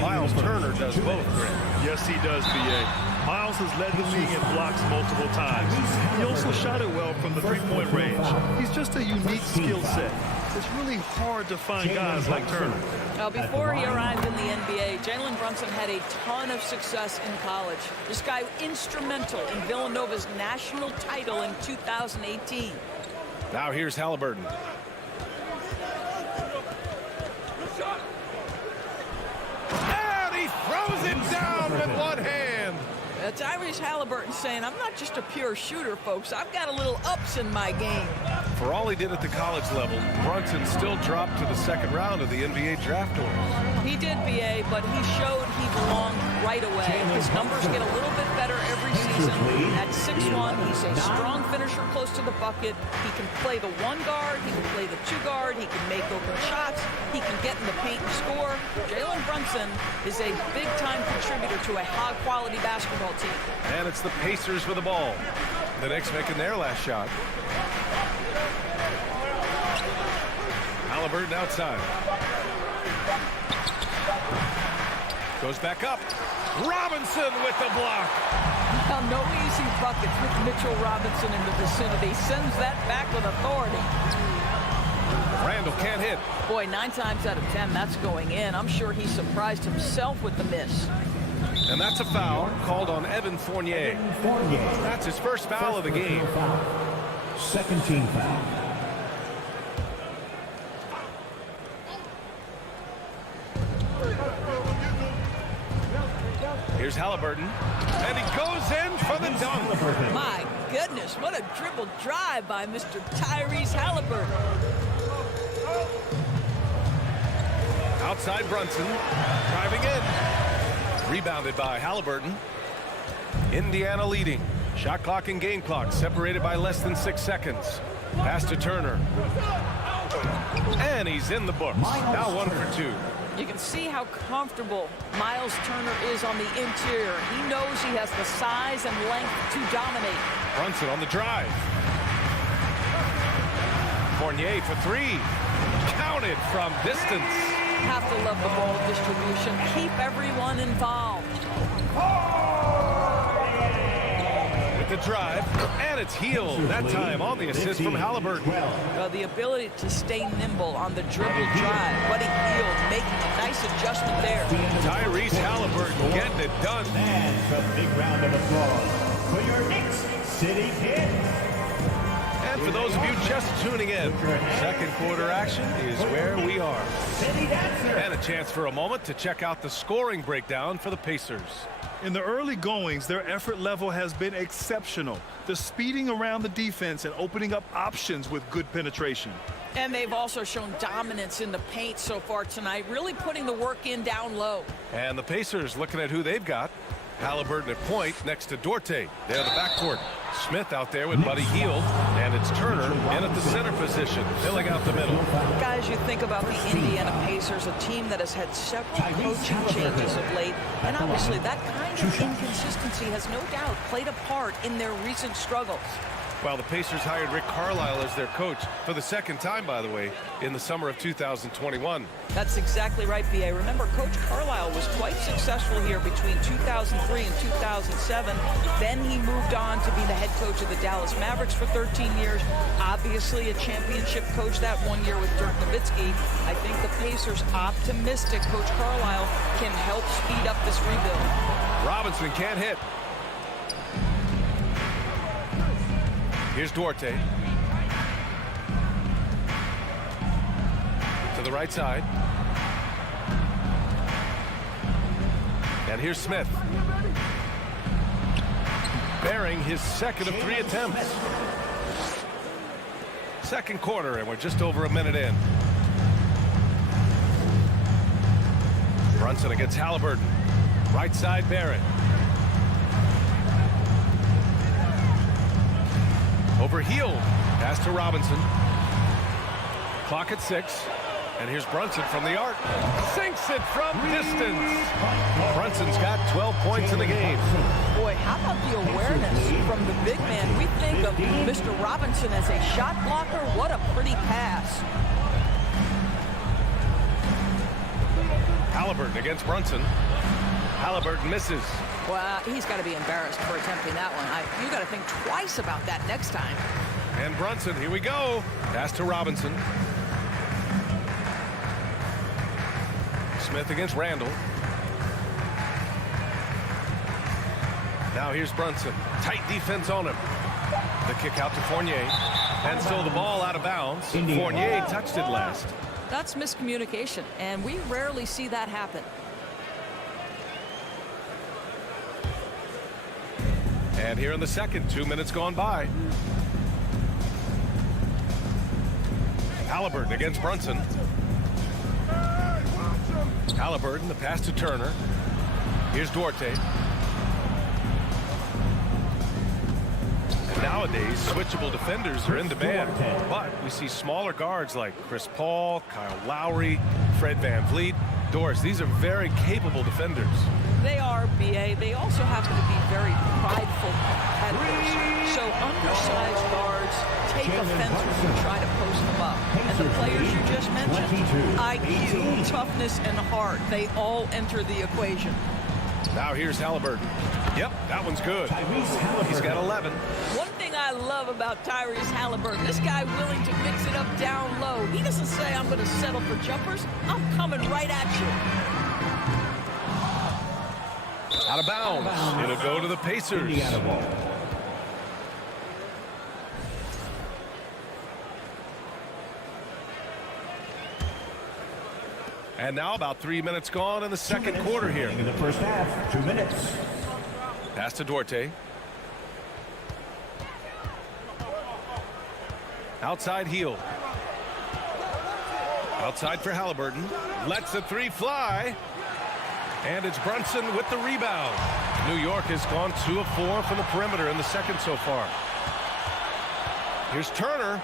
Miles Turner does both, Grant. Yes, he does, B.A. Miles has led the league in blocks multiple times. He also shot it well from the three-point range. He's just a unique skill set. It's really hard to find guys like Turner. Now, before he arrived in the NBA, Jalen Brunson had a ton of success in college. This guy instrumental in Villanova's national title in 2018. Now here's Halliburton. And he throws it down with one hand. Tyrese Halliburton saying, I'm not just a pure shooter, folks. I've got a little ups in my game. For all he did at the college level, Brunson still dropped to the second round of the NBA draft order. He did, B.A., but he showed he belonged right away. His numbers get a little bit better every season. At 6'1", he's a strong finisher close to the bucket. He can play the one guard. He can play the two guard. He can make open shots. He can get in the paint and score. Jalen Brunson is a big-time contributor to a high-quality basketball team. And it's the Pacers with the ball. The Knicks making their last shot. Halliburton outside. Goes back up. Robinson with the block. Now, no easy buckets with Mitchell Robinson in the vicinity. Sends that back with authority. Randle Randall can't hit. Boy, 9 times out of 10, that's going in. I'm sure he surprised himself with the miss. And that's a foul called on Evan Fournier. That's his first foul of the game. Second team foul. Here's Halliburton, and he goes in for the dunk. My goodness, what a dribble drive by Mr. Tyrese Halliburton. Outside Brunson, driving in. Rebounded by Halliburton. Indiana leading. Shot clock and game clock separated by less than 6 seconds. Pass to Turner. And he's in the books. Now 1 for 2. You can see how comfortable Miles Turner is on the interior. He knows he has the size and length to dominate. Brunson on the drive. Fournier for 3. Counted from distance. Have to love the ball distribution. Keep everyone involved. With the drive, and it's Hield. That time on the assist from Halliburton. The ability to stay nimble on the dribble drive. Buddy Hield making a nice adjustment there. Tyrese Halliburton getting it done. And a big round of applause for your Knicks City Kid. And for those of you just tuning in, second quarter action is where we are. And a chance for a moment to check out the scoring breakdown for the Pacers. In the early goings, their effort level has been exceptional. They're speeding around the defense and opening up options with good penetration. And they've also shown dominance in the paint so far tonight, really putting the work in down low. And the Pacers looking at who they've got. Halliburton at point next to Dorte. They're the backcourt. Smith out there with Buddy Hield. And it's Turner in at the center position, filling out the middle. Guys, you think about the Indiana Pacers, a team that has had several coaching changes of late. And obviously that kind of inconsistency has no doubt played a part in their recent struggles. Well, the Pacers hired Rick Carlisle as their coach for the second time, by the way, in the summer of 2021. That's exactly right, B.A. Remember, Coach Carlisle was quite successful here between 2003 and 2007. Then he moved on to be the head coach of the Dallas Mavericks for 13 years. Obviously a championship coach that 1 year with Dirk Nowitzki. I think the Pacers optimistic Coach Carlisle can help speed up this rebuild. Robinson can't hit. Here's Duarte. To the right side. And here's Smith. Bearing his second of 3 attempts. Second quarter, and we're just over a minute in. Brunson against Halliburton. Right side, Barrett. Over Hield. Pass to Robinson. Clock at 6. And here's Brunson from the arc. Sinks it from distance. Brunson's got 12 points in the game. Boy, how about the awareness from the big man? We think of Mr. Robinson as a shot blocker. What a pretty pass. Halliburton against Brunson. Halliburton misses. Well, he's got to be embarrassed for attempting that one. You got to think twice about that next time. And Brunson, here we go. Pass to Robinson. Smith against Randall. Now here's Brunson. Tight defense on him. The kick out to Fournier. And so the ball out of bounds. Fournier touched it last. That's miscommunication, and we rarely see that happen. And here in the second, 2 minutes gone by. Halliburton against Brunson. Halliburton, the pass to Turner. Here's Duarte. And nowadays, switchable defenders are in demand. But we see smaller guards like Chris Paul, Kyle Lowry, Fred VanVleet. Doris, these are very capable defenders. They are, B.A. They also happen to be very prideful competitors. So undersized guards take offense when you try to post them up. And the players you just mentioned, IQ, toughness, and heart, they all enter the equation. Now here's Halliburton. Yep, that one's good. He's got 11. One thing I love about Tyrese Halliburton, this guy willing to mix it up down low. He doesn't say I'm going to settle for jumpers. I'm coming right at you. Out of bounds. It'll go to the Pacers. Indiana ball. And now about 3 minutes gone in the second quarter here. In the first half, 2 minutes. Pass to Duarte. Outside heel. Outside for Halliburton. Lets the three fly. And it's Brunson with the rebound. New York has gone 2 of 4 from the perimeter in the second so far. Here's Turner.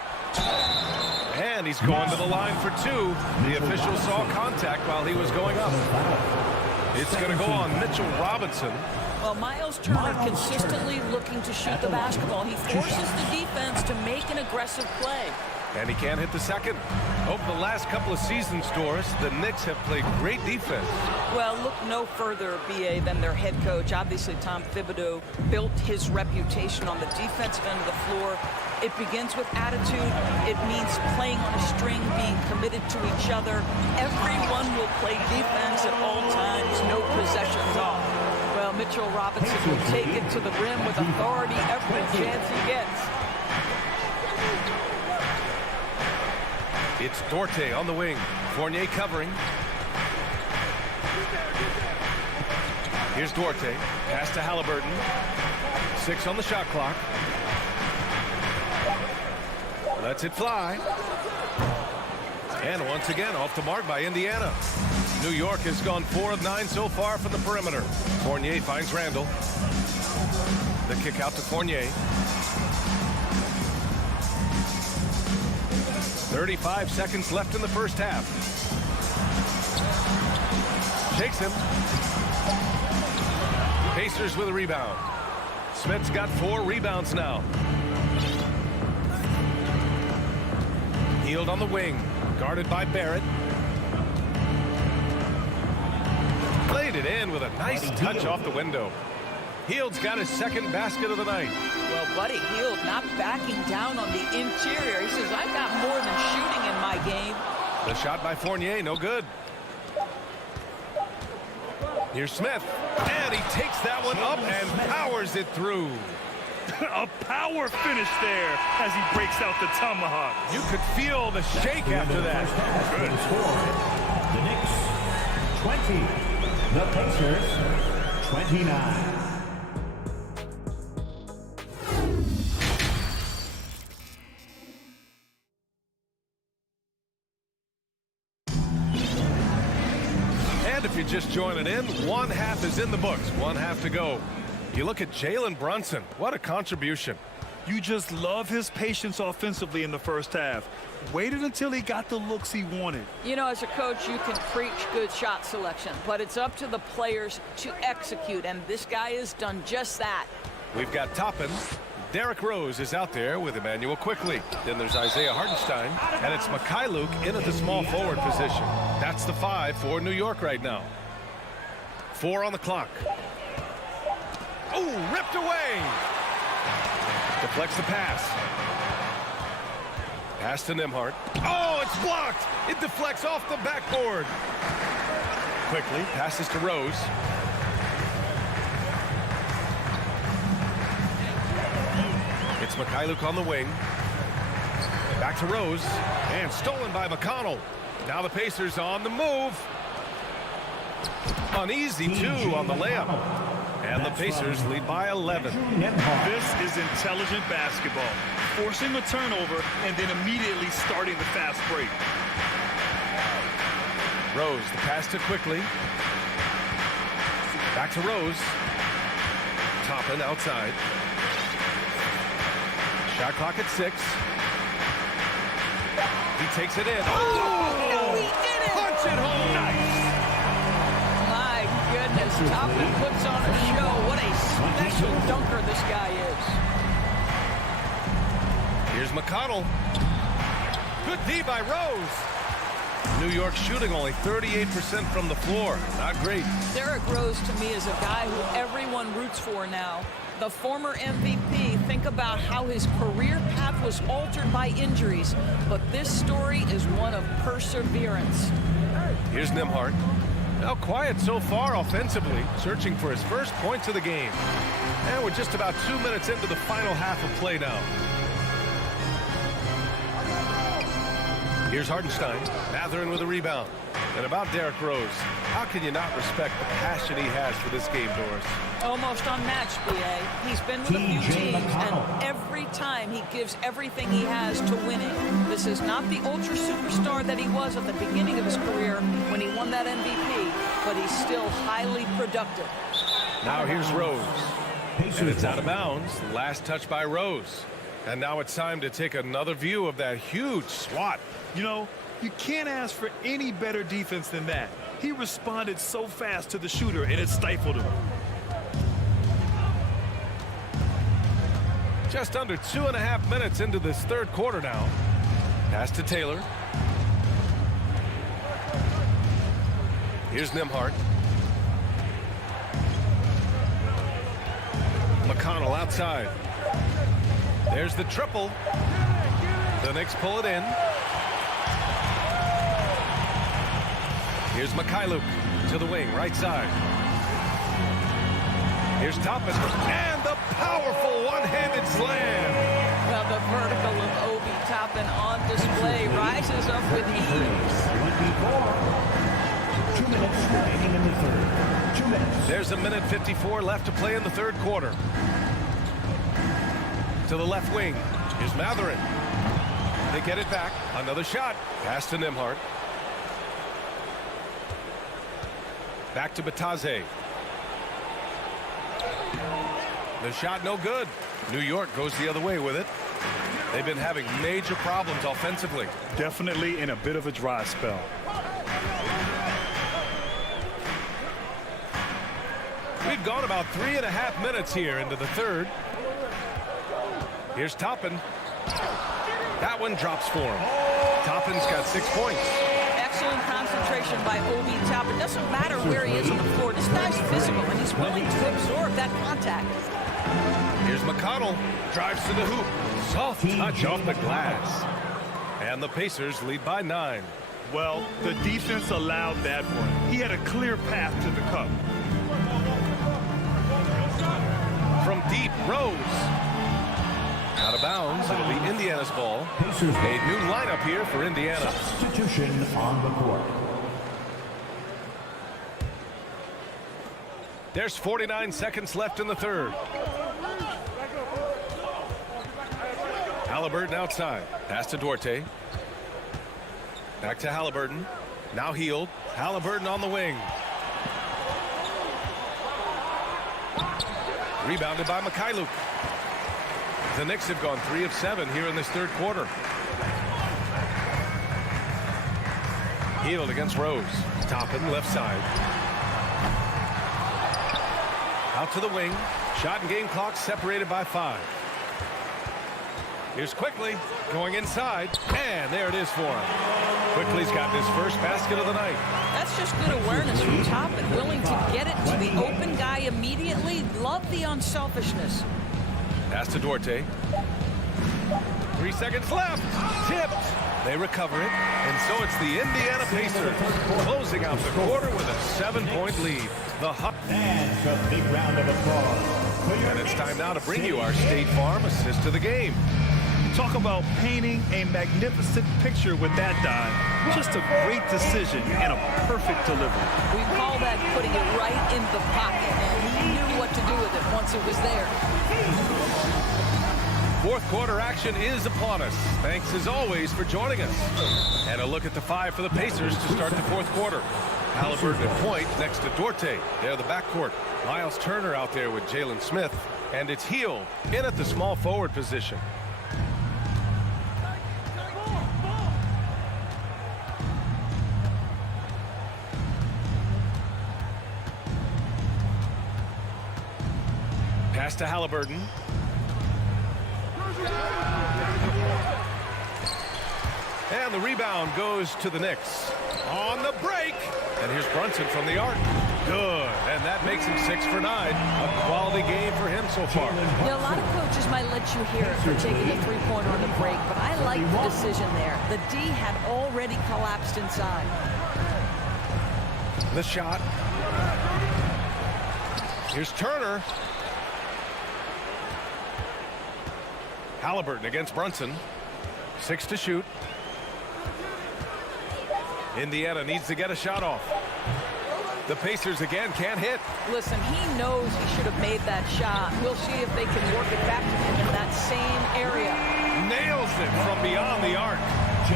And he's going to the line for 2. The official saw contact while he was going up. It's going to go on Mitchell Robinson. Well, Miles Turner consistently looking to shoot the basketball. He forces the defense to make an aggressive play. And he can't hit the second. Over the last couple of seasons, Doris, the Knicks have played great defense. Well, look no further, B.A., than their head coach. Obviously, Tom Thibodeau built his reputation on the defensive end of the floor. It begins with attitude. It means playing on a string, being committed to each other. Everyone will play defense at all times, no possessions off. Well, Mitchell Robinson will take it to the rim with authority every chance he gets. It's Duarte on the wing. Fournier covering. Here's Duarte. Pass to Halliburton. 6 on the shot clock. Lets it fly. And once again, off the mark by Indiana. New York has gone 4 of 9 so far from the perimeter. Fournier finds Randall. The kick out to Fournier. 35 seconds left in the first half. Shakes him. Pacers with a rebound. Smith's got 4 rebounds now. Hield on the wing. Guarded by Barrett. Played it in with a nice touch off the window. Hield's got his second basket of the night. Well, Buddy Hield not backing down on the interior. He says, I've got more than shooting in my game. The shot by Fournier, no good. Here's Smith. And he takes that one up and powers it through. A power finish there as he breaks out the tomahawk. You could feel the shake after that. Good. The Knicks, 20. The Pacers, 29. If you're just joining in, 1 half is in the books, 1 half to go. You look at Jalen Brunson, what a contribution. You just love his patience offensively in the first half. Waited until he got the looks he wanted. You know, as a coach, you can preach good shot selection, but it's up to the players to execute, and this guy has done just that. We've got Toppin. Derrick Rose is out there with Emmanuel Quickly. Then there's Isaiah Hartenstein, and it's Mikhailuk in at the small forward position. That's the 5 for New York right now. 4 on the clock. Oh, ripped away. Deflects the pass. Pass to Nembhard. Oh, it's blocked. It deflects off the backboard. Quickly passes to Rose. It's Mikhailuk on the wing. Back to Rose. And stolen by McConnell. Now the Pacers on the move. Uneasy 2 on the layup. And the Pacers lead by 11. This is intelligent basketball. Forcing a turnover and then immediately starting the fast break. Rose, the pass to Quickly. Back to Rose. Toppin outside. Shot clock at 6. He takes it in. Oh, no, he didn't. Punch it home. Nice. My goodness, Toppin puts on a show. What a special dunker this guy is. Here's McConnell. Good D by Rose. New York shooting only 38% from the floor. Not great. Derrick Rose, to me, is a guy who everyone roots for now. The former MVP think about how his career path was altered by injuries, but this story is one of perseverance. Here's Nembhard. Now quiet so far offensively, searching for his first points of the game. And we're just about 2 minutes into the final half of play now. Here's Hartenstein. Matherin with a rebound. And about Derrick Rose, how can you not respect the passion he has for this game, Doris? Almost unmatched, B.A. He's been with a few teams, and every time he gives everything he has to winning. This is not the ultra superstar that he was at the beginning of his career when he won that MVP, but he's still highly productive. Now here's Rose. And it's out of bounds. Last touch by Rose. And now it's time to take another view of that huge swat. You know, you can't ask for any better defense than that. He responded so fast to the shooter, and it stifled him. Just under 2.5 minutes into this third quarter now. Pass to Taylor. Here's Nembhard. McConnell outside. There's the triple. The Knicks pull it in. Here's Mikhailuk to the wing, right side. Here's Toppin, and the powerful one-handed slam. Well, the vertical of Obi Toppin on display rises up with ease. 2 minutes remaining in the third. 2 minutes. There's a minute 54 left to play in the third quarter. To the left wing. Here's Matherin. They get it back. Another shot. Pass to Nembhard. Back to Batase. The shot no good. New York goes the other way with it. They've been having major problems offensively. Definitely in a bit of a dry spell. We've gone about 3.5 minutes here into the third. Here's Toppin. That one drops for him. Toppin's got 6 points. Excellent concentration by Obi Toppin. Doesn't matter where he is on the floor. This guy's physical, and he's willing to absorb that contact. Here's McConnell. Drives to the hoop. Soft touch off the glass. And the Pacers lead by 9. Well, the defense allowed that one. He had a clear path to the cup. From deep, Rose. Out of bounds. It'll be Indiana's ball. A new lineup here for Indiana. Substitution on the court. There's 49 seconds left in the third. Halliburton outside. Pass to Duarte. Back to Halliburton. Now Healed. Halliburton on the wing. Rebounded by Mikhailuk. The Knicks have gone 3 of 7 here in this third quarter. Healed against Rose. Toppin left side. Out to the wing. Shot and game clock separated by 5. Here's Quickly going inside, and there it is for him. Quickly's got his first basket of the night. That's just good awareness from Toppin, willing to get it to the open guy immediately. Love the unselfishness. Pass to Duarte. 3 seconds left. Tipped. They recover it, and so it's the Indiana Pacers closing out the quarter with a 7-point lead. And a big round of applause. And it's time now to bring you our State Farm assist to the game. Talk about painting a magnificent picture with that dive. Just a great decision and a perfect delivery. We call that putting it right in the pocket, and he knew what to do with it once it was there. Fourth quarter action is upon us. Thanks as always for joining us. And a look at the 5 for the Pacers to start the fourth quarter. Halliburton at point next to Duarte. They're the backcourt. Miles Turner out there with Jalen Smith. And it's Healed in at the small forward position. Pass to Halliburton. And the rebound goes to the Knicks. On the break. And here's Brunson from the arc. Good, and that makes him 6 for 9. A quality game for him so far. You know, a lot of coaches might let you hear it for taking a three-pointer on the break, but I like the decision there. The D had already collapsed inside. The shot. Here's Turner. Halliburton against Brunson. 6 to shoot. Indiana needs to get a shot off. The Pacers again can't hit. Listen, he knows he should have made that shot. We'll see if they can work it back to him in that same area. Nails it from beyond the arc.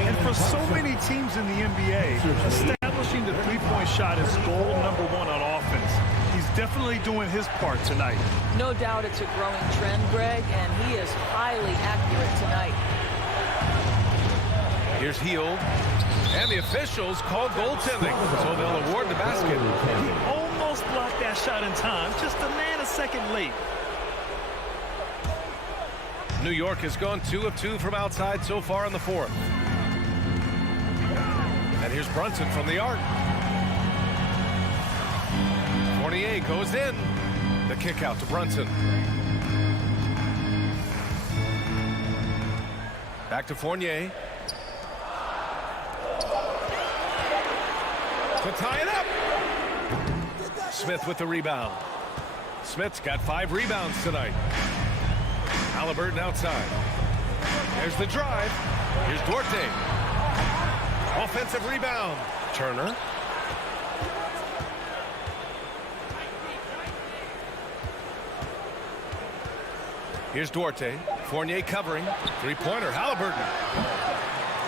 And for so many teams in the NBA, establishing the three-point shot is goal number 1 on offense. He's definitely doing his part tonight. No doubt it's a growing trend, Greg, and he is highly accurate tonight. Here's Hield. And the officials called goaltending, so they'll award the basket. He almost blocked that shot in time, just a man a second late. New York has gone 2 of 2 from outside so far in the fourth. And here's Brunson from the arc. Fournier goes in. The kick out to Brunson. Back to Fournier. To tie it up. Smith with the rebound. Smith's got 5 rebounds tonight. Halliburton outside. There's the drive. Here's Duarte. Offensive rebound. Turner. Here's Duarte. Fournier covering. Three-pointer. Halliburton.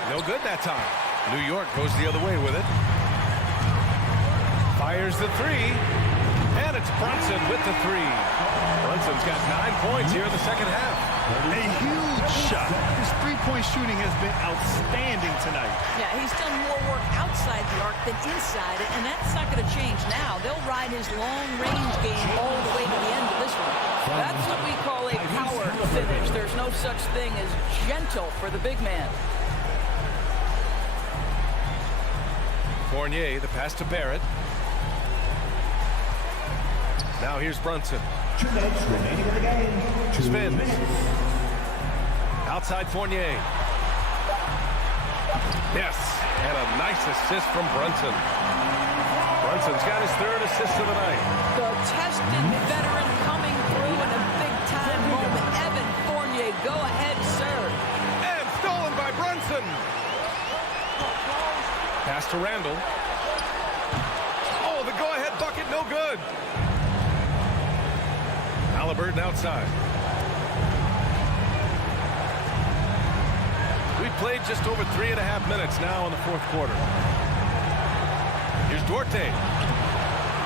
No good that time. New York goes the other way with it. Fires the 3, and it's Brunson with the 3. Brunson's got 9 points here in the second half. A huge shot. His three-point shooting has been outstanding tonight. Yeah, he's done more work outside the arc than inside it, and that's not going to change now. They'll ride his long-range game all the way to the end of this one. That's what we call a power finish. There's no such thing as gentle for the big man. Fournier, the pass to Barrett. Now here's Brunson. 2 minutes remaining in the game. Spins. Outside Fournier. Yes, and a nice assist from Brunson. Brunson's got his 3rd assist of the night. The tested veteran coming through in a big-time moment. Evan Fournier, go ahead, sir. And stolen by Brunson. Pass to Randall. Oh, the go-ahead bucket, no good. Halliburton outside. We've played just over 3.5 minutes now in the fourth quarter. Here's Duarte.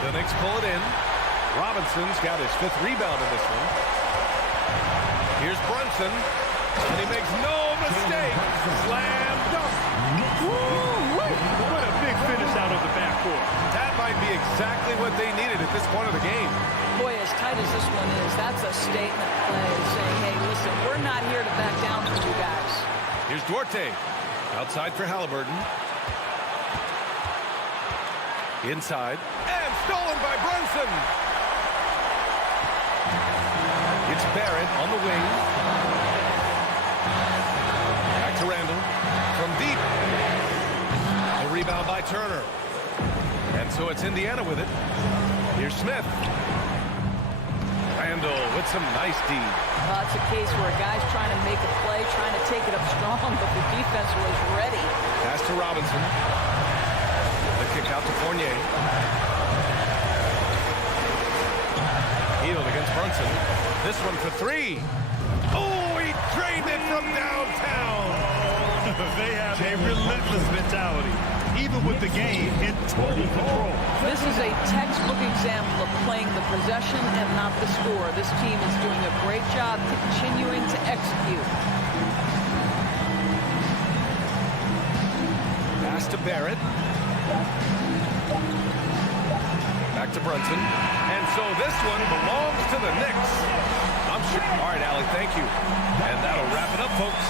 The Knicks pull it in. Robinson's got his 5th rebound in this one. Here's Brunson. And he makes no mistake. Slam dunk. What a big finish out of the backcourt. That might be exactly what they needed at this point of the game. Boy, as tight as this one is, that's a statement play saying, hey, listen, we're not here to back down for you guys. Here's Duarte. Outside for Halliburton. Inside. And stolen by Brunson. It's Barrett on the wing. Back to Randall. From deep. A rebound by Turner. And so it's Indiana with it. Here's Smith. Randall with some nice D. It's a case where a guy's trying to make a play, trying to take it up strong, but the defense was ready. Pass to Robinson. The kick out to Fournier. Hield against Brunson. This one for 3. Oh, he drained it from downtown. They have a relentless mentality, even with the game in total control. This is a textbook example of playing the possession and not the score. This team is doing a great job continuing to execute. Pass to Barrett. Back to Brunson. And so this one belongs to the Knicks. I'm sure. All right, Allie, thank you. And that'll wrap it up, folks.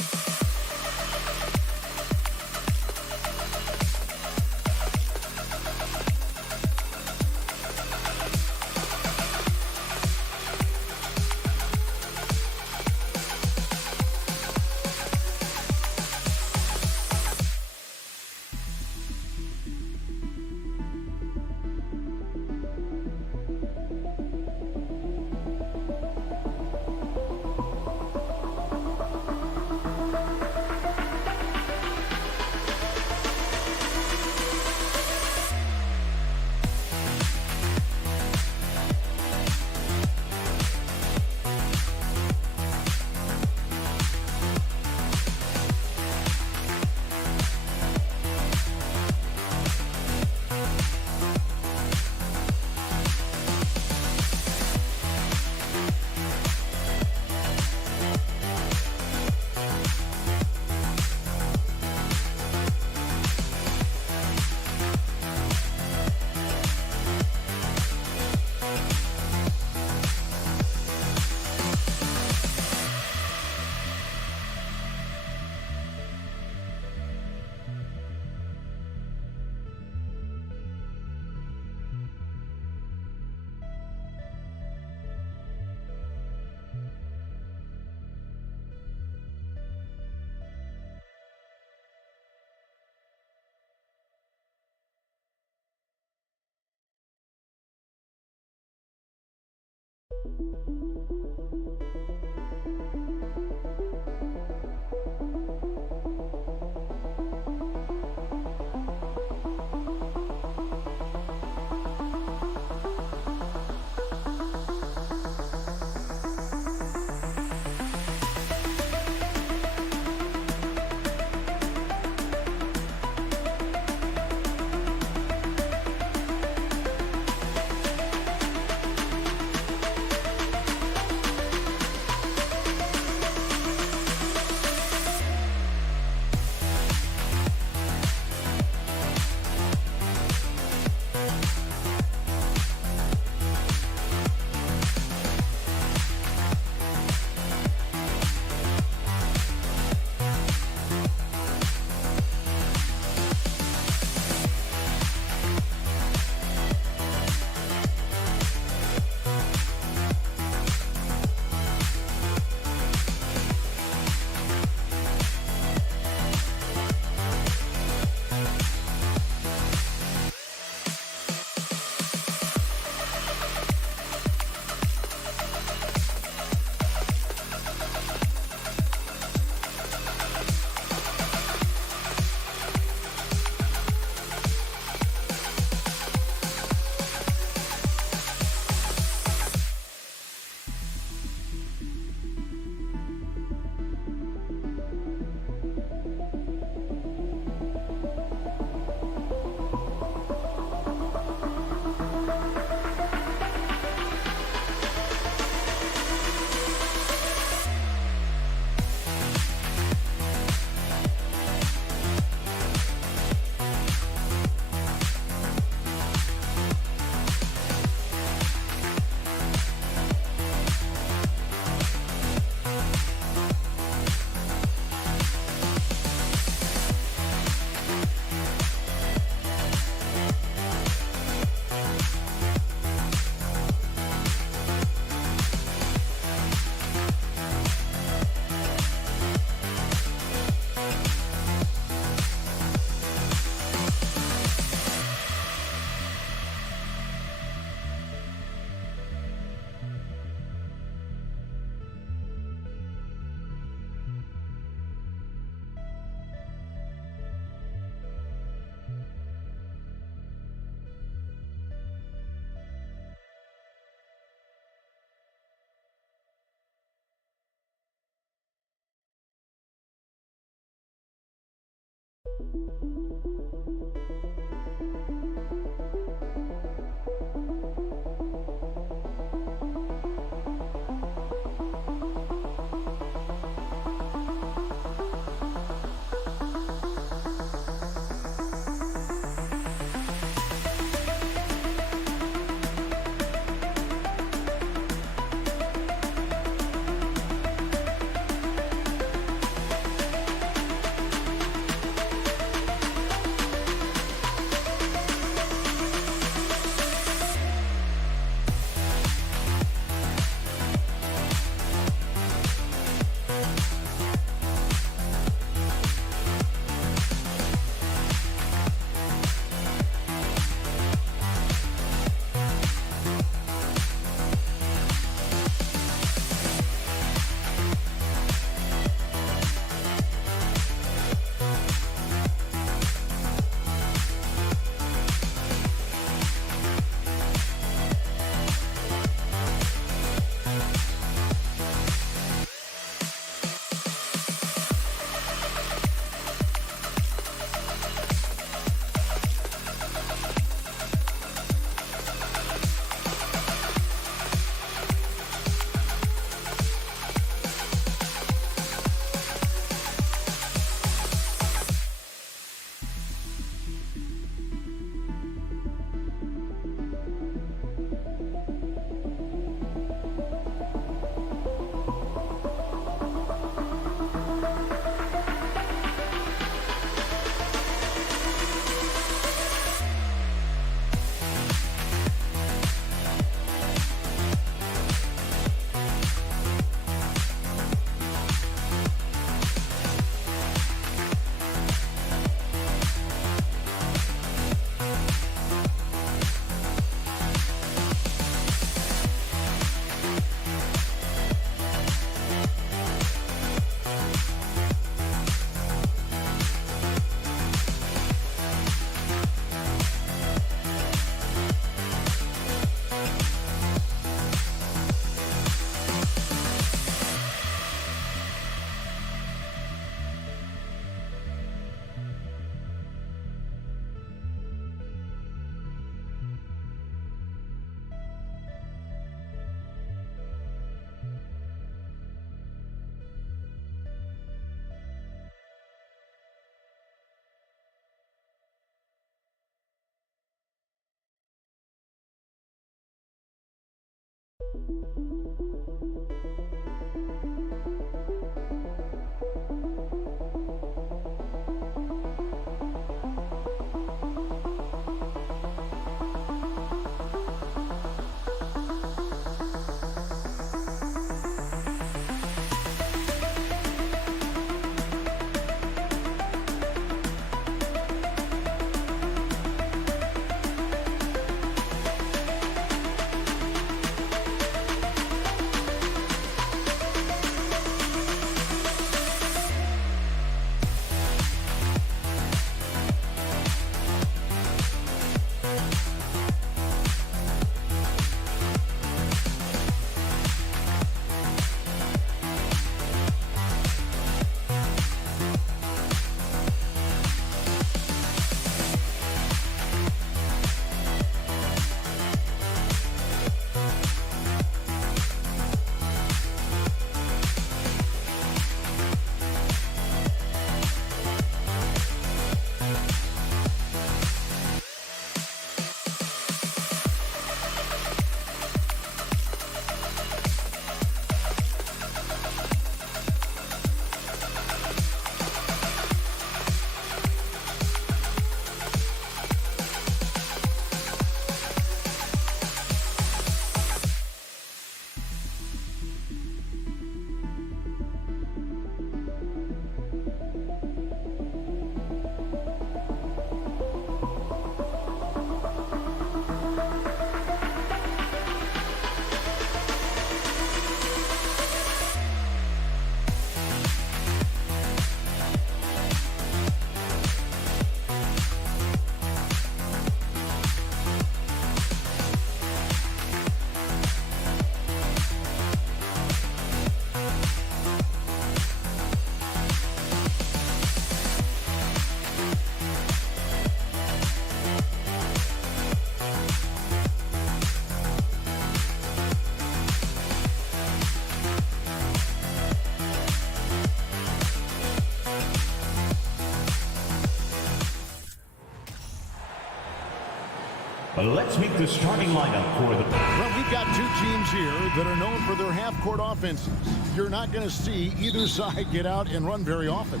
Let's meet the starting lineup for the... Well, we've got two teams here that are known for their half-court offenses. You're not going to see either side get out and run very often.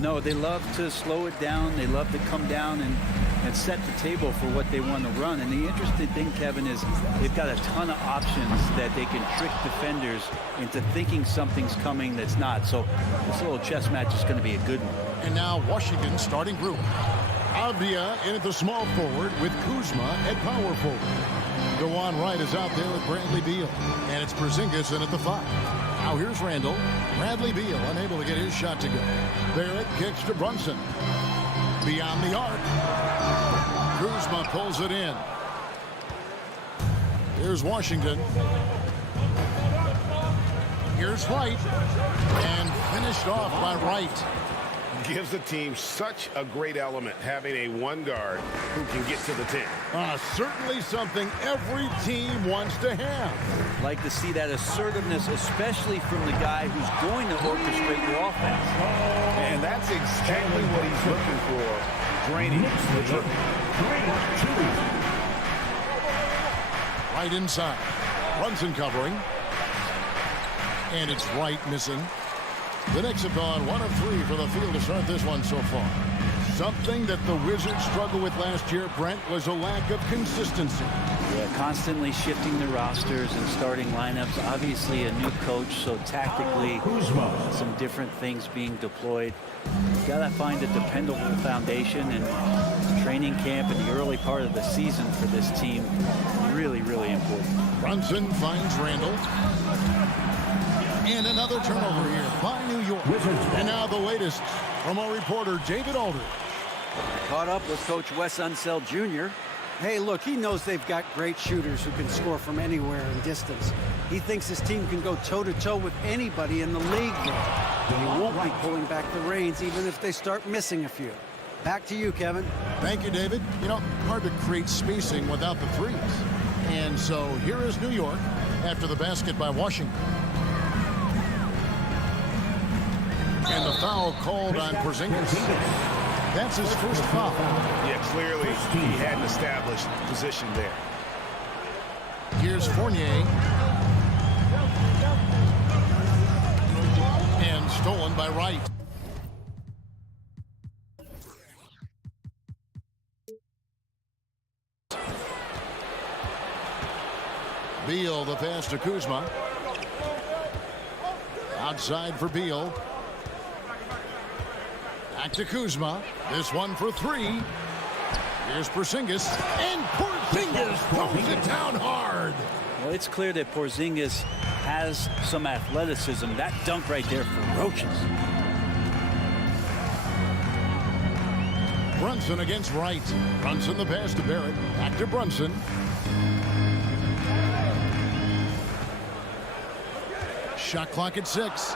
No, they love to slow it down. They love to come down and set the table for what they want to run. And the interesting thing, Kevin, is they've got a ton of options that they can trick defenders into thinking something's coming that's not. So this little chess match is going to be a good one. And now Washington's starting group. Avdia in at the small forward with Kuzma at power forward. Dewan Wright is out there with Bradley Beal. And it's Porzingis in at the 5. Now here's Randall. Bradley Beal unable to get his shot to go. Barrett kicks to Brunson. Beyond the arc. Kuzma pulls it in. Here's Washington. Here's Wright. And finished off by Wright. Gives the team such a great element having a one guard who can get to the 10. Certainly something every team wants to have. Like to see that assertiveness, especially from the guy who's going to orchestrate your offense. And that's exactly what he's looking for. Draining the triple. Right inside. Brunson covering. And it's Wright missing. The Knicks have gone 1 of 3 for the field to start this one so far. Something that the Wizards struggled with last year, Brent, was a lack of consistency. Yeah, constantly shifting the rosters and starting lineups. Obviously a new coach, so tactically some different things being deployed. You gotta find a dependable foundation, and training camp in the early part of the season for this team really, really important. Brunson finds Randall. And another turnover here by New York. And now the latest from our reporter, David Aldridge. Caught up with Coach Wes Unseld Jr. Hey, look, he knows they've got great shooters who can score from anywhere in distance. He thinks his team can go toe-to-toe with anybody in the league there. He won't be pulling back the reins even if they start missing a few. Back to you, Kevin. Thank you, David. You know, hard to create spacing without the threes. And so here is New York after the basket by Washington. And the foul called on Porzingis. That's his first foul. Yeah, clearly he had an established position there. Here's Fournier. by Wright. Beal, the pass to Kuzma. Outside for Beal. Back to Kuzma. This one for three. Here's Porzingis. And Porzingis throws it down hard. Well, it's clear that Porzingis has some athleticism. That dunk right there ferocious. Brunson against Wright. Brunson the pass to Barrett. Back to Brunson. Shot clock at 6.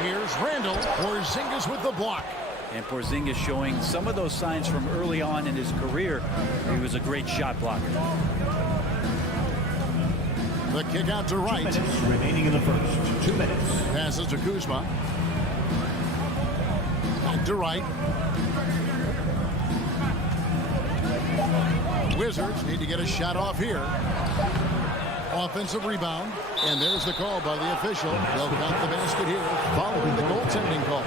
Here's Randall. Porzingis with the block. And Porzingis showing some of those signs from early on in his career. He was a great shot blocker. The kick out to Wright. 2 minutes remaining in the first. 2 minutes. Passes to Kuzma. Back to Wright. Wizards need to get a shot off here. Offensive rebound. And there's the call by the official. They'll count the basket here following the goaltending call.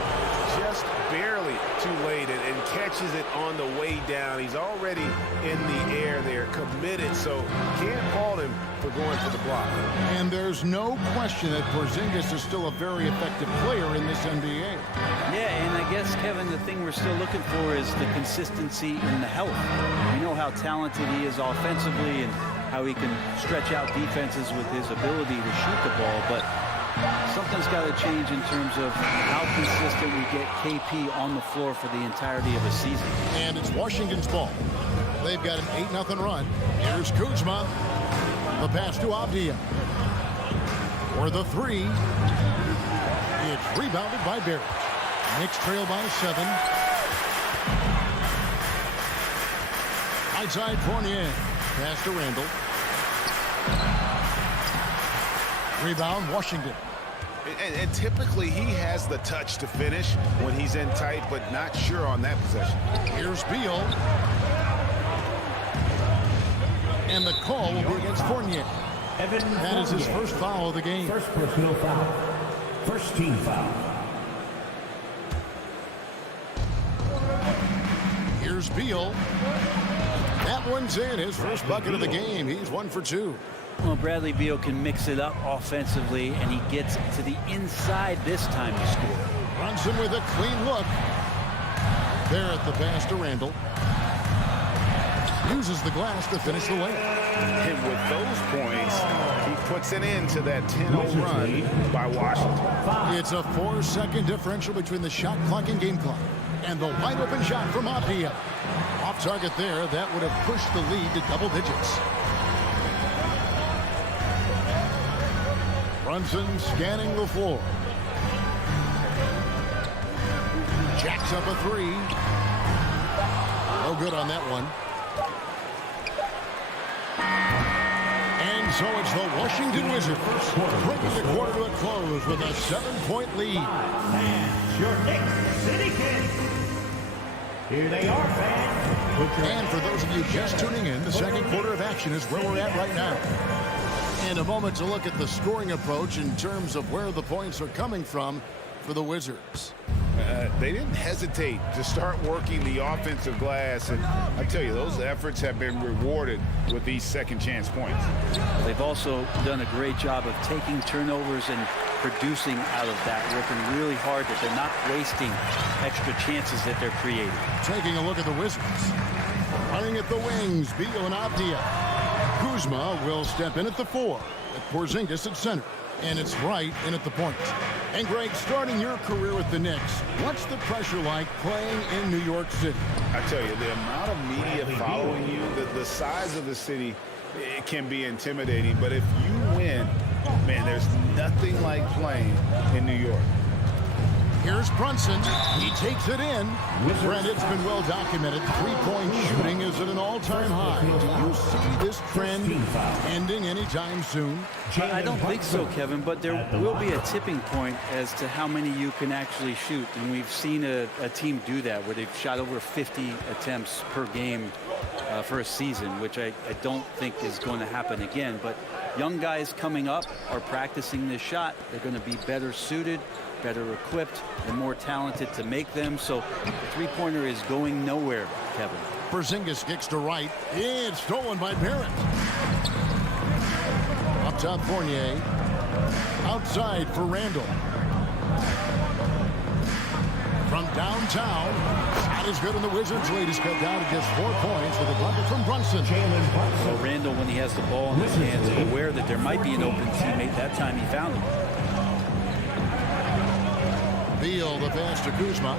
Just barely too late and catches it on the way down. He's already in the air there, committed, so can't fault him for going for the block. And there's no question that Porzingis is still a very effective player in this NBA. Yeah, and I guess, Kevin, the thing we're still looking for is the consistency in the health. We know how talented he is offensively and how he can stretch out defenses with his ability to shoot the ball, but something's got to change in terms of how consistent we get KP on the floor for the entirety of a season. And it's Washington's ball. They've got an 8-0 run. Here's Kuzma. The pass to Avdia. For the three. It's rebounded by Barrett. Knicks trail by 7. Right side Fournier. Pass to Randall. Rebound Washington. And typically he has the touch to finish when he's in tight, but not sure on that possession. Here's Beal. And the call will be against Fournier. That is his first foul of the game. First personal foul. First team foul. Here's Beal. That one's in. His first bucket of the game. He's 1 for 2. Well, Bradley Beal can mix it up offensively, and he gets to the inside this time to score. Brunson with a clean look. Barrett the pass to Randall. Uses the glass to finish the layup. And with those points, he puts an end to that 10-0 run by Washington. It's a 4-second differential between the shot clock and game clock. And the wide open shot from Avdia. Off target there, that would have pushed the lead to double digits. Brunson scanning the floor. Jacks up a 3. No good on that one. And so it's the Washington Wizards bringing the quarter to a close with a 7-point lead. And your Knicks City Kings. Here they are, fans. And for those of you just tuning in, the second quarter of action is where we're at right now. In a moment to look at the scoring approach in terms of where the points are coming from for the Wizards. They didn't hesitate to start working the offensive glass, and I tell you, those efforts have been rewarded with these second chance points. They've also done a great job of taking turnovers and producing out of that, working really hard that they're not wasting extra chances that they're creating. Taking a look at the Wizards. Running at the wings, Beal and Avdia. Kuzma will step in at the 4. With Porzingis at center. And it's Wright in at the point. And Greg, starting your career with the Knicks, what's the pressure like playing in New York City? I tell you, the amount of media following you, the size of the city, it can be intimidating. But if you win, man, there's nothing like playing in New York. Here's Brunson. He takes it in. Brent, it's been well documented. Three-point shooting is at an all-time high. Do you see this trend ending anytime soon? I don't think so, Kevin, but there will be a tipping point as to how many you can actually shoot. And we've seen a team do that where they've shot over 50 attempts per game for a season, which I don't think is going to happen again. But young guys coming up are practicing this shot. They're going to be better suited, better equipped, and more talented to make them. So the three-pointer is going nowhere, Kevin. Porzingis kicks to right. It's stolen by Barrett. Up top, Fournier. Outside for Randall. From downtown, shot is good, and the Wizards lead is cut down to just 4 points with a bucket from Brunson. Well, Randall, when he has the ball in his hands, is aware that there might be an open teammate. That time he found him. Beal, the pass to Kuzma.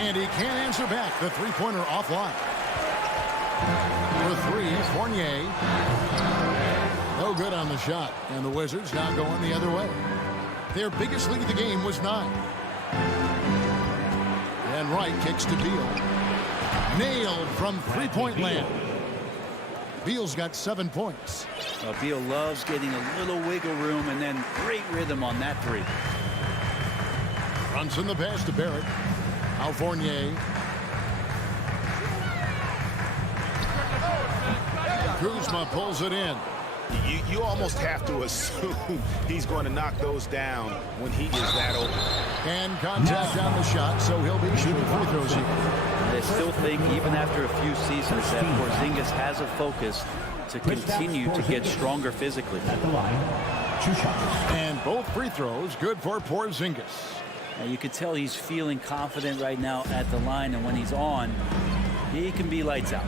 And he can't answer back. The three-pointer offline. For three, Fournier. No good on the shot. And the Wizards now going the other way. Their biggest lead of the game was 9. And Wright kicks to Beal. Nailed from three-point land. Beal's got 7 points. Well, Beal loves getting a little wiggle room and then great rhythm on that three. Brunson the pass to Barrett. Now Fournier. Kuzma pulls it in. You almost have to assume he's going to knock those down when he is that open. And contact on the shot, so he'll be shooting free throws here. I still think, even after a few seasons, that Porzingis has a focus to continue to get stronger physically. At the line, 2 shots. And both free throws good for Porzingis. Now you can tell he's feeling confident right now at the line, and when he's on, he can be lights out.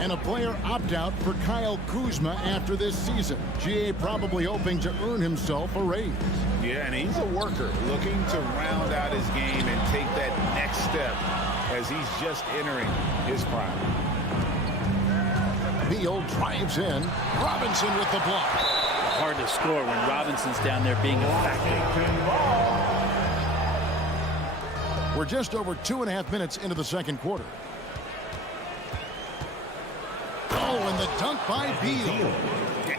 And a player opt-out for Kyle Kuzma after this season. GA probably hoping to earn himself a raise. Yeah, and he's a worker looking to round out his game and take that next step as he's just entering his prime. Beal drives in. Robinson with the block. Hard to score when Robinson's down there being a factor. We're just over 2.5 minutes into the second quarter. Oh, and the dunk by Beal.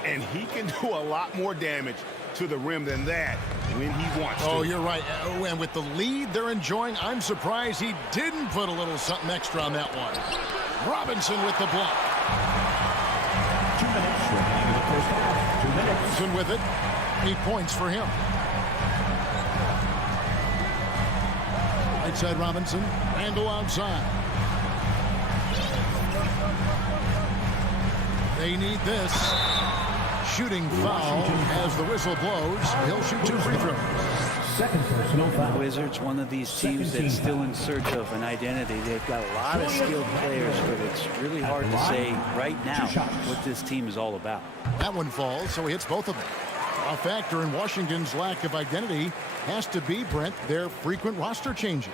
And he can do a lot more damage to the rim than that when he wants to. Oh, you're right. And with the lead they're enjoying, I'm surprised he didn't put a little something extra on that one. Robinson with the block. 2 minutes remaining in the first half. 2 minutes. Robinson with it. 8 points for him. Right side Robinson. Randall outside. They need this. Shooting foul as the whistle blows. He'll shoot 2 free throws. Second personal foul. Wizards, one of these teams that's still in search of an identity. They've got a lot of skilled players, but it's really hard to say right now what this team is all about. That one falls, so he hits both of them. A factor in Washington's lack of identity has to be, Brent, their frequent roster changes.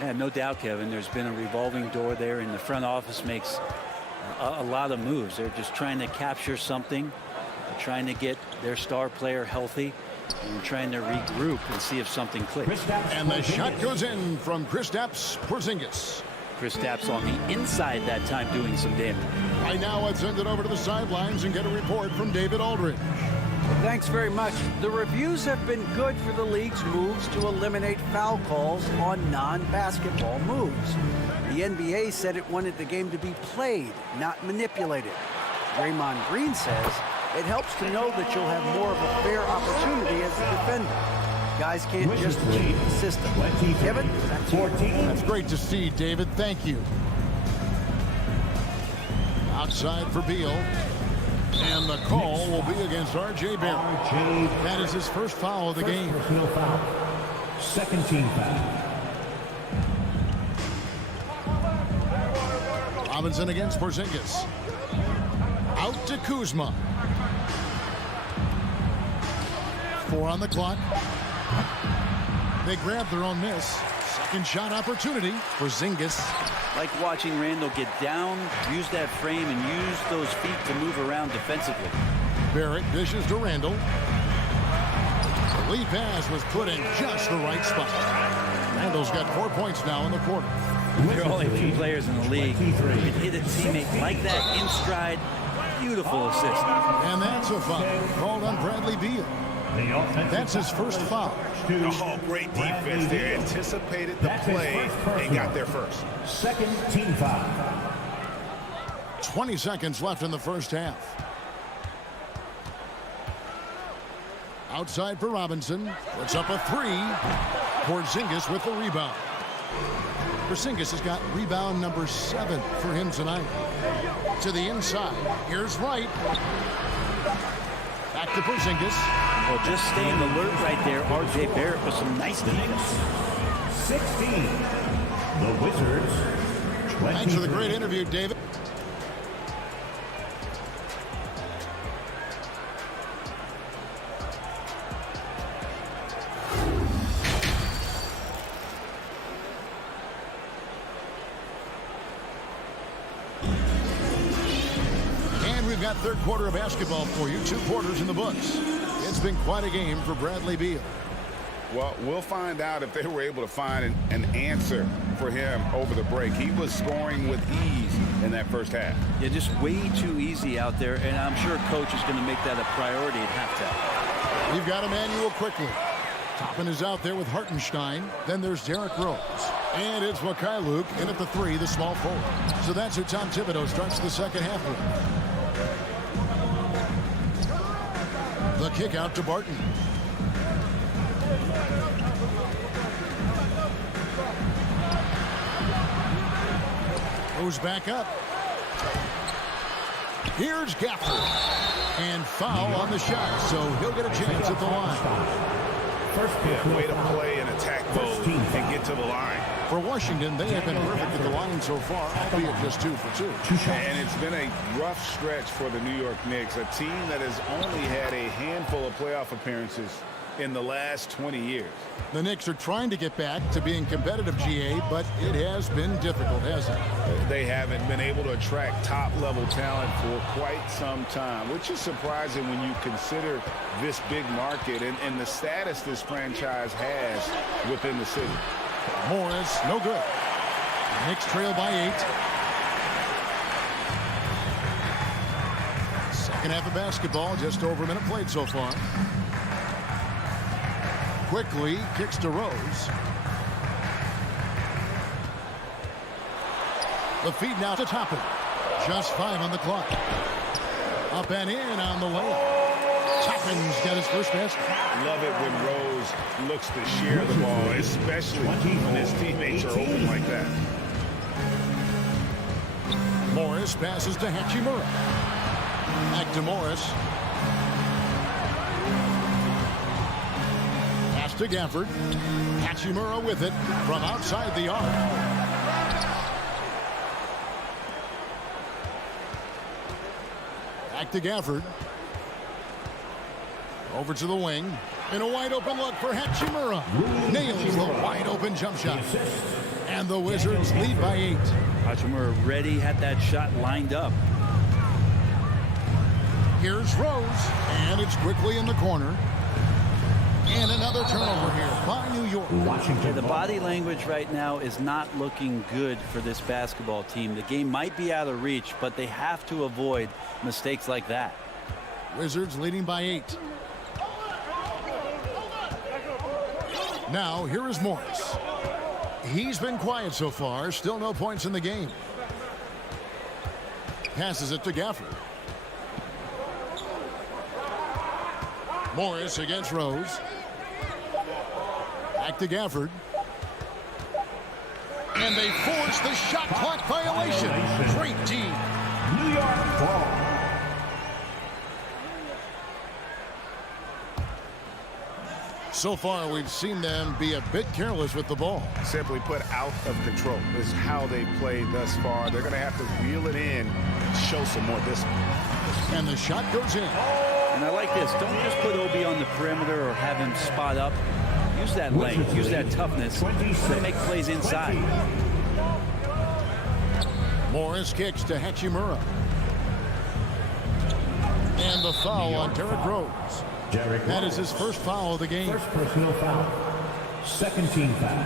Yeah, no doubt, Kevin. There's been a revolving door there, and the front office makes a lot of moves. They're just trying to capture something. They're trying to get their star player healthy and trying to regroup and see if something clicks. And the shot goes in from Kristaps Porzingis. Kristaps on the inside that time doing some damage. Right now, let's send it over to the sidelines and get a report from David Aldridge. Thanks very much. The reviews have been good for the league's moves to eliminate foul calls on non-basketball moves. The NBA said it wanted the game to be played, not manipulated. Draymond Green says it helps to know that you'll have more of a fair opportunity as a defender. Guys can't just cheat the system. Kevin, that's 14. That's great to see, David. Thank you. Outside for Beal. And the call will be against R.J. Barrett. That is his first foul of the game. Personal foul. Second team foul. Robinson against Porzingis. Out to Kuzma. 4 on the clock. They grab their own miss. Second shot opportunity for Porzingis. Like watching Randall get down, use that frame, and use those feet to move around defensively. Barrett dishes to Randall. The lead pass was put in just the right spot. Randall's got 4 points now in the quarter. There are only 2 players in the league who can hit a teammate like that in stride. Beautiful assist. And that's a foul called on Bradley Beal. That's his first foul. Oh, great defense there. Anticipated the play and got there first. Second team foul. 20 seconds left in the first half. Outside for Robinson. Puts up a three. Porzingis with the rebound. Porzingis has got rebound number 7 for him tonight. To the inside. Here's Wright. Back to Porzingis. Well, just staying alert right there. R.J. Barrett with some nice defense. 16. The Wizards. 23. Thanks for the great interview, David. Got third quarter of basketball for you. 2 quarters in the books. It's been quite a game for Bradley Beal. Well, we'll find out if they were able to find an answer for him over the break. He was scoring with ease in that first half. Yeah, just way too easy out there, and I'm sure coach is going to make that a priority at halftime. We've got Emmanuel quickly. Toppin is out there with Hartenstein. Then there's Derrick Rose. And it's Mikhailuk in at the 3, the small forward. So that's who Tom Thibodeau starts the second half with. The kick out to Barton. Goes back up. Here's Gafford. And foul on the shot, so he'll get a chance at the line. First way to play in attack mode and get to the line. For Washington, they have been perfect at the line so far, albeit just 2 for 2. And it's been a rough stretch for the New York Knicks, a team that has only had a handful of playoff appearances in the last 20 years. The Knicks are trying to get back to being competitive, GA, but it has been difficult, hasn't it? They haven't been able to attract top-level talent for quite some time, which is surprising when you consider this big market and the status this franchise has within the city. Morris, no good. Knicks trail by 8. Second half of basketball, just over a minute played so far. Quickly kicks to Rose. The feed now to Toppin. Just 5 on the clock. Up and in on the layup. Toppin's got his first basket. Love it when Rose looks to share the ball, especially when his teammates are open like that. Morris passes to Hachimura. Back to Morris. Pass to Gafford. Hachimura with it from outside the arc. Back to Gafford. Over to the wing. And a wide open look for Hachimura. Nails the wide open jump shot. And the Wizards lead by 8. Hachimura ready, had that shot lined up. Here's Rose. And it's quickly in the corner. And another turnover here by New York. Washington. The body language right now is not looking good for this basketball team. The game might be out of reach, but they have to avoid mistakes like that. Wizards leading by 8. Now, here is Morris. He's been quiet so far. Still no points in the game. Passes it to Gafford. Morris against Rose. Back to Gafford. And they force the shot clock violation. Great team. New York ball. So far, we've seen them be a bit careless with the ball. Simply put, out of control is how they played thus far. They're going to have to reel it in and show some more discipline. And the shot goes in. And I like this. Don't just put Obi on the perimeter or have him spot up. Use that length, use that toughness to make plays inside. Morris kicks to Hachimura. And the foul on Derrick Rose. That is his first foul of the game. First personal foul. Second team foul.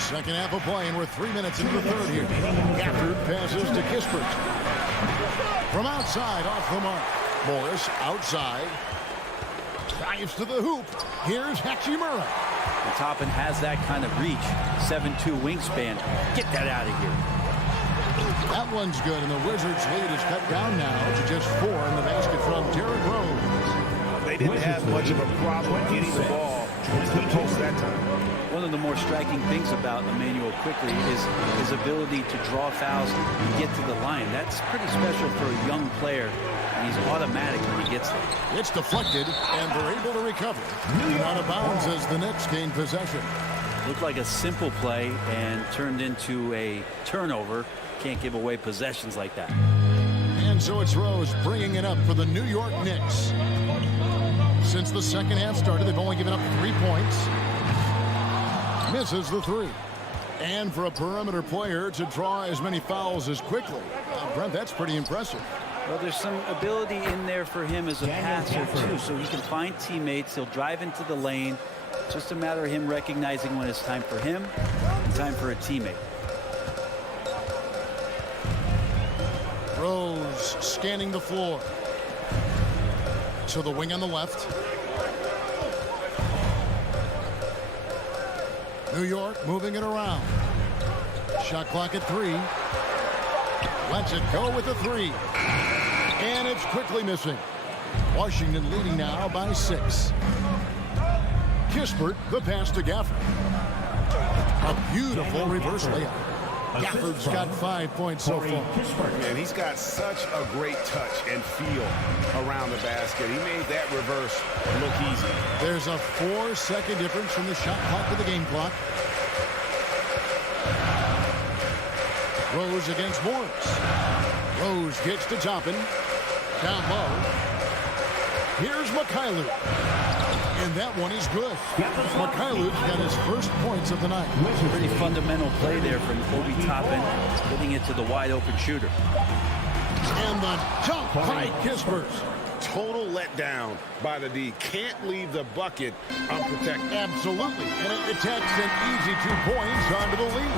Second half of play, and we're 3 minutes into the third here. Gafford passes to Kispert. From outside, off the mark. Morris outside. Dives to the hoop. Here's Hachimura. And Toppin has that kind of reach. 7'2" wingspan. Get that out of here. That one's good, and the Wizards' lead is cut down now to just 4 in the basket from Derrick Rose. They didn't have much of a problem getting the ball to the post that time. One of the more striking things about Emmanuel Quickly is his ability to draw fouls and get to the line. That's pretty special for a young player, and he's automatic when he gets there. It's deflected, and they're able to recover. And out of bounds as the Knicks gain possession. Looked like a simple play and turned into a turnover. Can't give away possessions like that. And so it's Rose bringing it up for the New York Knicks. Since the second half started, they've only given up 3 points. Misses the 3. And for a perimeter player to draw as many fouls as Quickly. Brent, that's pretty impressive. Well, there's some ability in there for him as a passer, too, so he can find teammates. He'll drive into the lane. Just a matter of him recognizing when it's time for him and time for a teammate. Rose scanning the floor. To the wing on the left. New York moving it around. Shot clock at 3. Lets it go with the 3. And it's quickly missing. Washington leading now by 6. Kispert, the pass to Gafford. A beautiful reverse layup. Gafford's got 5 points so far. Man, he's got such a great touch and feel around the basket. He made that reverse look easy. There's a 4-second difference from the shot clock to the game clock. Rose against Morris. Rose gets to Toppin. Down low. Here's Mikhailuk. And that one is good. Mikhailuk got his first points of the night. Pretty fundamental play there from Obi Toppin, getting it to the wide open shooter. And the dunk by Kispert. Total letdown by the D. Can't leave the bucket unprotected. Absolutely. And it takes an easy 2 points onto the lead.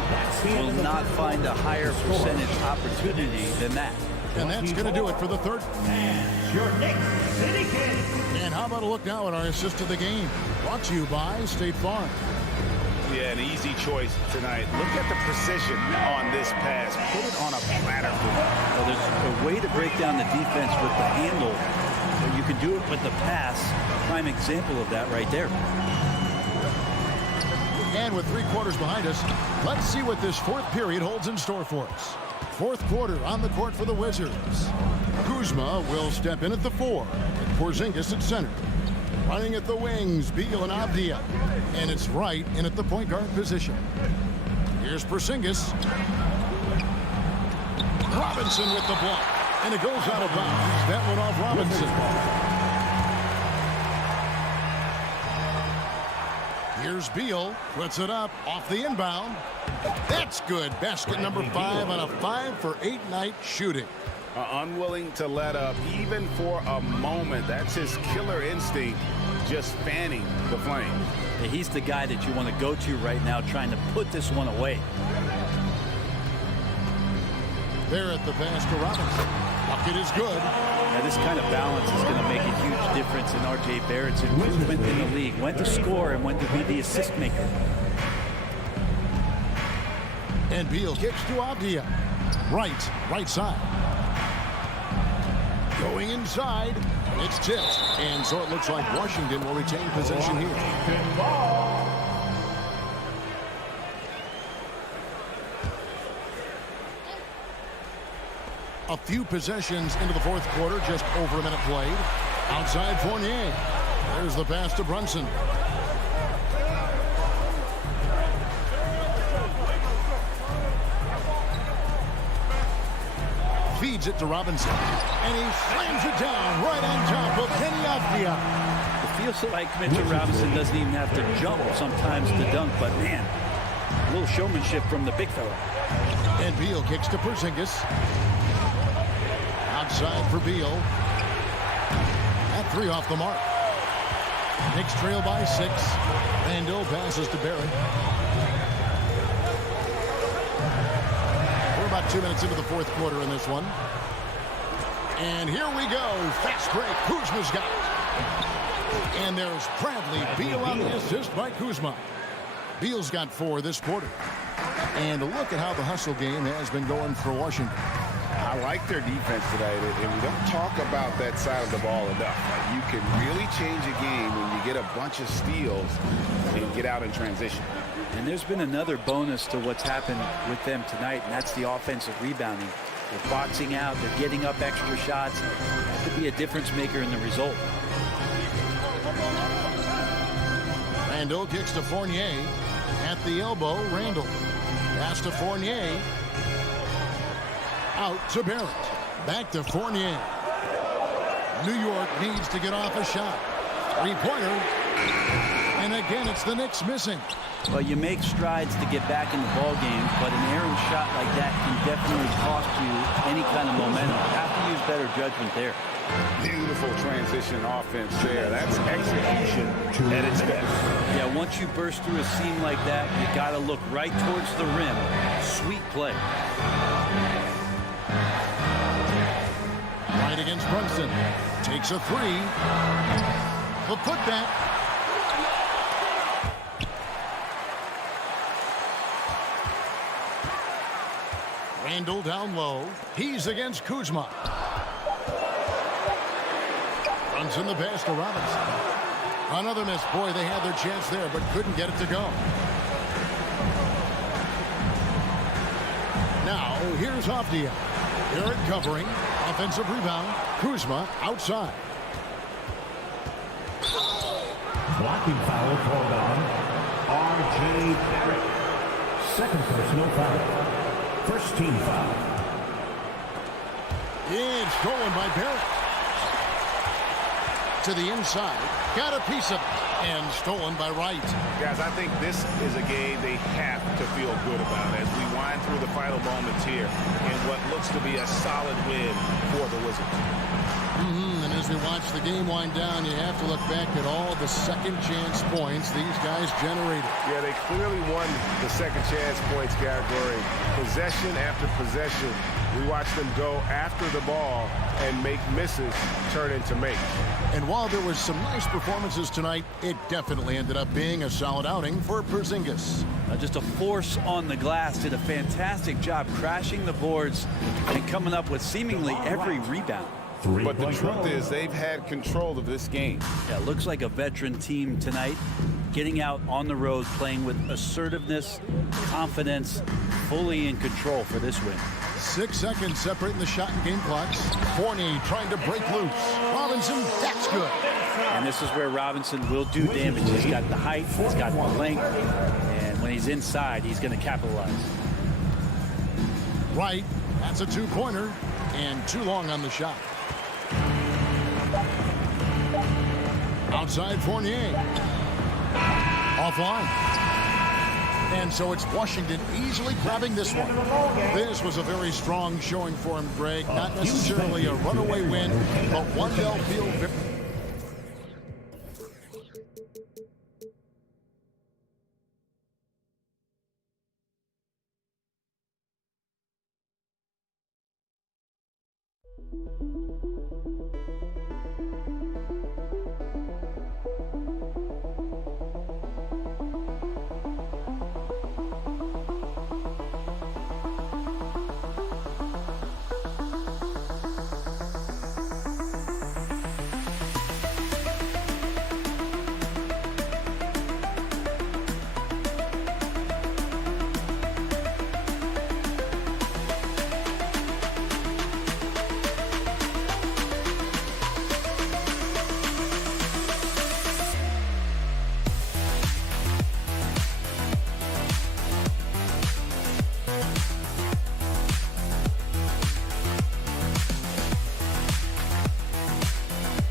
Will not find a higher percentage opportunity than that. And that's going to do it for the third. Your Knicks City Kid. And how about a look now at our assist of the game? Brought to you by State Farm. Yeah, an easy choice tonight. Look at the precision on this pass. Put it on a platter. Well, there's a way to break down the defense with the handle, but you can do it with the pass. Prime example of that right there. And with 3 quarters behind us, let's see what this fourth period holds in store for us. Fourth quarter on the court for the Wizards. Kuzma will step in at the 4. With Porzingis at center. Running at the wings, Beal and Avdia. And it's Wright in at the point guard position. Here's Porzingis. Robinson with the block. And it goes out of bounds. That one off Robinson. Here's Beal. Puts it up off the inbound. That's good. Basket number 5 on a 5 for 8 night shooting. Unwilling to let up even for a moment. That's his killer instinct, just fanning the flame. Yeah, he's the guy that you want to go to right now, trying to put this one away. There at the pass to Robinson. Bucket is good. Now, this kind of balance is going to make a huge difference in R.J. Barrett's improvement in the league. When to score and when to be the assist maker. And Beal kicks to Avdia. Right side. Going inside. It's tipped. And so it looks like Washington will retain possession here. A few possessions into the fourth quarter, just over a minute played. Outside Fournier. There's the pass to Brunson. Feeds it to Robinson. And he slams it down right on top of Kenny Avdia. It feels like Mitchell Robinson doesn't even have to jump sometimes to dunk, but man, a little showmanship from the big fella. And Beal kicks to Porzingis. Outside for Beal. At 3 off the mark. Knicks trail by 6. Randall passes to Barrett. We're about 2 minutes into the fourth quarter in this one. And here we go. Fast break. Kuzma's got it. And there's Bradley Beal on the assist by Kuzma. Beal's got 4 this quarter. And look at how the hustle game has been going for Washington. I like their defense tonight, and we don't talk about that side of the ball enough. You can really change a game when you get a bunch of steals and get out in transition. And there's been another bonus to what's happened with them tonight, and that's the offensive rebounding. They're boxing out, they're getting up extra shots. That could be a difference maker in the result. Randall kicks to Fournier. At the elbow, Randall. Pass to Fournier. Out to Barrett. Back to Fournier. New York needs to get off a shot. Three-pointer. And again, it's the Knicks missing. Well, you make strides to get back in the ball game, but an errant shot like that can definitely cost you any kind of momentum. You have to use better judgment there. Beautiful transition offense there. That's execution at its best. Yeah, once you burst through a seam like that, you got to look right towards the rim. Sweet play. Right against Brunson. Takes a three. The putback. Randall down low. He's against Kuzma. Runs in the pass to Robinson. Another miss. Boy, they had their chance there, but couldn't get it to go. Now, here's Avdia. Barrett covering. Offensive rebound. Kuzma outside. Blocking foul called on R.J. Barrett. Second personal foul. First team foul. It's stolen by Barrett. To the inside. Got a piece of it. And stolen by Wright. Guys, I think this is a game they have to feel good about as we wind through the final moments here in what looks to be a solid win for the Wizards. And as we watch the game wind down, you have to look back at all the second chance points these guys generated. Yeah, they clearly won the second chance points category. Possession after possession. We watched them go after the ball and make misses turn into makes. And while there was some nice performances tonight, it definitely ended up being a solid outing for Porzingis. Just a force on the glass. Did a fantastic job crashing the boards and coming up with seemingly every rebound. But the truth is they've had control of this game. Yeah, looks like a veteran team tonight, getting out on the road, playing with assertiveness, confidence, fully in control for this win. 6 seconds separating the shot and game clocks. Fournier trying to break loose. Robinson, that's good. And this is where Robinson will do damage. He's got the height, he's got the length, and when he's inside, he's going to capitalize. Right, that's a two-pointer, and too long on the shot. Outside Fournier. Offline. And so it's Washington easily grabbing this one. This was a very strong showing for him, Greg. Not necessarily a runaway win, but one they'll feel very